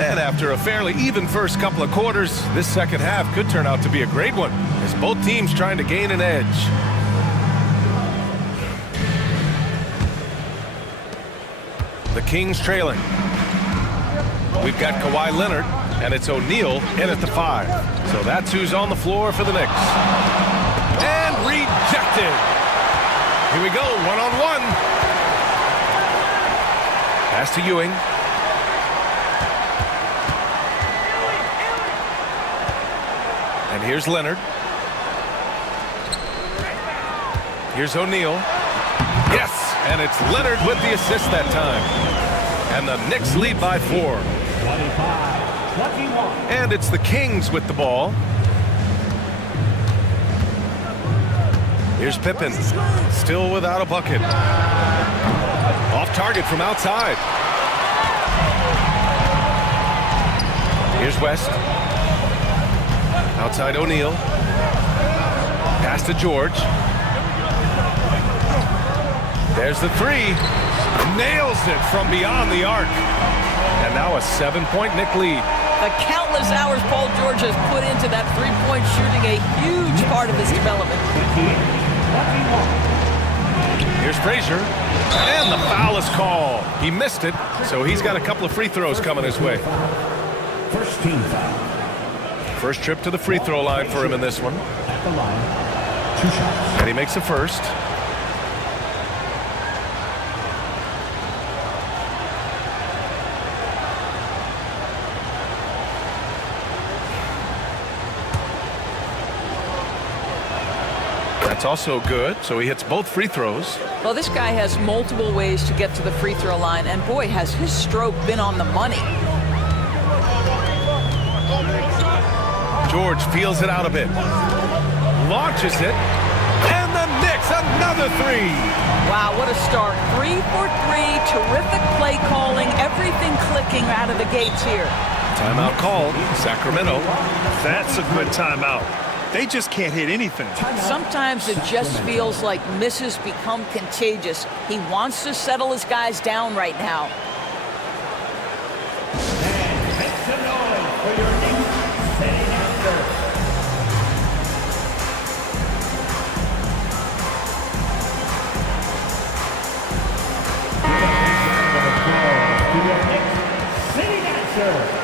And after a fairly even first couple of quarters, this second half could turn out to be a great one, as both teams trying to gain an edge. The Kings trailing. We've got Kawhi Leonard, and it's O'Neal in at the 5. So that's who's on the floor for the Knicks. And rejected. Here we go, one-on-one. Pass to Ewing. And here's Leonard. Here's O'Neal. Yes, and it's Leonard with the assist that time. And the Knicks lead by 4. 25-21. And it's the Kings with the ball. Here's Pippen, still without a bucket. Off target from outside. Here's West. Outside O'Neal. Pass to George. There's the 3. Nails it from beyond the arc. And now a 7-point Knick lead. The countless hours Paul George has put into that three-point shooting, a huge part of his development. Here's Frazier. And the foul is called. He missed it, so he's got a couple of free throws coming his way. First team foul. First trip to the free throw line for him in this one. At the line. 2 shots. And he makes the first. That's also good, so he hits both free throws. Well, this guy has multiple ways to get to the free throw line, and boy, has his stroke been on the money. George feels it out a bit. Launches it. And the Knicks, another 3. Wow, what a start. 3 for 3, terrific play calling, everything clicking out of the gates here. Timeout called, Sacramento. That's a good timeout. They just can't hit anything. Sometimes it just feels like misses become contagious. He wants to settle his guys down right now. And make some noise for your Knicks setting answer. To your Knicks sitting answer.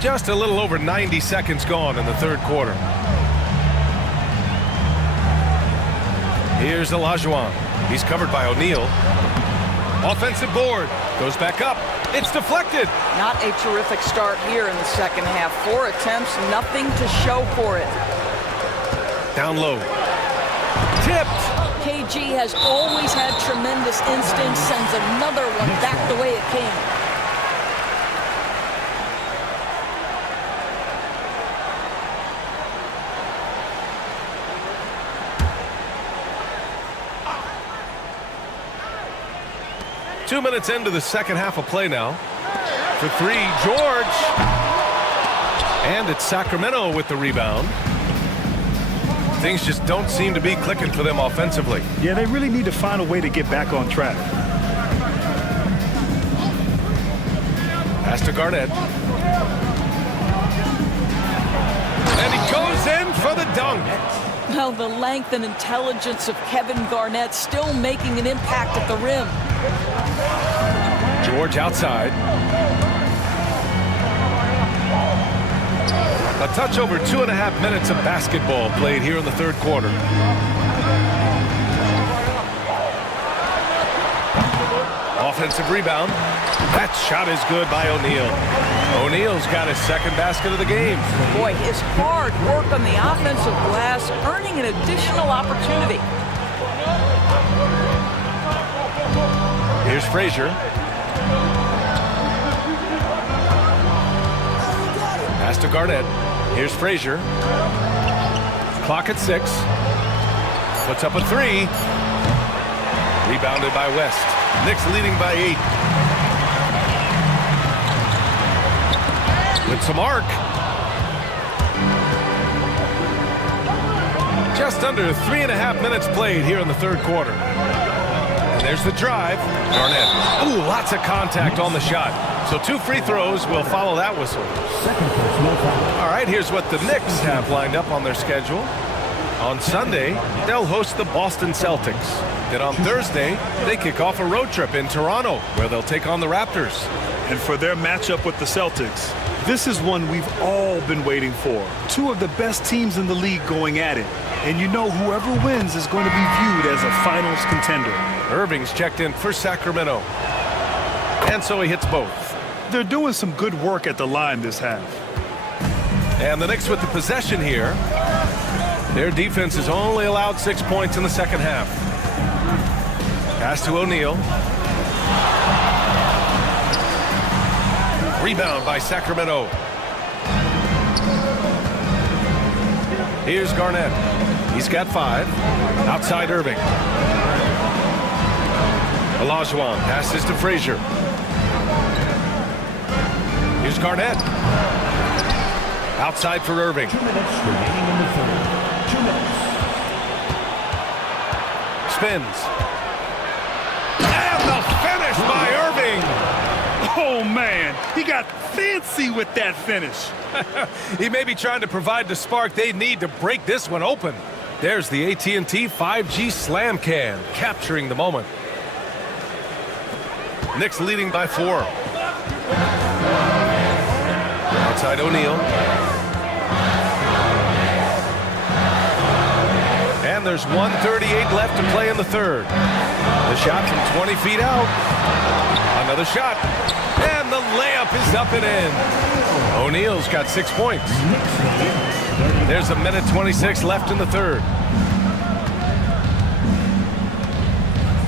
Just a little over 90 seconds gone in the third quarter. Here's Olajuwon. He's covered by O'Neal. Offensive board. Goes back up. It's deflected. Not a terrific start here in the second half. 4 attempts, nothing to show for it. Down low. Tipped. KG has always had tremendous instincts, sends another one back the way it came. Two minutes into the second half of play now. For 3, George. And it's Sacramento with the rebound. Things just don't seem to be clicking for them offensively. Yeah, they really need to find a way to get back on track. Pass to Garnett. And he goes in for the dunk. Well, the length and intelligence of Kevin Garnett still making an impact at the rim. George outside. A touch over 2.5 minutes of basketball played here in the third quarter. Offensive rebound. That shot is good by O'Neal. O'Neal's got his second basket of the game. Boy, his hard work on the offensive glass, earning an additional opportunity. Here's Frazier. Pass to Garnett. Here's Frazier. Clock at 6. Puts up a 3. Rebounded by West. Knicks leading by 8. With some arc. Just under 3.5 minutes played here in the third quarter. And there's the drive. Garnett. Ooh, lots of contact on the shot. So 2 free throws will follow that whistle. All right, here's what the Knicks have lined up on their schedule. On Sunday, they'll host the Boston Celtics. Then on Thursday, they kick off a road trip in Toronto, where they'll take on the Raptors. And for their matchup with the Celtics, this is one we've all been waiting for. 2 of the best teams in the league going at it. And you know whoever wins is going to be viewed as a finals contender. Irving's checked in for Sacramento. And so he hits both. They're doing some good work at the line this half. And the Knicks with the possession here. Their defense has only allowed 6 points in the second half. Pass to O'Neal. Rebound by Sacramento. Here's Garnett. He's got 5. Outside Irving. Olajuwon passes to Frazier. Here's Garnett. Outside for Irving. 2 minutes remaining in the third. 2 minutes. Spins. And the finish by Irving. Oh, man, he got fancy with that finish. He may be trying to provide the spark they need to break this one open. There's the AT&T 5G Slam Can, capturing the moment. Knicks leading by 4. Outside O'Neal. And there's 1:38 left to play in the third. The shot from 20 feet out. Another shot. And the layup is up and in. O'Neal's got 6 points. There's 1:26 left in the third.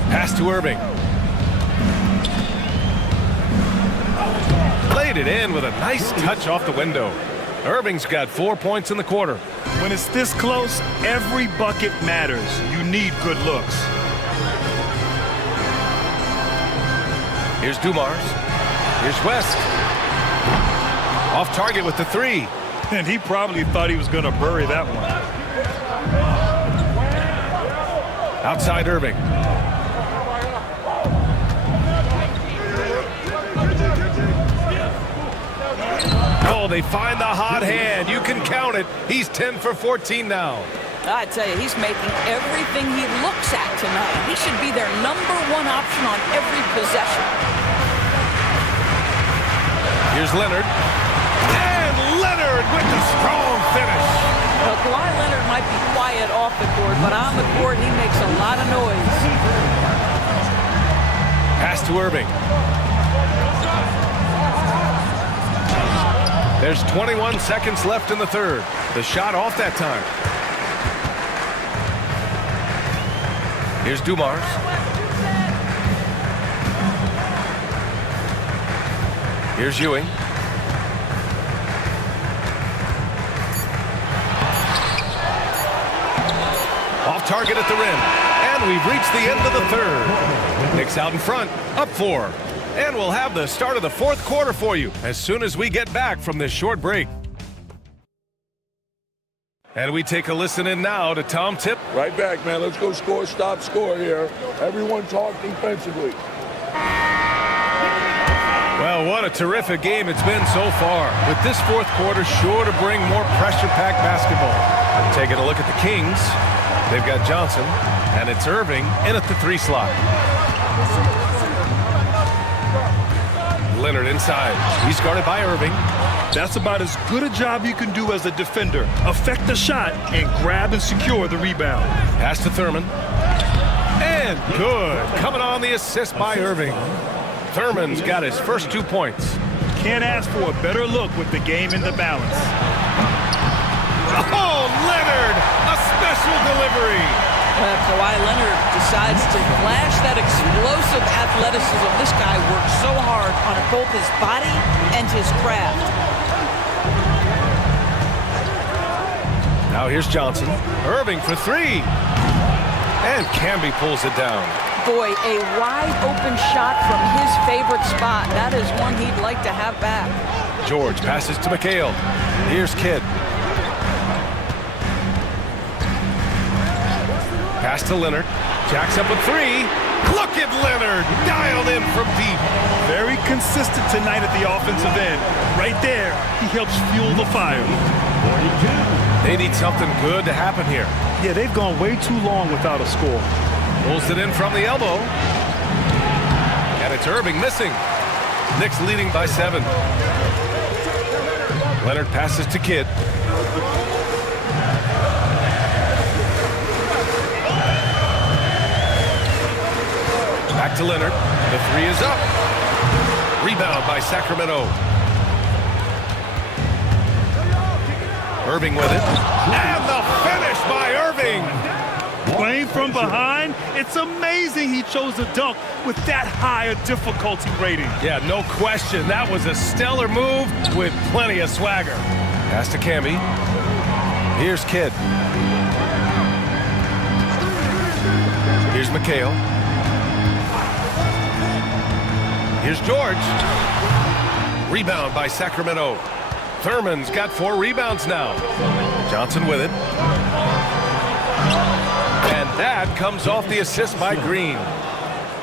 Pass to Irving. Laid it in with a nice touch off the window. Irving's got 4 points in the quarter. When it's this close, every bucket matters. You need good looks. Here's Dumars. Here's West. Off target with the 3. And he probably thought he was going to bury that one. Outside Irving. Oh, they find the hot hand. You can count it. He's 10 for 14 now. I tell you, he's making everything he looks at tonight. He should be their #1 option on every possession. Here's Leonard. And Leonard with the strong finish. Well, Kawhi Leonard might be quiet off the court, but on the court, he makes a lot of noise. Pass to Irving. There's 21 seconds left in the third. The shot off that time. Here's Dumars. Here's Ewing. Off target at the rim. And we've reached the end of the third. Knicks out in front, up 4. And we'll have the start of the fourth quarter for you as soon as we get back from this short break. And we take a listen in now to Tom Tip. Right back, man. Let's go score, stop, score here. Everyone talk defensively. Well, what a terrific game it's been so far. With this fourth quarter sure to bring more pressure-packed basketball. Taking a look at the Kings. They've got Johnson, and it's Irving in at the 3 slot. Leonard inside. He's guarded by Irving. That's about as good a job you can do as a defender. Affect the shot and grab and secure the rebound. Pass to Thurman. And good. Coming on the assist by Irving. Thurman's got his first 2 points. Can't ask for a better look with the game in the balance. Oh, Leonard! A special delivery. Kawhi Leonard decides to flash that explosive athleticism. This guy works so hard on both his body and his craft. Now here's Johnson. Irving for 3. And Camby pulls it down. Boy, a wide open shot from his favorite spot. That is one he'd like to have back. George passes to McHale. Here's Kidd. Pass to Leonard. Jacks up a three. Look at Leonard, dialed in from deep. Very consistent tonight at the offensive end. Right there, he helps fuel the fire. They need something good to happen here. Yeah, they've gone way too long without a score. Pulls it in from the elbow. And it's Irving missing. Knicks leading by 7. Leonard passes to Kidd. Back to Leonard. The three is up. Rebound by Sacramento. Irving with it. And the finish by Irving. Playing from behind, it's amazing he chose a dunk with that high a difficulty rating. Yeah, no question. That was a stellar move with plenty of swagger. Pass to Camby. Here's Kidd. Here's McHale. Here's George. Rebound by Sacramento. Thurman's got 4 rebounds now. Johnson with it. And that comes off the assist by Green.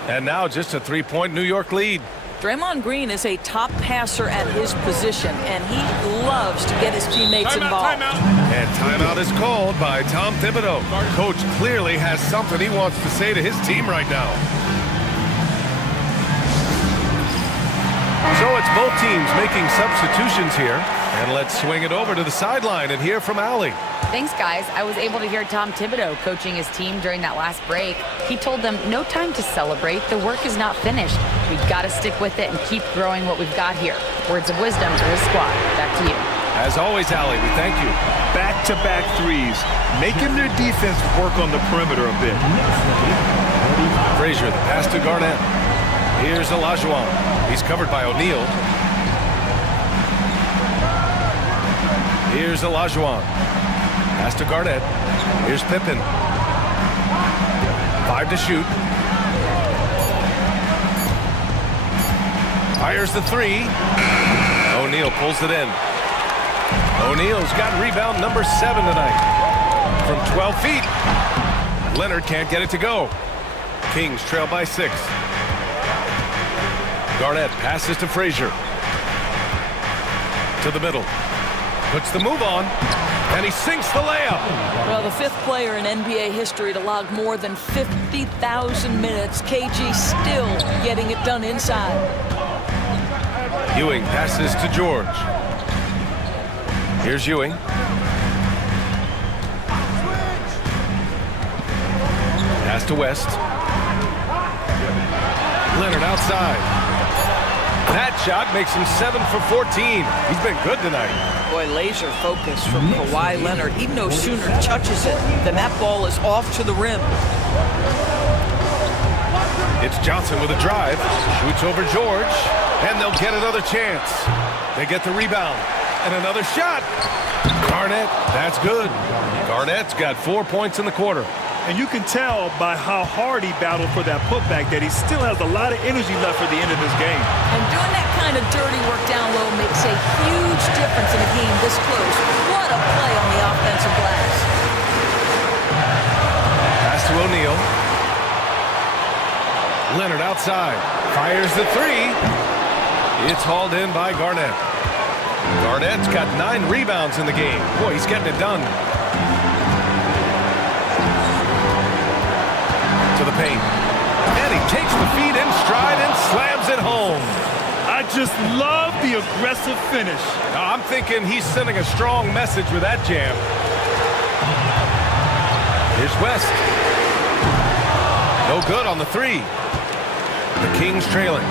And now just a 3-point New York lead. Draymond Green is a top passer at his position, and he loves to get his teammates involved. And timeout is called by Tom Thibodeau. Coach clearly has something he wants to say to his team right now. So it's both teams making substitutions here. And let's swing it over to the sideline and hear from Allie. Thanks, guys. I was able to hear Tom Thibodeau coaching his team during that last break. He told them, no time to celebrate. The work is not finished. We've got to stick with it and keep growing what we've got here. Words of wisdom for his squad. Back to you. As always, Allie, we thank you. Back-to-back threes, making their defense work on the perimeter a bit. Frazier, the pass to Garnett. Here's Olajuwon. He's covered by O'Neal. Here's Olajuwon. Pass to Garnett. Here's Pippen. 5 to shoot. Fires the 3. O'Neal pulls it in. O'Neal's got rebound number 7 tonight. From 12 feet. Leonard can't get it to go. Kings trail by 6. Garnett passes to Frazier. To the middle. Puts the move on, and he sinks the layup. Well, the 5th player in NBA history to log more than 50,000 minutes. KG still getting it done inside. Ewing passes to George. Here's Ewing. Pass to West. Leonard outside. That shot makes him 7 for 14. He's been good tonight. Boy, laser focus from Kawhi Leonard. Even though Sooner touches it, then that ball is off to the rim. It's Johnson with a drive. Shoots over George. And they'll get another chance. They get the rebound. And another shot. Garnett, that's good. Garnett's got 4 points in the quarter. And you can tell by how hard he battled for that putback that he still has a lot of energy left for the end of this game. And doing that kind of dirty work down low makes a huge difference in a game this close. What a play on the offensive glass. Pass to O'Neal. Leonard outside. Fires the 3. It's hauled in by Garnett. Garnett's got 9 rebounds in the game. Boy, he's getting it done. To the paint. And he takes the feed in stride and slams it home. I just love the aggressive finish. I'm thinking he's sending a strong message with that jam. Here's West. No good on the 3. The Kings trailing.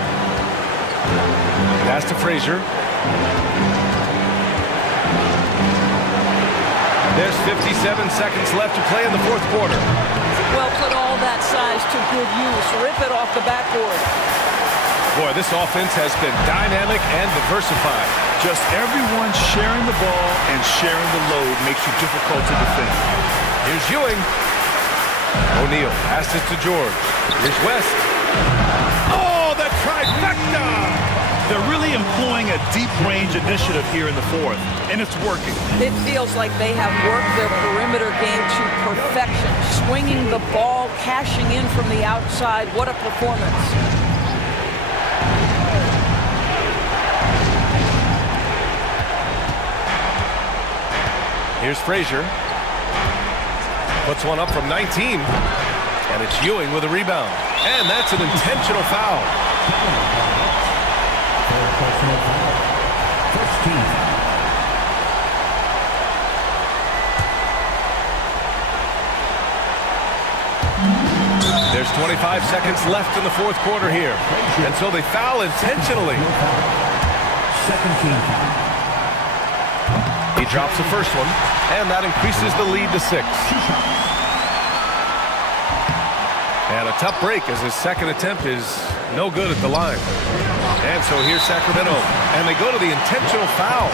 Pass to Frazier. There's 57 seconds left to play in the 4th quarter. Well, put all that size to good use. Rip it off the backboard. Boy, this offense has been dynamic and diversified. Just everyone sharing the ball and sharing the load makes you difficult to defend. Here's Ewing. O'Neal passes to George. Here's West. Oh, the trifecta! They're really employing a deep range initiative here in the fourth, and it's working. It feels like they have worked their perimeter game to perfection, swinging the ball, cashing in from the outside. What a performance. Here's Frazier. Puts one up from 19. And it's Ewing with a rebound. And that's an intentional foul. There's 25 seconds left in the fourth quarter here. And so they foul intentionally. Second team foul. He drops the first one, and that increases the lead to 6. And a tough break as his second attempt is no good at the line. And so here's Sacramento, and they go to the intentional foul.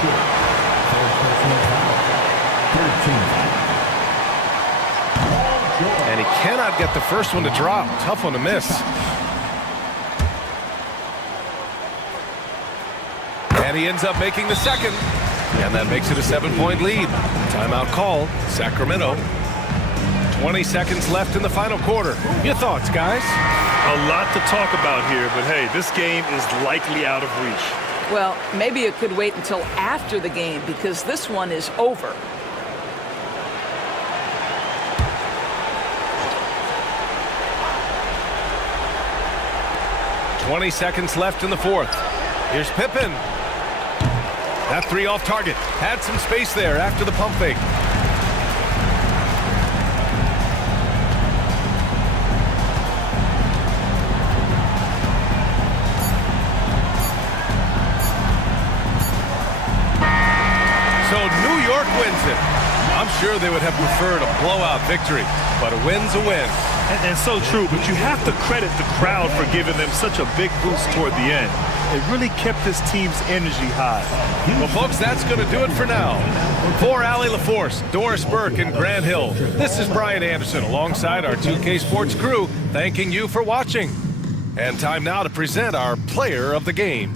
And he cannot get the first one to drop. Tough one to miss. And he ends up making the second. And that makes it a 7-point lead. Timeout call, Sacramento. 20 seconds left in the final quarter. Your thoughts, guys? A lot to talk about here, but hey, this game is likely out of reach. Well, maybe it could wait until after the game because this one is over. .20 seconds left in the fourth. Here's Pippen. That three off target. Had some space there after the pump fake. So New York wins it. I'm sure they would have preferred a blowout victory, but a win's a win. And so true, but you have to credit the crowd for giving them such a big boost toward the end. It really kept this team's energy high. Well, folks, that's going to do it for now. For Allie LaForce, Doris Burke, and Grant Hill, this is Brian Anderson alongside our 2K Sports crew, thanking you for watching. And time now to present our player of the game.